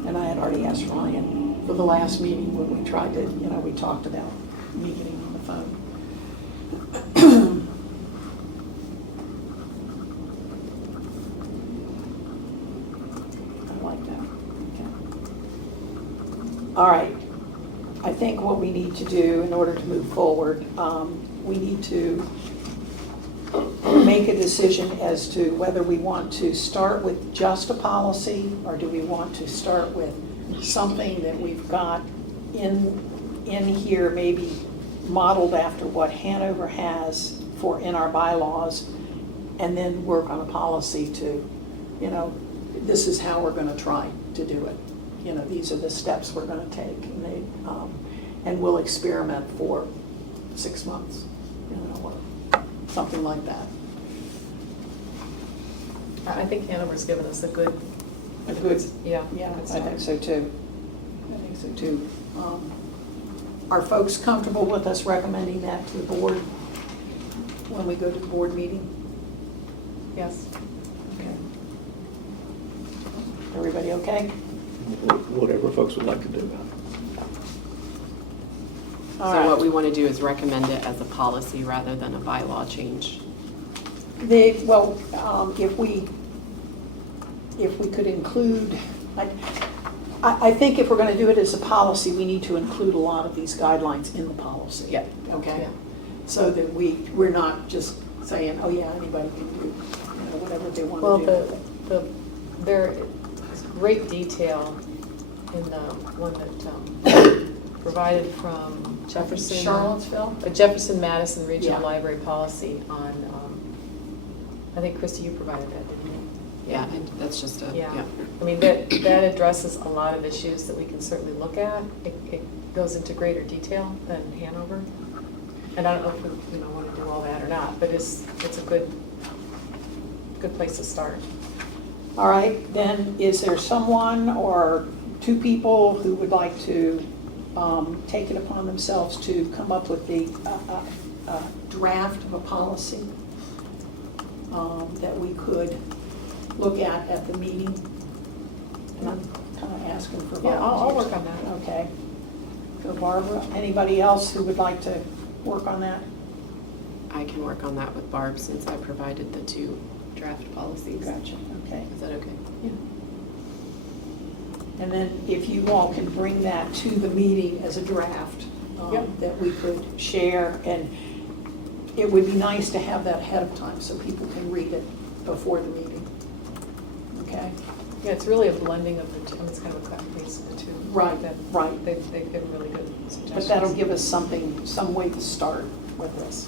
And I had already asked Ryan for the last meeting when we tried to, we talked about me getting on the phone. I like that. Okay. All right. I think what we need to do in order to move forward, we need to make a decision as to whether we want to start with just a policy, or do we want to start with something that we've got in here, maybe modeled after what Hanover has in our bylaws, and then work on a policy to, this is how we're going to try to do it. These are the steps we're going to take, and we'll experiment for 6 months, or something like that. I think Hanover's given us a good, Yeah, good I start. think so too. Are folks comfortable with us recommending that to the board when we go to the board meeting? Yes. Okay. Everybody okay? Whatever folks would like to do. All So right. what we want to do is recommend it as a policy rather than a bylaw change. Well, if we could include, I think if we're going to do it as a policy, we need to include a lot of these guidelines in the policy. Yeah. Okay? Yeah. So that we're not just saying, oh yeah, anybody can do, whatever they want Well, to do. there is great detail in the one that provided from Jefferson. Charlottesville? Jefferson Madison Regional Yeah. Library Policy on, I think Christie, you provided that, didn't you? Yeah, and that's just a, Yeah. yeah. I mean, that addresses a lot of issues that we can certainly look at. It goes into greater detail than Hanover. And I don't know if we want to do all that or not, but it's a good place to start. All right, then is there someone or two people who would like to take it upon themselves to come up with the draft of a policy that we could look at the meeting? And I'm kind of asking for volunteers. Yeah, I'll work on that. Okay. So Barbara, anybody else who would like to work on that? I can work on that with Barb since I provided the 2 draft policies. Gotcha, okay. Is that okay? Yeah. And then if you all can bring that to the meeting as a draft Yep. that we could share, and it would be nice to have that ahead of time so people can read it before the meeting. Okay? Yeah, it's really a blending of the two. It's kind of a cut and paste of the two. Right, That- right. They've given really good suggestions. But that'll give us some way to start with this.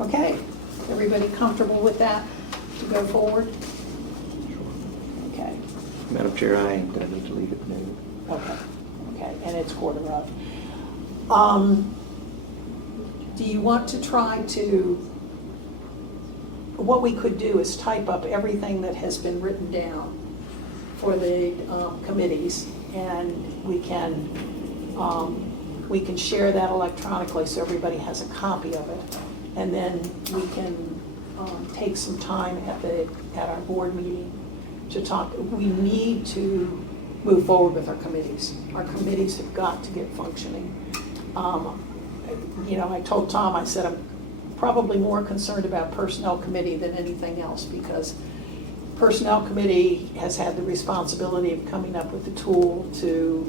Okay, everybody comfortable with that to go forward? Okay. Madam Chair, I am going to need to leave at noon. Okay, and it's 1:15. Do you want to try to, what we could do is type up everything that has been written down for the committees, and we can share that electronically so everybody has a copy of it. And then we can take some time at our board meeting to talk. We need to move forward with our committees. Our committees have got to get functioning. I told Tom, I said, I'm probably more concerned about Personnel Committee than anything else, because Personnel Committee has had the responsibility of coming up with a tool to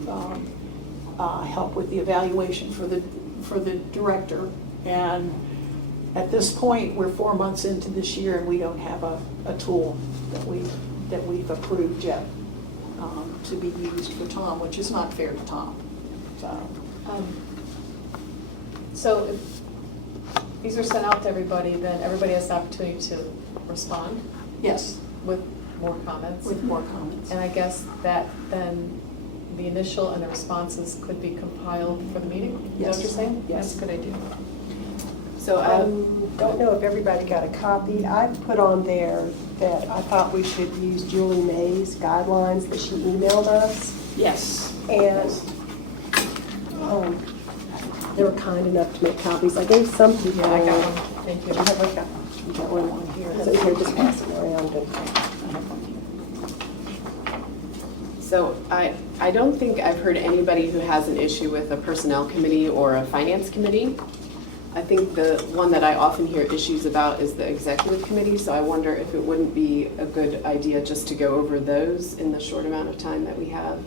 help with the evaluation for the director. And at this point, we're 4 months into this year and we don't have a tool that we've approved yet to be used for Tom, which is not fair to Tom. So if these are sent out to everybody, then everybody has the opportunity to respond Yes, with more comments. with more comments. And I guess that then the initial and the responses could be compiled for the meeting? Is that what Yes. you're saying? Yes. That's a good idea. So Don't know if everybody got a copy. I put on there that I thought we should use Julie May's guidelines that she emailed us. Yes. And they were kind enough to make copies. I gave some people. Yeah, I got one. Thank you. I have like You got one here. so here, just pass it around. And I have one here. So I don't think I've heard anybody who has an issue with a personnel committee or a finance committee. I think the one that I often hear issues about is the executive committee, so I wonder if it wouldn't be a good idea just to go over those in the short amount of time that we have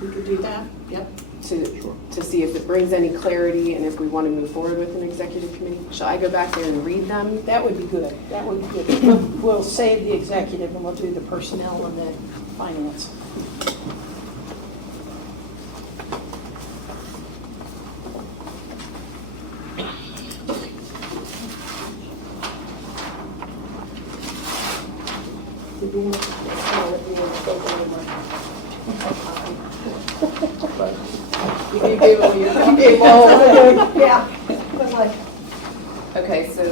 We could do that, yep. to see if it brings any clarity and if we want to move forward with an executive committee. Shall I go back there and read them? That would be good, that would be good. We'll save the executive and we'll do the personnel and the finance. did you want to go over You gave all your Yeah. But like, Okay, so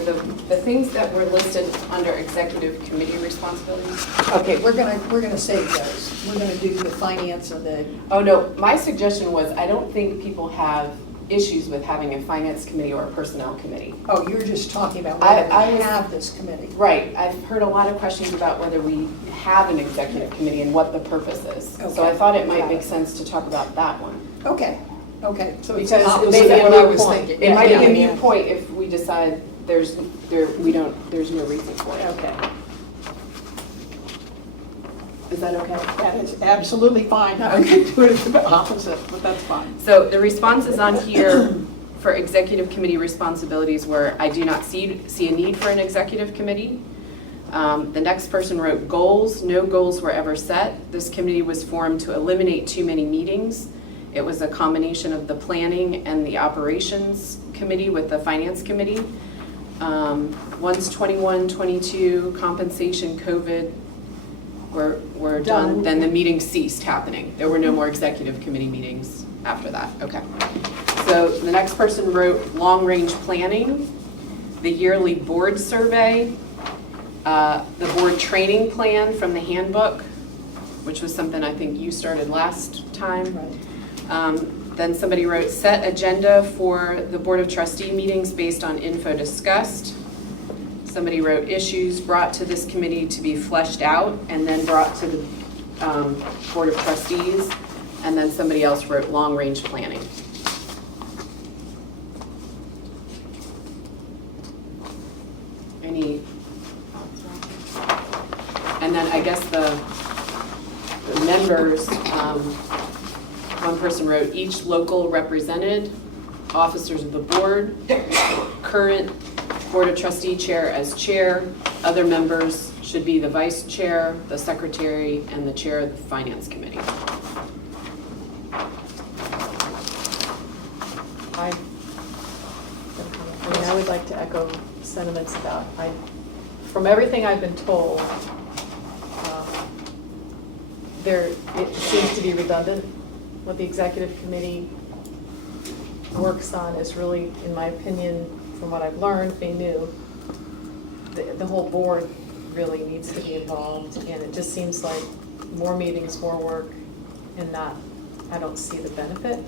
the things that were listed under executive committee responsibilities. Okay, we're gonna save those. We're gonna do the finance and the, Oh, no, my suggestion was, I don't think people have issues with having a finance committee or a personnel committee. oh, you're just talking about I whether we was- have this committee. Right, I've heard a lot of questions about whether we have an executive committee and what the purpose is. So I Okay. thought it might Got make it. sense to talk about that one. Okay, Okay, so it's Because not. it was Maybe what a I moot was point. thinking. It might be a Yeah. moot point if we decide there's no reason for it. Okay, Is that okay? that is absolutely fine. I could do it the opposite, but that's fine. So the responses on here for executive committee responsibilities were, I do not see a need for an executive committee. The next person wrote goals. No goals were ever set. This committee was formed to eliminate too many meetings. It was a combination of the planning and the operations committee with the finance committee. Once 21, 22, compensation, COVID were done, then the meeting ceased happening. There were no more executive committee meetings after that. Okay. So the next person wrote long-range planning, the yearly board survey, the board training plan from the handbook, which was something I think you started last time. Then somebody wrote set agenda for the Board of Trustee meetings based on info discussed. Somebody wrote issues brought to this committee to be fleshed out and then brought to the Board of Trustees. And then somebody else wrote long-range planning. Any thoughts? And then I guess the members, one person wrote each local represented, officers of the board, current Board of Trustee chair as chair, other members should be the vice chair, the secretary, and the chair of the finance committee. I would like to echo sentiments about, from everything I've been told, it seems to be redundant. What the executive committee works on is really, in my opinion, from what I've learned, being new, the whole board really needs to be involved, and it just seems like more meetings, more work, and I don't see the benefit.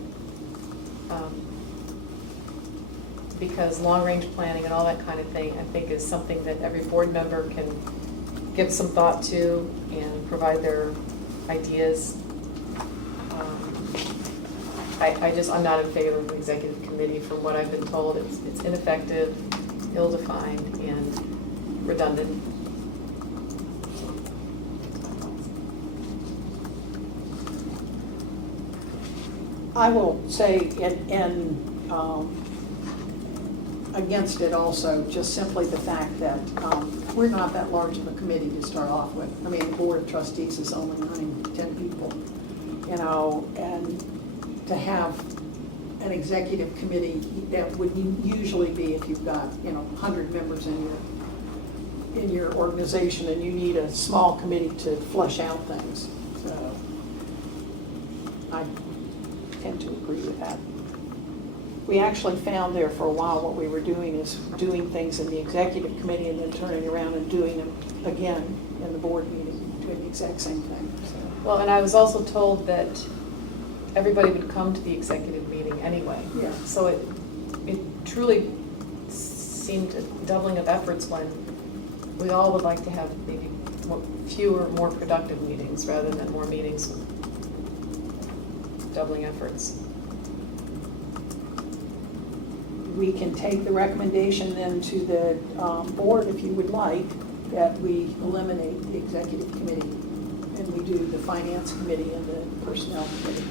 Because long-range planning and all that kind of thing, I think, is something that every board member can give some thought to and provide their ideas. I'm not in favor of an executive committee. From what I've been told, it's ineffective, ill-defined, and redundant. I will say, against it also, just simply the fact that we're not that large of a committee to start off with. I mean, the Board of Trustees is only 10 people, and to have an executive committee, that would usually be if you've got, 100 members in your organization, and you need a small committee to flesh out things. So I tend to agree with that. We actually found there for a while what we were doing is doing things in the executive committee and then turning around and doing them again in the board meeting, doing the exact same thing. So. Well, and I was also told that everybody would come to the executive meeting anyway. Yeah. So it truly seemed a doubling of efforts when we all would like to have maybe fewer, more productive meetings rather than more meetings with doubling efforts. We can take the recommendation then to the board, if you would like, that we eliminate the executive committee and we do the finance committee and the personnel committee.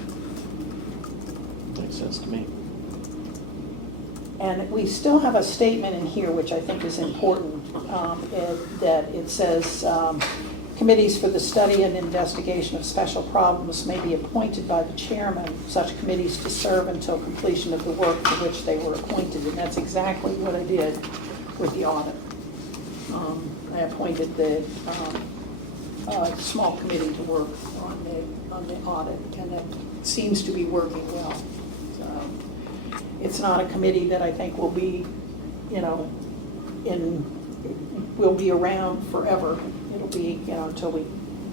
Makes sense to me. And we still have a statement in here which I think is important, that it says, committees for the study and investigation of special problems may be appointed by the chairman, such committees to serve until completion of the work for which they were appointed. And that's exactly what I did with the audit. I appointed the small committee to work on the audit, and it seems to be working well. So it's not a committee that I think will be, will be around forever. It'll be, until we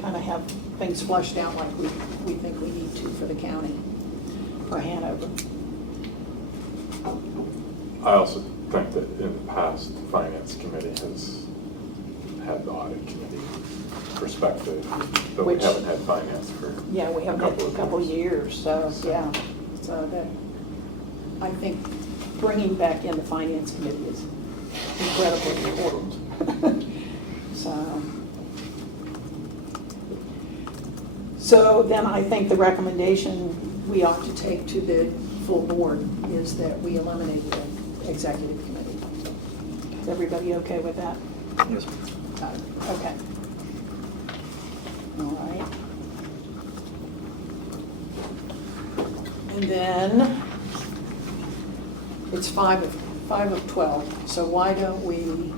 kind of have things flushed out like we think we need to for the county, for Hanover. I also think that in the past, the finance committee has had the audit committee perspective, but we haven't had finance for Yeah, we haven't had a couple of years, so, yeah. So that, I think bringing back in the finance committee is incredibly important. So then I think the recommendation we ought to take to the full board is that we eliminate the executive committee. Is everybody okay with that? Yes. Okay. All right. And then it's 5 of 12, so why don't we,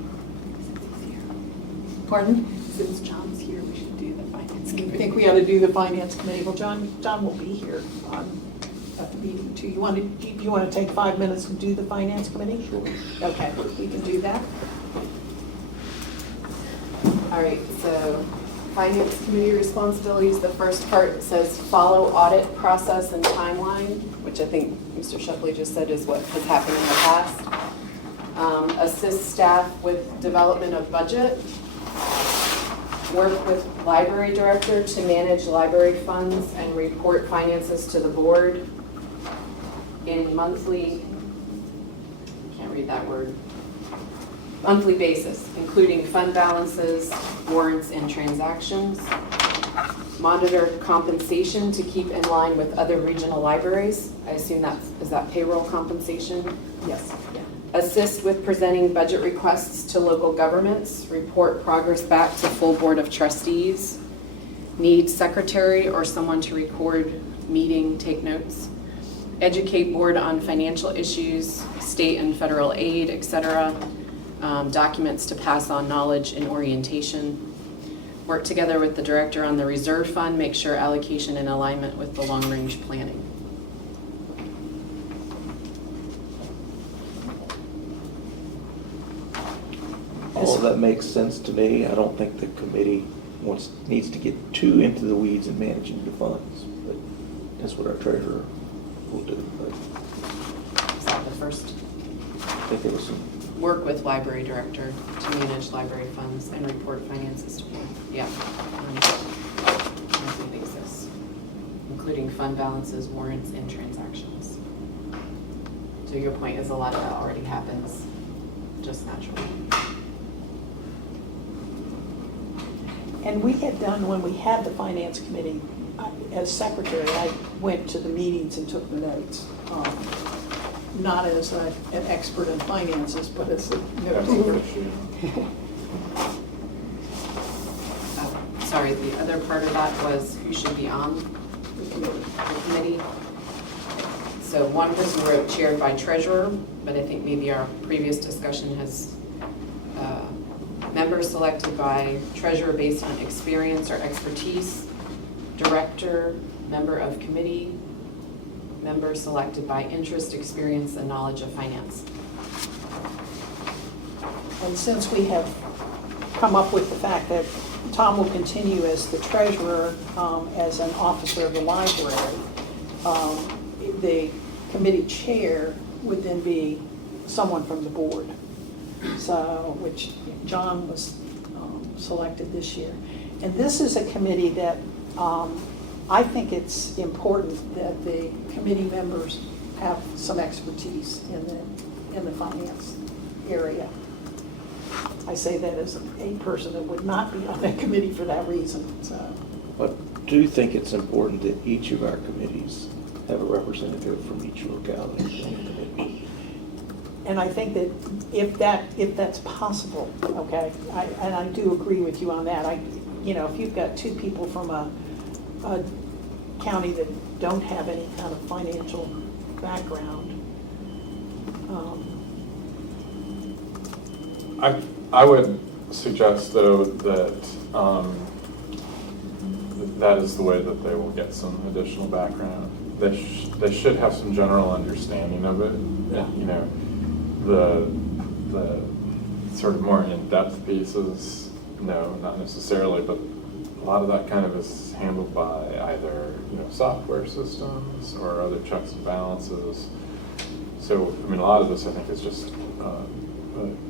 pardon? Since John's here, we should do the finance I committee. think we ought to do the finance committee. Well, John will be here at the meeting too. You want to take 5 minutes to do the finance committee? Sure. Okay, we can do that. All right, so finance committee responsibilities, the first part says follow audit process and timeline, which I think Mr. Shepley just said is what has happened in the past. Assist staff with development of budget. Work with library director to manage library funds and report finances to the board in monthly, can't read that word, monthly basis, including fund balances, warrants, and transactions. Monitor compensation to keep in line with other regional libraries. I assume is that payroll compensation? Yes. Yeah. Assist with presenting budget requests to local governments. Report progress back to full board of trustees. Need secretary or someone to record meeting, take notes. Educate board on financial issues, state and federal aid, etc. Documents to pass on knowledge and orientation. Work together with the director on the reserve fund, make sure allocation in alignment with the long-range planning. All of that makes sense to me. I don't think the committee needs to get too into the weeds in managing the funds, but that's what our treasurer will do. But Is that the first? I think there was some, Work with library director to manage library funds and report finances to board. Yeah. Monthly basis, including fund balances, warrants, and transactions. So your point is a lot of that already happens just naturally. And we had done, when we had the finance committee, as secretary, I went to the meetings and took the notes. Not as an expert in finances, but as a note taker. Sorry, the other part of that was who should be on the committee. So one person wrote chaired by treasurer, but I think maybe our previous discussion has members selected by treasurer based on experience or expertise, director, member of committee, members selected by interest, experience, and knowledge of finance. And since we have come up with the fact that Tom will continue as the treasurer, as an officer of the library, the committee chair would then be someone from the board. So, which John was selected this year. And this is a committee that I think it's important that the committee members have some expertise in the finance area. I say that as a person that would not be on that committee for that reason, so. but do think it's important that each of our committees have a representative from each locality. And I think that if that's possible, okay, and I do agree with you on that. If you've got two people from a county that don't have any kind of financial background, I would suggest, though, that that is the way that they will get some additional background. They should have some general understanding of it. Yeah. The sort of more in-depth pieces, no, not necessarily, but a lot of that kind of is handled by either software systems or other checks and balances. So a lot of this I think is just a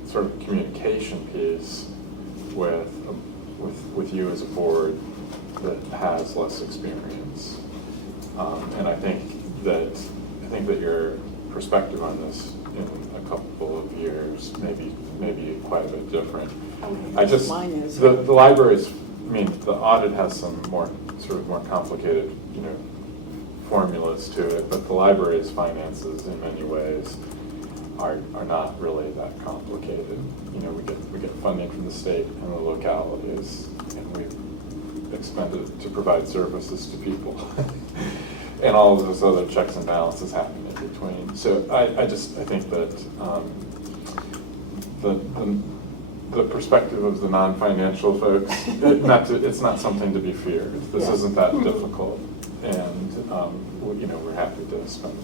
sort of communication piece with you as a board that has less experience, and I think that your perspective on this in a couple of years, maybe quite a bit different. I just, Mine is. the library's, I mean, the audit has some more, sort of more complicated, formulas to it, but the library's finances in many ways are not really that complicated. We get funding from the state and the localities, and we expend it to provide services to people. And all of those other checks and balances happen in between. So I think that the perspective of the non-financial folks, it's not something to be feared. This isn't that difficult. And, we're happy to spend,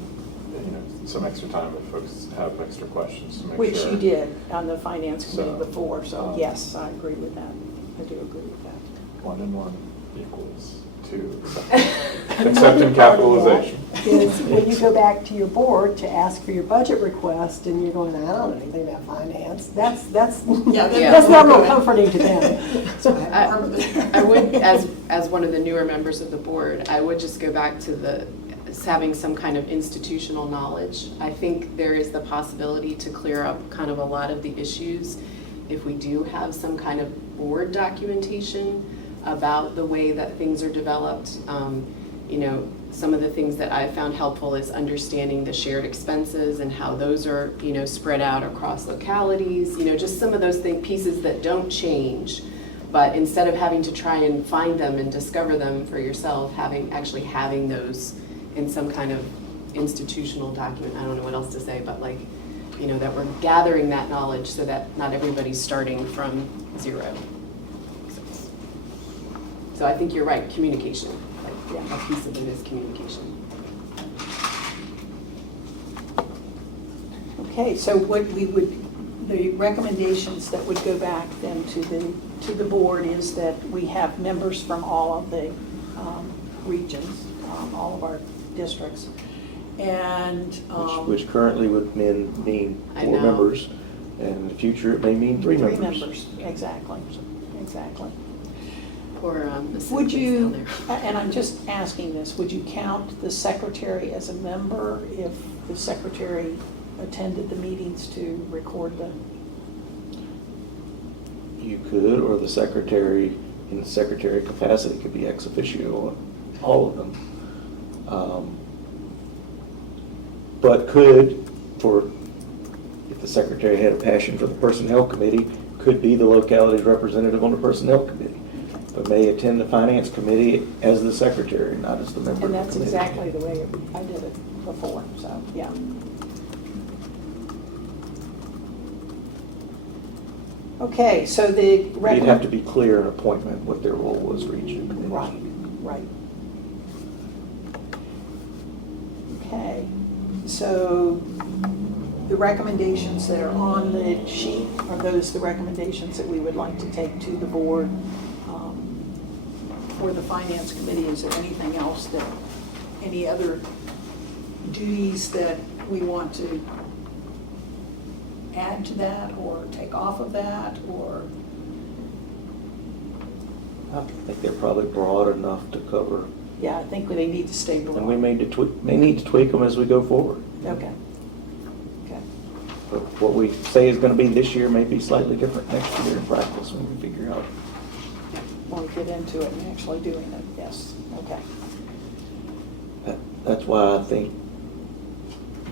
some extra time if folks have extra questions to make sure. Which you did on the finance committee So, before, so yes, I agree with that. I do agree with that. 1 and 1 equals 2, except in capitalization. Is when you go back to your board to ask for your budget request and you're going, I don't know anything about finance, that's that's not real comforting to them. I would, as one of the newer members of the board, I would just go back to having some kind of institutional knowledge. I think there is the possibility to clear up kind of a lot of the issues if we do have some kind of board documentation about the way that things are developed. Some of the things that I've found helpful is understanding the shared expenses and how those are, spread out across localities, just some of those pieces that don't change. But instead of having to try and find them and discover them for yourself, actually having those in some kind of institutional document, I don't know what else to say, but that we're gathering that knowledge so that not everybody's starting from zero. So I think you're right, communication. A piece of it is communication. Okay, so what the recommendations that would go back then to the board is that we have members from all of the regions, all of our districts, and Which currently would mean I 4 know. members, and in the future it may mean 3 members. 3 members, exactly. Or Would you, down there. and I'm just asking this, would you count the secretary as a member if the secretary attended the meetings to record the? You could, or the secretary, in the secretary capacity, could be ex officio on all of them. But could, if the secretary had a passion for the personnel committee, could be the locality's representative on the personnel committee. But may attend the finance committee as the secretary, not as the member of And the that's committee. exactly the way I did it before, so, yeah. Okay, so the. You'd have to be clear in appointment what their role was for each of the committees. Right. Okay, so the recommendations that are on the sheet, are those the recommendations that we would like to take to the board for the finance committee? Is there anything else any other duties that we want to add to that or take off of that, or? I think they're probably broad enough to cover, Yeah, I think they need to stay broad. and we may need to tweak them as we go forward. Okay. But what we say is going to be this year may be slightly different next year in practice when we figure out. When we get into it and actually doing it, yes, okay. That's why I think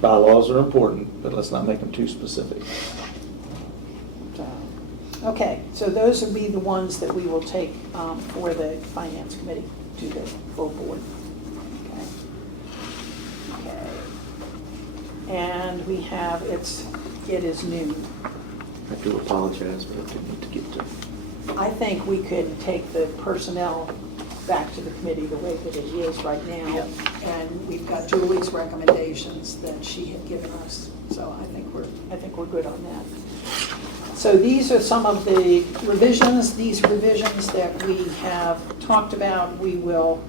bylaws are important, but let's not make them too specific. Okay, so those would be the ones that we will take for the finance committee to the full board. Okay. And we have, it is noon. I do apologize, but I do need to get to. I think we could take the personnel back to the committee the way that it is right now. Yep. And we've got Julie's recommendations that she had given us, so I think we're good on that. So these are some of the revisions. These revisions that we have talked about, we'll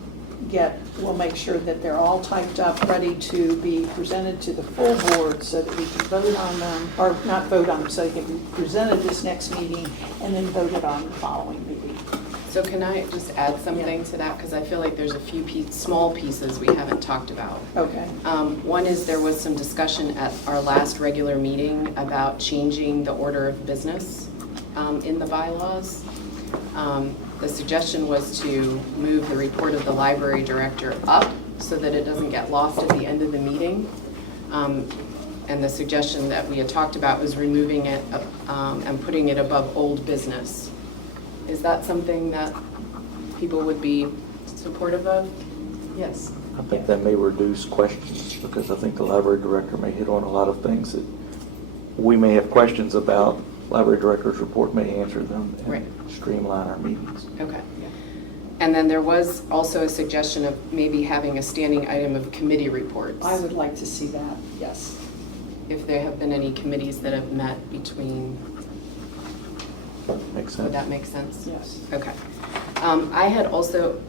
make sure that they're all typed up, ready to be presented to the full board so that we can vote on them, or not vote on them, so they can be presented this next meeting and then voted on the following meeting. So can I just add something to that? Because I feel like there's a few small pieces we haven't talked about. Okay. One is there was some discussion at our last regular meeting about changing the order of business in the bylaws. The suggestion was to move the report of the library director up so that it doesn't get lost at the end of the meeting. And the suggestion that we had talked about was removing it and putting it above old business. Is that something that people would be supportive of? Yes. I think that may reduce questions, because I think the library director may hit on a lot of things that we may have questions about. Library director's report may answer them Right. and streamline our meetings. Okay. And then there was also a suggestion of maybe having a standing item of committee reports. I would like to see that, yes. If there have been any committees that have met between, Makes would sense? that make sense? Yes. Okay. I had also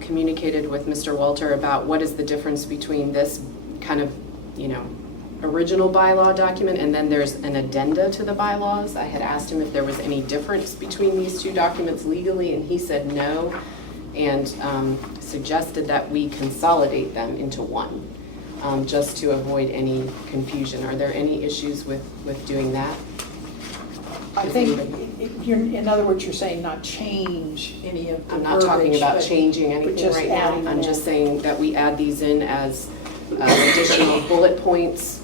communicated with Mr. Walter about what is the difference between this kind of, original bylaw document and then there's an addenda to the bylaws. I had asked him if there was any difference between these two documents legally, and he said no, and suggested that we consolidate them into one, just to avoid any confusion. Are there any issues with doing that? I think, in other words, you're saying not change any of the I'm not talking verbiage, about but- changing but anything just right now. adding I'm them just in. saying that we add these in as additional bullet points,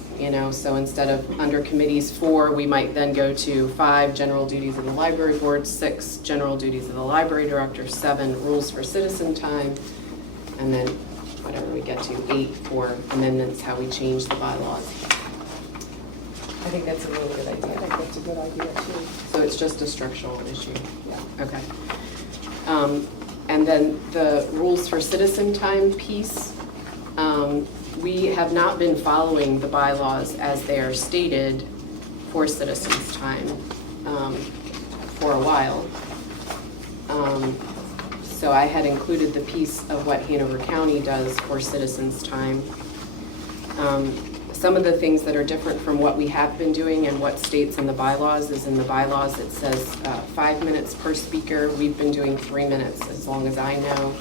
so instead of under committees 4, we might then go to 5, general duties of the library board, 6, general duties of the library director, 7, rules for citizen time, and then whatever we get to, 8 for amendments, how we change the bylaws. I think that's a really good I idea. think that's a good idea too. So it's just a structural issue. Yeah. Okay. And then the rules for citizen time piece, we have not been following the bylaws as they are stated for citizens time for a while. So I had included the piece of what Hanover County does for citizens time. Some of the things that are different from what we have been doing and what states in the bylaws is in the bylaws it says 5 minutes per speaker. We've been doing 3 minutes as long as I know,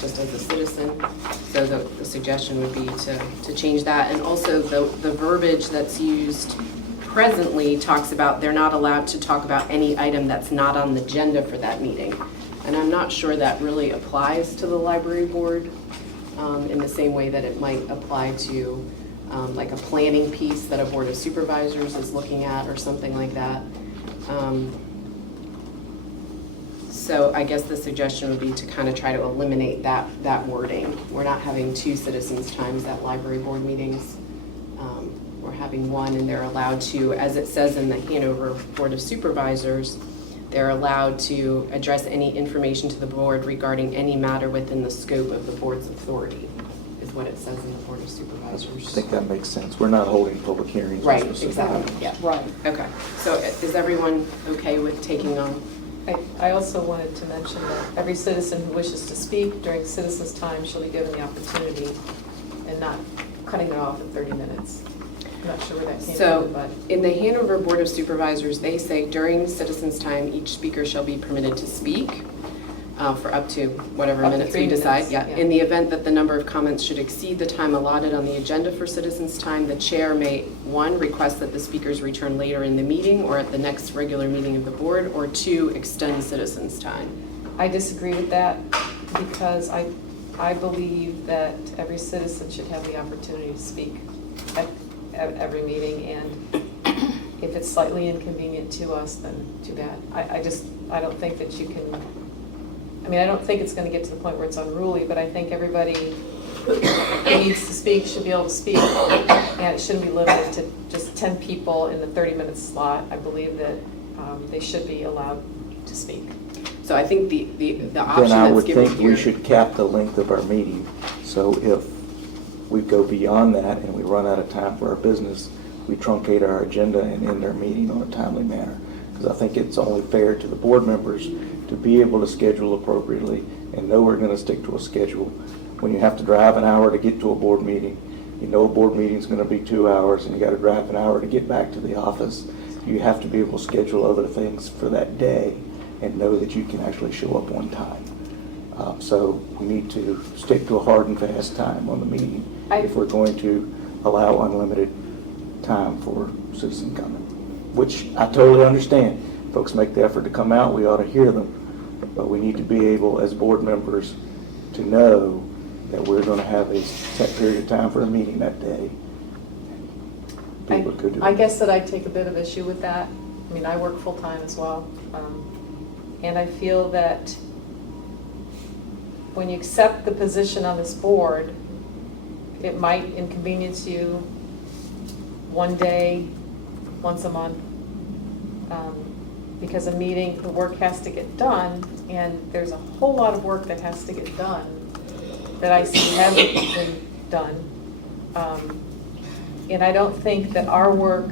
just as a citizen. So the suggestion would be to change that. And also the verbiage that's used presently talks about they're not allowed to talk about any item that's not on the agenda for that meeting. And I'm not sure that really applies to the library board in the same way that it might apply to like a planning piece that a board of supervisors is looking at or something like that. So I guess the suggestion would be to kind of try to eliminate that wording. We're not having 2 citizens' times at library board meetings. We're having 1, and they're allowed to, as it says in the Hanover Board of Supervisors, they're allowed to address any information to the board regarding any matter within the scope of the board's authority, is what it says in the Board of I Supervisors. think that makes sense. We're not holding public hearings. on Right, specific exactly, items. yeah. Right. Okay, so is everyone okay with taking on? I also wanted to mention that every citizen who wishes to speak during citizens' time shall be given the opportunity and not cutting it off in 30 minutes. I'm not sure where that came So, from, but in the Hanover Board of Supervisors, they say during citizens' time, each speaker shall be permitted to speak for up to whatever Up to minutes 3 we decide. minutes, Yeah. yeah. In the event that the number of comments should exceed the time allotted on the agenda for citizens' time, the chair may, 1, request that the speakers return later in the meeting or at the next regular meeting of the board, or 2, extend citizens' time. I disagree with that because I believe that every citizen should have the opportunity to speak at every meeting, and if it's slightly inconvenient to us, then too bad. I don't think that you can, I don't think it's going to get to the point where it's unruly, but I think everybody who needs to speak should be able to speak, and it shouldn't be limited to just 10 people in the 30-minute slot. I believe that they should be allowed to speak. So I think the Then option I that's would given think here. we should cap the length of our meeting. So if we go beyond that and we run out of time for our business, we truncate our agenda and end our meeting on a timely manner. Because I think it's only fair to the board members to be able to schedule appropriately and know we're going to stick to a schedule. When you have to drive an hour to get to a board meeting, you know a board meeting's going to be 2 hours and you got to drive an hour to get back to the office. You have to be able to schedule other things for that day and know that you can actually show up on time. So we need to stick to a hard and fast time on the meeting if we're going to allow unlimited time for citizen comment, which I totally understand. Folks make the effort to come out, we ought to hear them, but we need to be able, as board members, to know that we're going to have a set period of time for a meeting that day. People could do I it. guess that I take a bit of issue with that. I mean, I work full-time as well. And I feel that when you accept the position on this board, it might inconvenience you one day, once a month, because a meeting, the work has to get done, and there's a whole lot of work that has to get done that I see haven't been done. And I don't think that our work,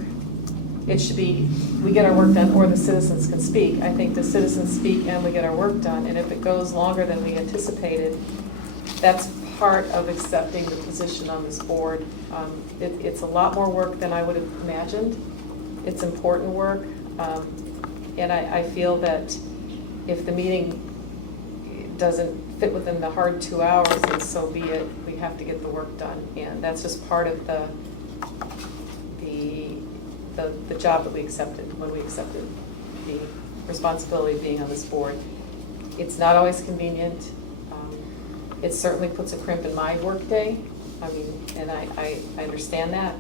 it should be, we get our work done or the citizens can speak. I think the citizens speak and we get our work done, and if it goes longer than we anticipated, that's part of accepting the position on this board. It's a lot more work than I would have imagined. It's important work, and I feel that if the meeting doesn't fit within the hard 2 hours, then so be it. We have to get the work done, and that's just part of the job that we accepted when we accepted the responsibility of being on this board. It's not always convenient. It certainly puts a crimp in my workday. I mean, and I understand that,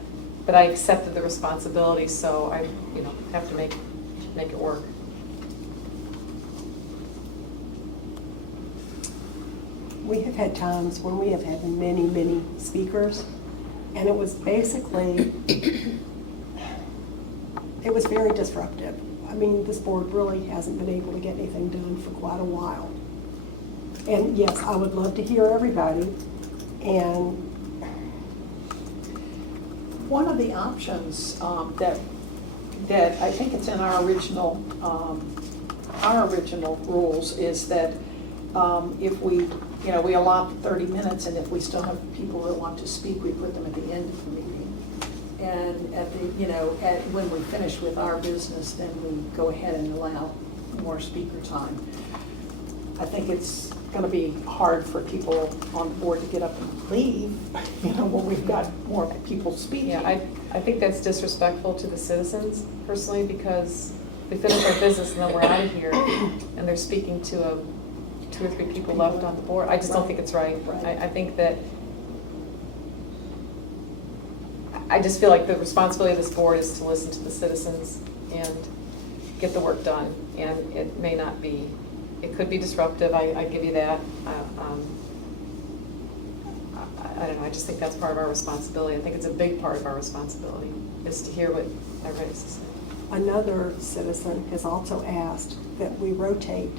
but I accepted the responsibility, so I, have to make it work. We have had times when we have had many, many speakers, and it was basically, it was very disruptive. I mean, this board really hasn't been able to get anything done for quite a while. And yes, I would love to hear everybody, and One of the options that I think it's in our original rules is that if we allot 30 minutes, and if we still have people that want to speak, we put them at the end of the meeting. And when we finish with our business, then we go ahead and allow more speaker time. I think it's going to be hard for people on the board to get up and leave, when we've got more people speaking. Yeah, I think that's disrespectful to the citizens personally, because we finish our business and then we're out of here, and they're speaking to 2 or 3 people left on the board. I just don't think it's right. I think that, I just feel like the responsibility of this board is to listen to the citizens and get the work done, and it may not be, it could be disruptive, I give you that. I don't know, I just think that's part of our responsibility. I think it's a big part of our responsibility, is to hear what everybody has to say. another citizen has also asked that we rotate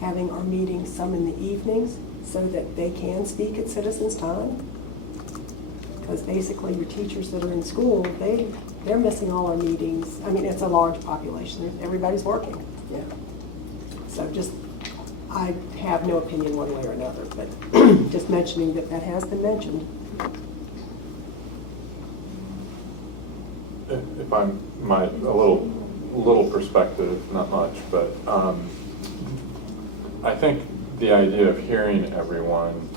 having our meetings some in the evenings so that they can speak at citizens' time. Because basically your teachers that are in school, they're missing all our meetings. I mean, it's a large population, everybody's working. Yeah. So I have no opinion one way or another, but just mentioning that has been mentioned. If a little perspective, not much, but I think the idea of hearing everyone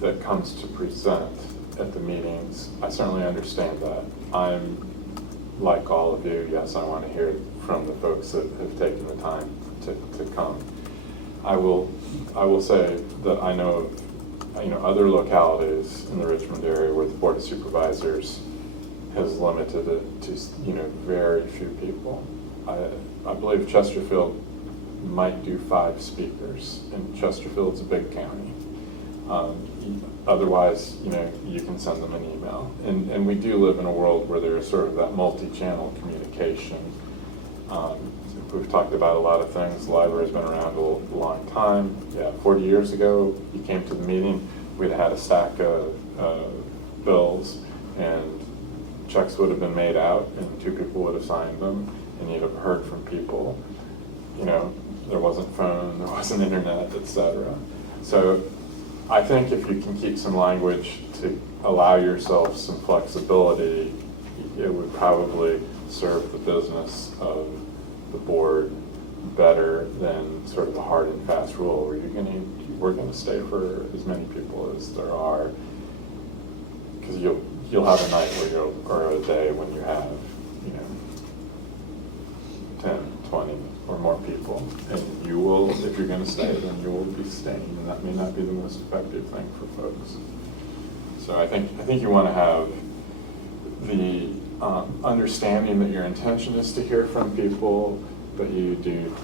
that comes to present at the meetings, I certainly understand that. I'm like all of you, yes, I want to hear from the folks that have taken the time to come. I will say that I know of other localities in the Richmond area where the Board of Supervisors has limited it to very few people. I believe Chesterfield might do 5 speakers, and Chesterfield's a big county. Otherwise, you can send them an email. And we do live in a world where there is sort of that multi-channel communication. We've talked about a lot of things. The library's been around a long time. Yeah, 40 years ago, you came to the meeting, we'd had a stack of bills, and checks would have been made out, and 2 people would have signed them, and you'd have heard from people. There wasn't phone, there wasn't internet, etc. So I think if you can keep some language to allow yourself some flexibility, it would probably serve the business of the board better than sort of a hard and fast rule where we're gonna stay for as many people as there are. Because you'll have a night or a day when you have, 10, 20 or more people. And you will, if you're gonna stay, then you will be staying, and that may not be the most effective thing for folks. So I think you wanna have the understanding that your intention is to hear from people, but you do.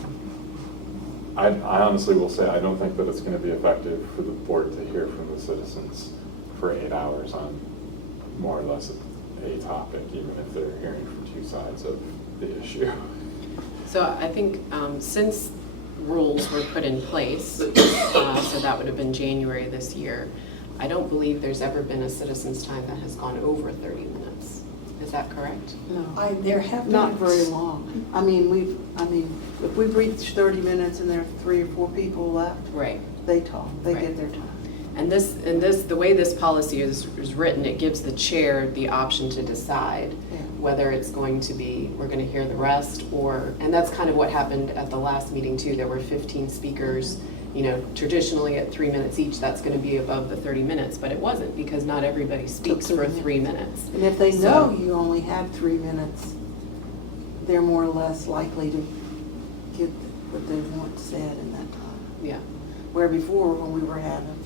I honestly will say, I don't think that it's gonna be effective for the board to hear from the citizens for 8 hours on more or less a topic, even if they're hearing from two sides of the issue. So I think since rules were put in place, so that would have been January this year, I don't believe there's ever been a citizen's time that has gone over 30 minutes. Is that correct? No, There have been. not very long. I mean, if we've reached 30 minutes and there are 3 or 4 people left, Right. they talk, they Right. get their time. And the way this policy is written, it gives the chair the option to decide Yeah. whether it's going to be, we're going to hear the rest, and that's kind of what happened at the last meeting too. There were 15 speakers. Traditionally at 3 minutes each, that's going to be above the 30 minutes, but it wasn't because not everybody speaks for 3 minutes. And if they So- know you only have 3 minutes, they're more or less likely to get what they want said in that time. Yeah. Where before, when we were having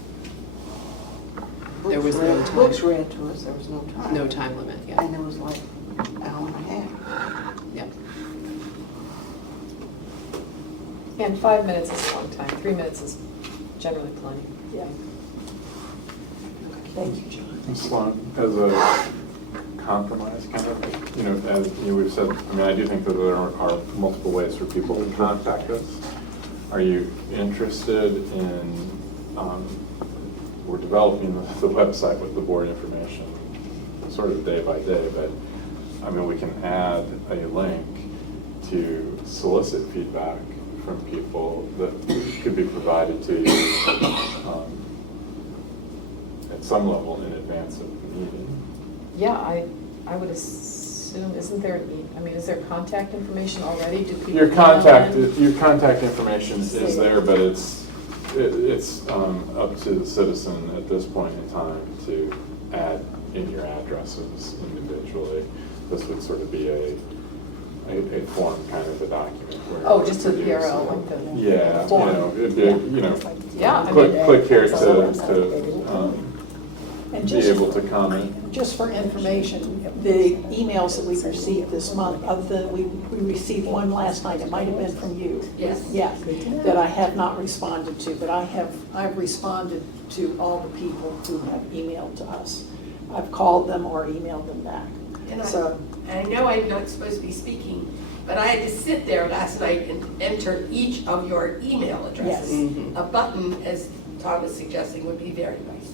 There was no time. books read to us, there was no time. No time limit, yeah. And it was like an hour and a half. Yeah. And 5 minutes is a long time, 3 minutes is generally plenty. Yeah. Thank you, John. Ms. Sloan, as a compromise, kind of, as we've said, I do think that there are multiple ways for people to contact us. Are you interested in, we're developing the website with the board information sort of day by day, but we can add a link to solicit feedback from people that could be provided to you at some level in advance of the meeting. Yeah, I would assume, isn't there, is there contact information already? Do people Your email in? contact information is there, but it's up to the citizen at this point in time to add in your addresses individually. This would sort of be a form, kind of a document where. Oh, just a PRL, like the Yeah, form. it'd be, Yeah, I mean, click here it's to And be just, able to comment. just for information, the emails that we've received this month, we received one last night, it might have been from you. Yes. Yeah, that I have not responded to, but I've responded to all the people who have emailed to us. I've called them or emailed them back. And So, I know I'm not supposed to be speaking, but I had to sit there last night and enter each of your email addresses. Yes. A button, as Tom is suggesting, would be very nice.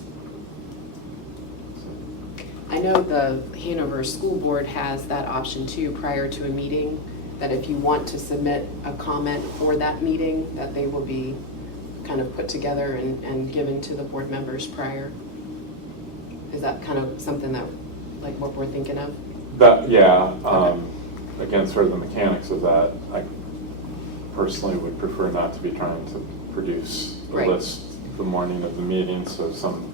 I know the Hanover School Board has that option too prior to a meeting, that if you want to submit a comment for that meeting, that they will be kind of put together and given to the board members prior. Is that kind of something that, like what we're thinking of? That, yeah, Okay. again, sort of the mechanics of that, I personally would prefer not to be trying to produce a Right. list the morning of the meeting, so some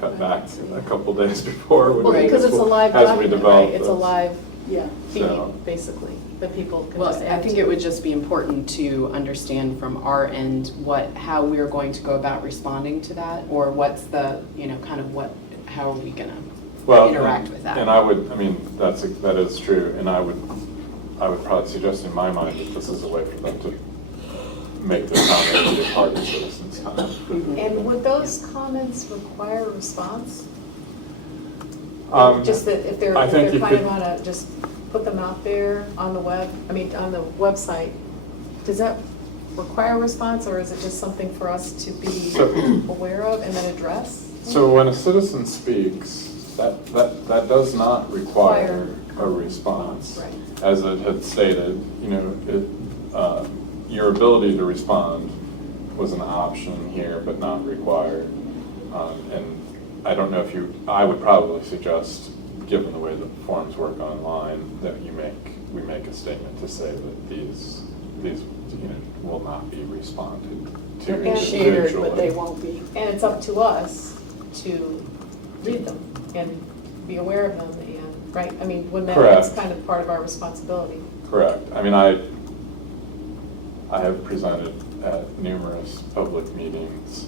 cut back a couple days before would Well, be because it's a useful live as we document, develop right? It's a this. live yeah. feed, So- basically, that people can Well, just I add think to. it would just be important to understand from our end how we're going to go about responding to that, or what's the, kind of how are we gonna Well, interact with that? And that is true, and I would probably suggest in my mind that this is a way for them to make their comment be a part of citizens' time. And would those comments require a response? Um, Just that if they're I think you kind of could- want to just put them out there on the on the website, does that require a response, or is it just something for us to be aware of and then address? So when a citizen speaks, that does not require a response. Right. As it had stated, your ability to respond was an option here, but not required. And I don't know if I would probably suggest, given the way the forms work online, that we make a statement to say that these will not be responded to They're being shared, individually. but they won't be. And it's up to us to read them and be aware of them and, right? I mean, when that's Correct. kind of part of our responsibility. Correct. I mean, I have presented at numerous public meetings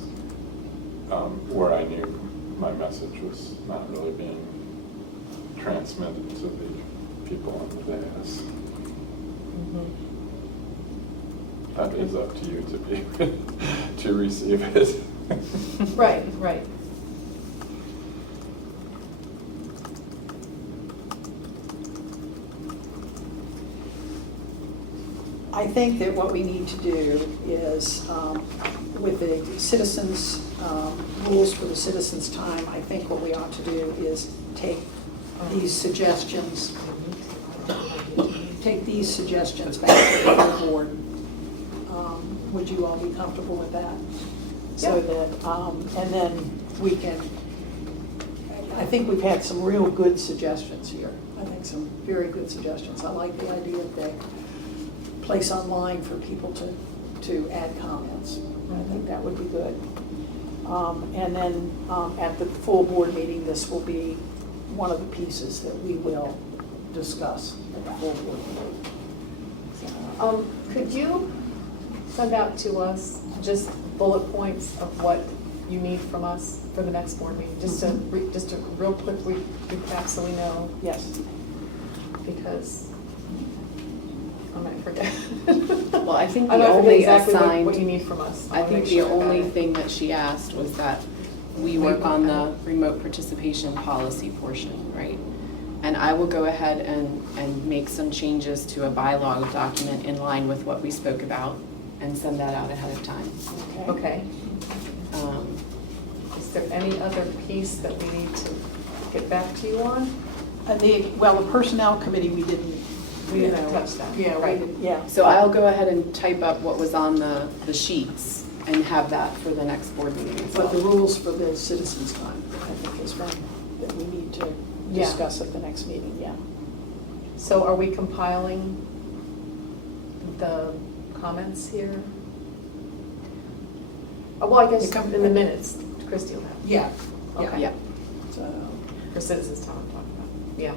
where I knew my message was not really being transmitted to the people on the dais. That is up to you to be, to receive it. Right, right. I think that what we need to do is, with the citizens, rules for the citizens' time, I think what we ought to do is take these suggestions back to the full board. Would you all be comfortable with that? So that, and then we can, I think we've had some real good suggestions here. I think some very good suggestions. I like the idea of the place online for people to add comments. I think that would be good. And then at the full board meeting, this will be one of the pieces that we will discuss at the full board meeting. Could you send out to us just bullet points of what you need from us for the next board meeting? Just a real quick recap so we know. Yes. Because I might forget. Well, I think I the don't only exactly assigned. what you need from us. I think the only thing that she asked was that we work on the remote participation policy portion, right? And I will go ahead and make some changes to a bylaw document in line with what we spoke about and send that out ahead of time. Okay. Is there any other piece that we need to get back to you on? Well, the personnel committee, we didn't. We didn't touch that. Yeah, Right. yeah. So I'll go ahead and type up what was on the sheets and have that for the next board meeting as well. But the rules for the citizens' time, I think, is one that we need to discuss at the next meeting, yeah. So are we compiling the comments here? Well, I guess in the minutes, Christie will have. Yeah. Okay. Yeah. So, For citizens' time, I'm talking about, yeah.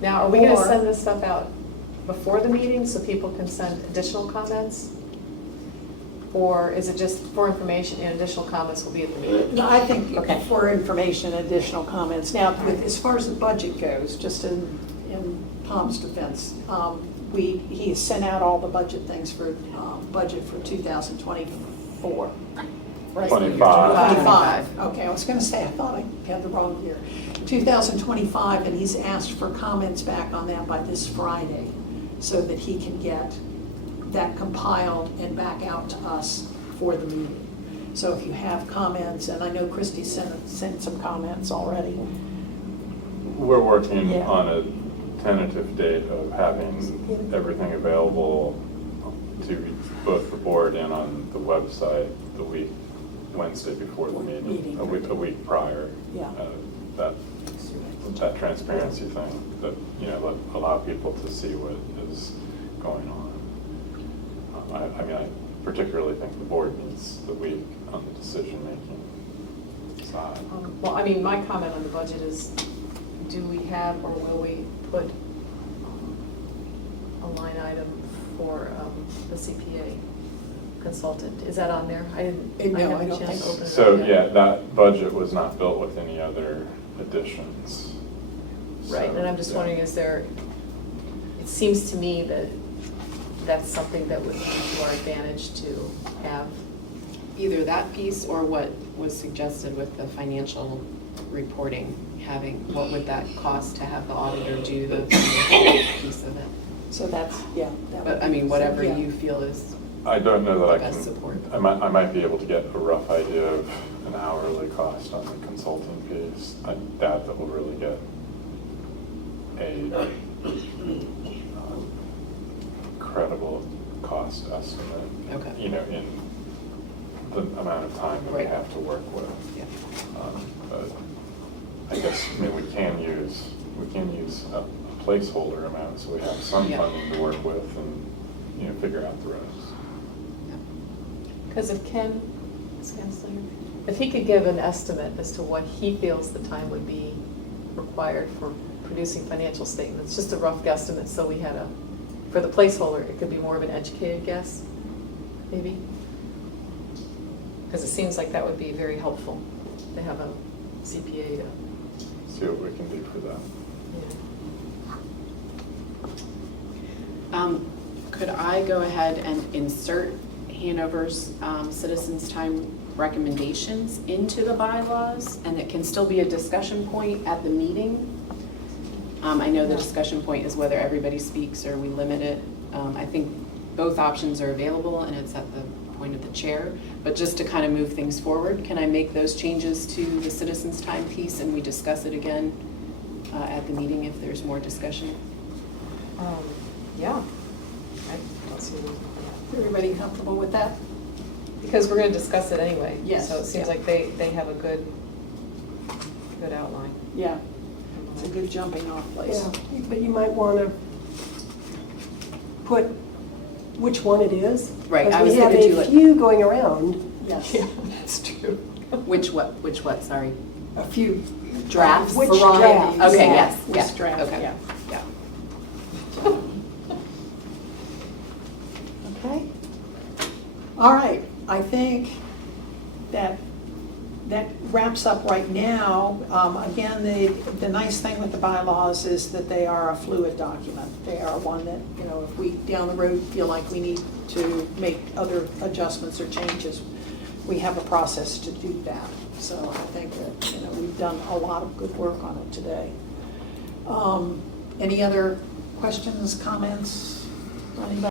Now, are we gonna send this stuff out before the meeting so people can send additional comments? Or is it just for information and additional comments will be at the meeting? no, I think Okay. for information, additional comments. Now, as far as the budget goes, just in Tom's defense, he has sent out all the budget things for, budget for 2024. Right? 25. 25. Okay, I was going to say, I thought I had the wrong year. 2025, and he's asked for comments back on that by this Friday so that he can get that compiled and back out to us for the meeting. So if you have comments, and I know Christie sent some comments already. We're working Yeah. on a tentative date of having everything available to both the board and on the website the week, Wednesday before the meeting, a week prior. Yeah. That transparency thing, that, allow people to see what is going on. I mean, I particularly think the board needs the week on the decision-making side. Well, I mean, my comment on the budget is, do we have or will we put a line item for the CPA consultant? Is that on there? I didn't. No, I haven't don't chance think to open it up So, yet. yeah, that budget was not built with any other additions. Right, So, and I'm just yeah. wondering, it seems to me that that's something that would be to our advantage to have. Either that piece or what was suggested with the financial reporting, what would that cost to have the auditor do the financial piece of it? So that's, yeah. that would But, I be- mean, whatever yeah. you feel is, I don't know that I Best can, support. I might be able to get a rough idea of an hourly cost on the consulting piece. I doubt that we'll really get a credible cost estimate. Okay. In the amount of time that we Right. have to work with. yeah. But I guess, we can use a placeholder amount, so we have some Yeah. funding to work with and, figure out the rest. Because if Ken, is Ken still here? If he could give an estimate as to what he feels the time would be required for producing financial statements, just a rough guesstimate, so we had for the placeholder, it could be more of an educated guess, maybe? Because it seems like that would be very helpful to have a CPA to, See what we can do for that. yeah. Could I go ahead and insert Hanover's citizens' time recommendations into the bylaws? And it can still be a discussion point at the meeting? I know the discussion point is whether everybody speaks or we limit it. I think both options are available and it's at the point of the chair. But just to kind of move things forward, can I make those changes to the citizens' time piece and we discuss it again at the meeting if there's more discussion? Yeah. I don't see any, Everybody comfortable with that? because we're going to discuss it anyway. Yes. So it seems Yeah. like they have a good outline. Yeah, it's a good jumping off place. Yeah, but you might want to put which one it is. Right, I Because was we have thinking too, a like- few going around, Yes, Yeah, that's true. Which what, sorry? a few. Drafts? Which Varieties. drafts? Okay, yes, Which yeah, draft, okay, yeah. yeah. Okay. All right, I think that wraps up right now. Again, the nice thing with the bylaws is that they are a fluid document. They are one that, if we down the road feel like we need to make other adjustments or changes, we have a process to do that. So I think that, we've done a lot of good work on it today. Any other questions, comments, anybody?